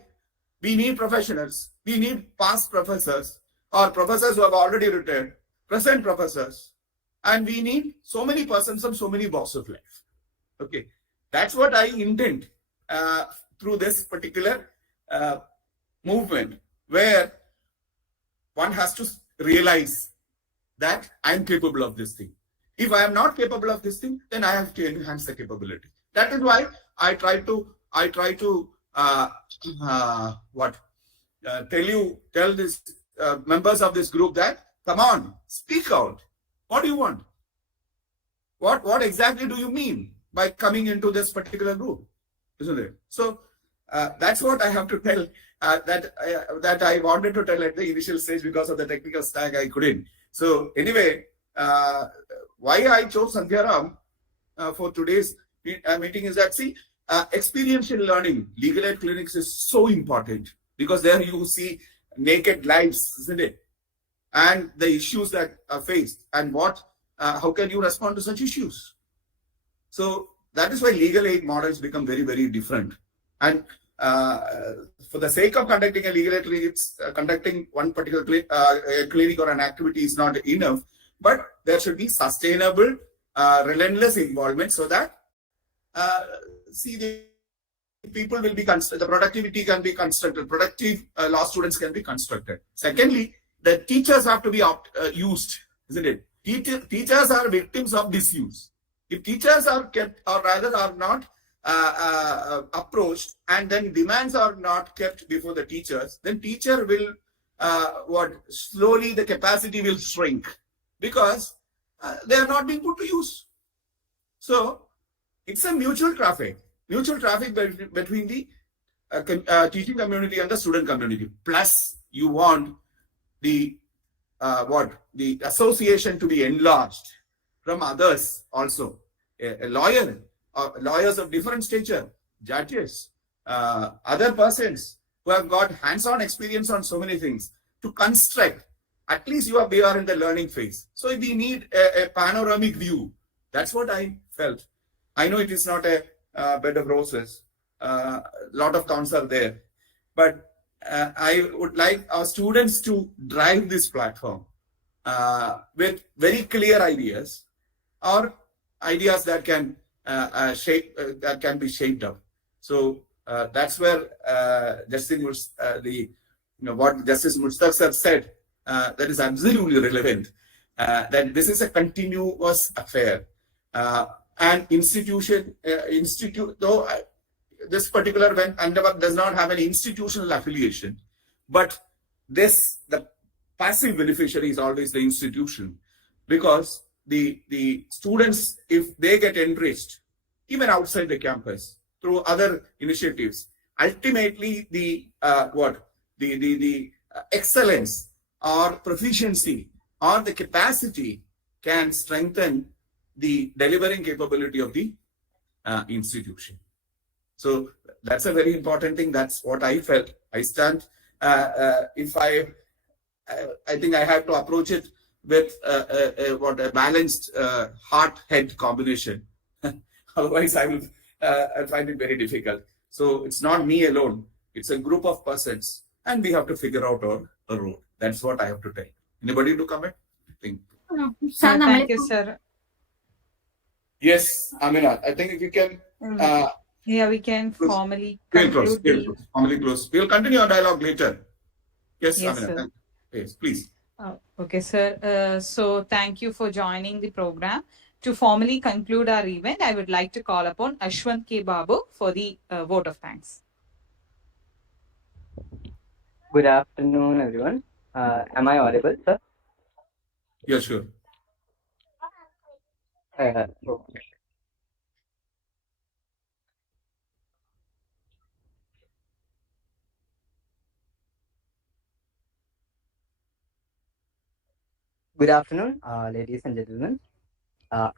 we need professionals. We need past professors or professors who have already retired, present professors. And we need so many persons from so many walks of life. Okay. That's what I intend through this particular movement, where one has to realize that I am capable of this thing. If I am not capable of this thing, then I have to enhance the capability. That is why I try to tell this members of this group that, come on, speak out. What do you want? What exactly do you mean by coming into this particular group, isn't it? So that's what I have to tell, that I wanted to tell at the initial stage. Because of the technical stack, I couldn't. So anyway, why I chose Sandhya Ram for today's meeting is that, see, experiential learning, legal aid clinics is so important, because there you see naked lives, isn't it? And the issues that are faced, and how can you respond to such issues? So that is why legal aid models become very, very different. And for the sake of conducting a legal aid clinic, conducting one particular clinic or an activity is not enough, but there should be sustainable, relentless involvement, so that the people will be the productivity can be constructed, productive law students can be constructed. Secondly, the teachers have to be used, isn't it? Teachers are victims of disuse. If teachers are kept, or rather are not approached, and then demands are not kept before the teachers, then teacher will slowly the capacity will shrink, because they are not being put to use. So it's a mutual traffic between the teaching community and the student community. Plus, you want the association to be enlarged from others also. A lawyer, lawyers of different stature, judges, other persons who have got hands-on experience on so many things, to construct. At least we are in the learning phase. So we need a panoramic view. That's what I felt. I know it is not a bed of roses. Lot of thorns are there. But I would like our students to drive this platform with very clear ideas, or ideas that can that can be shaped up. So that's where what Justice Mustaque sir said, that is absolutely relevant. That this is a continuous affair, and though this particular endeavor does not have any institutional affiliation, but the passive beneficiary is always the institution, because the students, if they get enriched even outside the campus through other initiatives, ultimately the excellence or proficiency or the capacity can strengthen the delivering capability of the institution. So that's a very important thing. That's what I felt. I stand. If I think I have to approach it with a balanced heart-head combination. Otherwise, I'll find it very difficult. So it's not me alone. It's a group of persons, and we have to figure out a road. That's what I have to tell. Anybody to comment? Thank you, sir. Yes, Amina. I think if you can. Yeah, we can formally We'll conclude. formally close. We'll continue our dialogue later. Yes, Yes, Amina. sir. Yes, please. Okay, sir. So thank you for joining the program. To formally conclude our event, I would like to call upon Aswanth K. Babu for the vote of thanks. Good afternoon, everyone. Am I audible, sir? Yeah, sure. Okay. Good afternoon, ladies and gentlemen.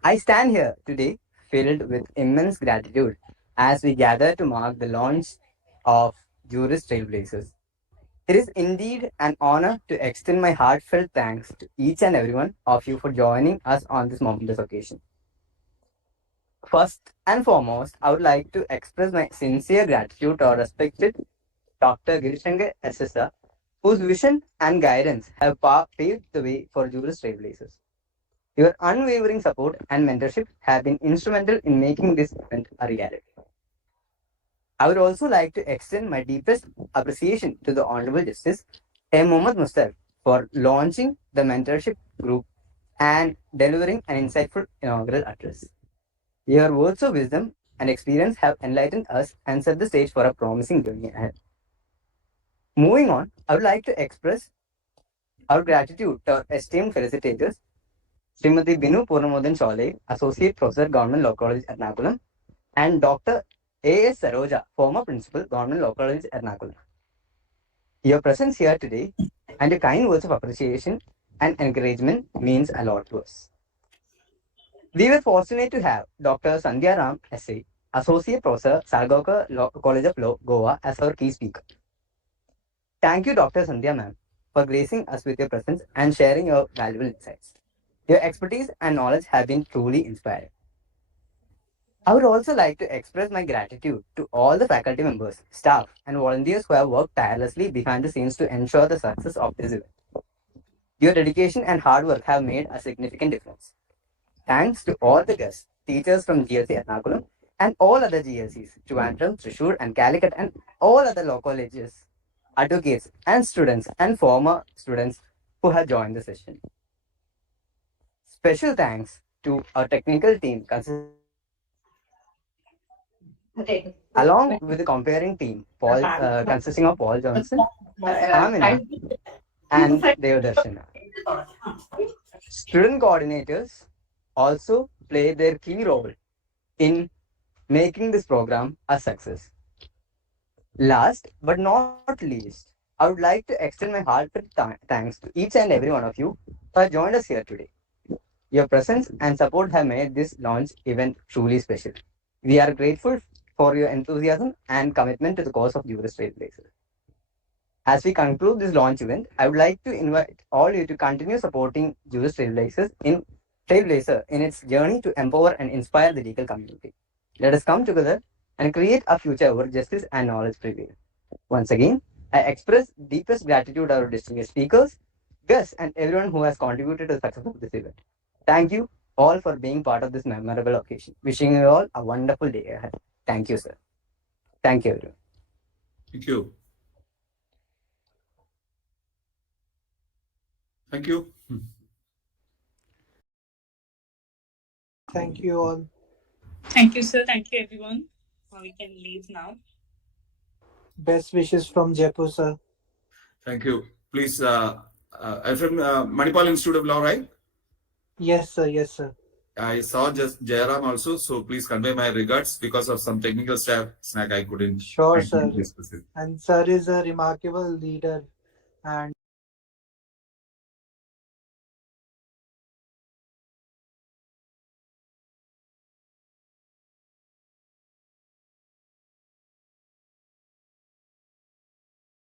I stand here today filled with immense gratitude as we gather to mark the launch of Juris Trailblazers. It is indeed an honor to extend my heartfelt thanks to each and every one of you for joining us on this momentous occasion. First and foremost, I would like to express my sincere gratitude to our respected Dr. Girijan S.A, whose vision and guidance have paved the way for Juris Trailblazers. Your unwavering support and mentorship have been instrumental in making this event a reality. I would also like to extend my deepest appreciation to the Honorable Justice Muhamed Mustaque for launching the mentorship group and delivering an insightful inaugural address. Your words of wisdom and experience have enlightened us and set the stage for a promising journey ahead. Moving on, I would like to express our gratitude to our esteemed felicitators, Srimati Binu Poornamodan Cholayil, Associate Professor, Government Law College, Ernakulam, and Dr. A.S. Saroja, former Principal, Government Law College, Ernakulam. Your presence here today and your kind words of appreciation and encouragement means a lot to us. We were fortunate to have Dr. Sandhya Ram S.A, Associate Professor, Salgaocar College of Law, Goa, as our key speaker. Thank you, Dr. Sandhya ma'am, for gracing us with your presence and sharing your valuable insights. Your expertise and knowledge have been truly inspiring. I would also like to express my gratitude to all the faculty members, staff, and volunteers who have worked tirelessly behind the scenes to ensure the success of this event. Your dedication and hard work have made a significant difference. Thanks to all the guests, teachers from GLC Ernakulam, and all other GLCs, Trivandrum, Thrissur, and Calicut, and all other law colleges, advocates, and students and former students who have joined the session. Special thanks to our technical team along with the comparing team consisting of Paul Johnson, Amina, and Devadath. Student coordinators also play their key role in making this program a success. Last but not least, I would like to extend my heartfelt thanks to each and every one of you who have joined us here today. Your presence and support have made this launch event truly special. We are grateful for your enthusiasm and commitment to the cause of Juris Trailblazers. As we conclude this launch event, I would like to invite all you to continue supporting Juris Trailblazers in its journey to empower and inspire the legal community. Let us come together and create a future where justice and knowledge prevail. Once again, I express deepest gratitude to our distinguished speakers, guests, and everyone who has contributed to the success of this event. Thank you all for being part of this memorable occasion. Wishing you all a wonderful day ahead. Thank you, sir. Thank you, everyone. Thank you. Thank you. Thank you all. Thank you, sir. Thank you, everyone. We can leave now. Best wishes from Jaipur, sir. Thank you. Please, I'm from Manipal Institute of Law, right? Yes, sir. Yes, sir. I saw just Jayaram also, so please convey my regards. Because of some technical snack, I couldn't. Sure, sir. And sir is a remarkable leader and